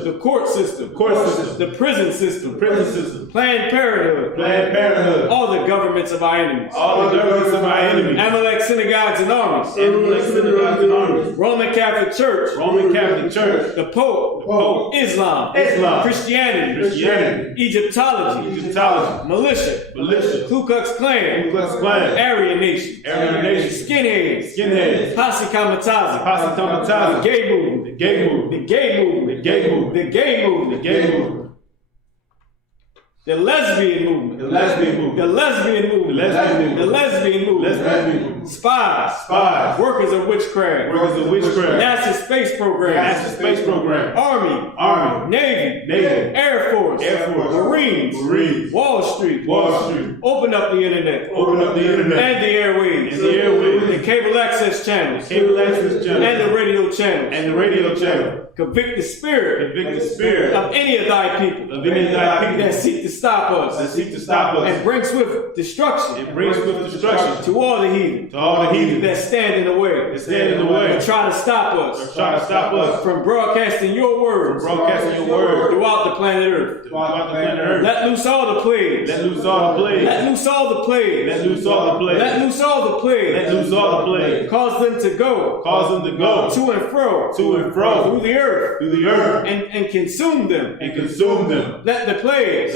the court system, the prison system, Planned Parenthood, all the governments of our enemies, Amalek synagogues and armies, Roman Catholic Church, the Pope, Islam, Christianity, Egyptology, militia, Ku Klux Klan, Aryan Nation, skinheads, Posse Kamataza, gay movement, the gay movement, the lesbian movement, spies, workers of witchcraft, NASA space program, Army, Navy, Air Force, Marines, Wall Street, open up the internet, and the airwaves, the cable access channels, and the radio channels. Convict the spirit of any of thy people that seek to stop us and bring swift destruction to all the heathen that stand in the way and try to stop us from broadcasting your words throughout the planet Earth. Let loose all the plagues. Let loose all the plagues. Cause them to go to and fro through the earth. And consume them. Let the plagues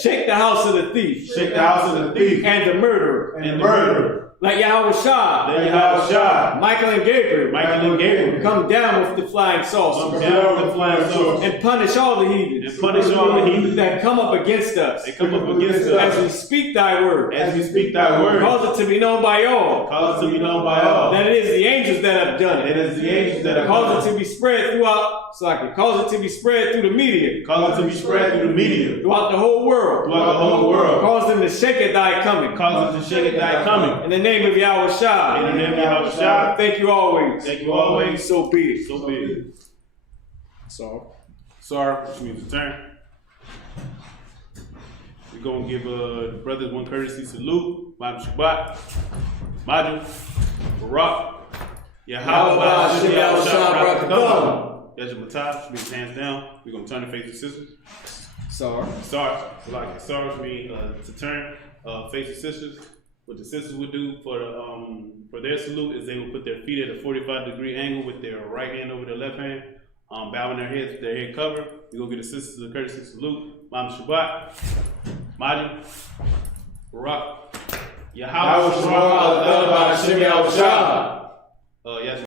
shake the house of the thief. And the murderer. Like Yahushua, Michael and Gabriel, come down with the flying saucers, and punish all the heathens, that come up against us, as we speak thy word, cause it to be known by all, that it is the angels that have done it, cause it to be spread throughout, cause it to be spread through the media, throughout the whole world, cause them to shake at thy coming, in the name of Yahushua. Thank you always. So be it. Sorry, which means a turn. We're going to give the brothers one courtesy salute. Madu Shabbat. Madu. Barak. Yahweh. Yahweh. Matah. Should be hands down. We're going to turn and face the sisters. Sorry. Sorry. Which means to turn, face the sisters. what the sisters would do for their salute is they would put their feet at a 45-degree angle with their right hand over their left hand, bowing their heads with their head covered. We go get the sisters a courtesy salute. Ma'am Shabbat, Majid, Barak, Yahweh Shema, yes.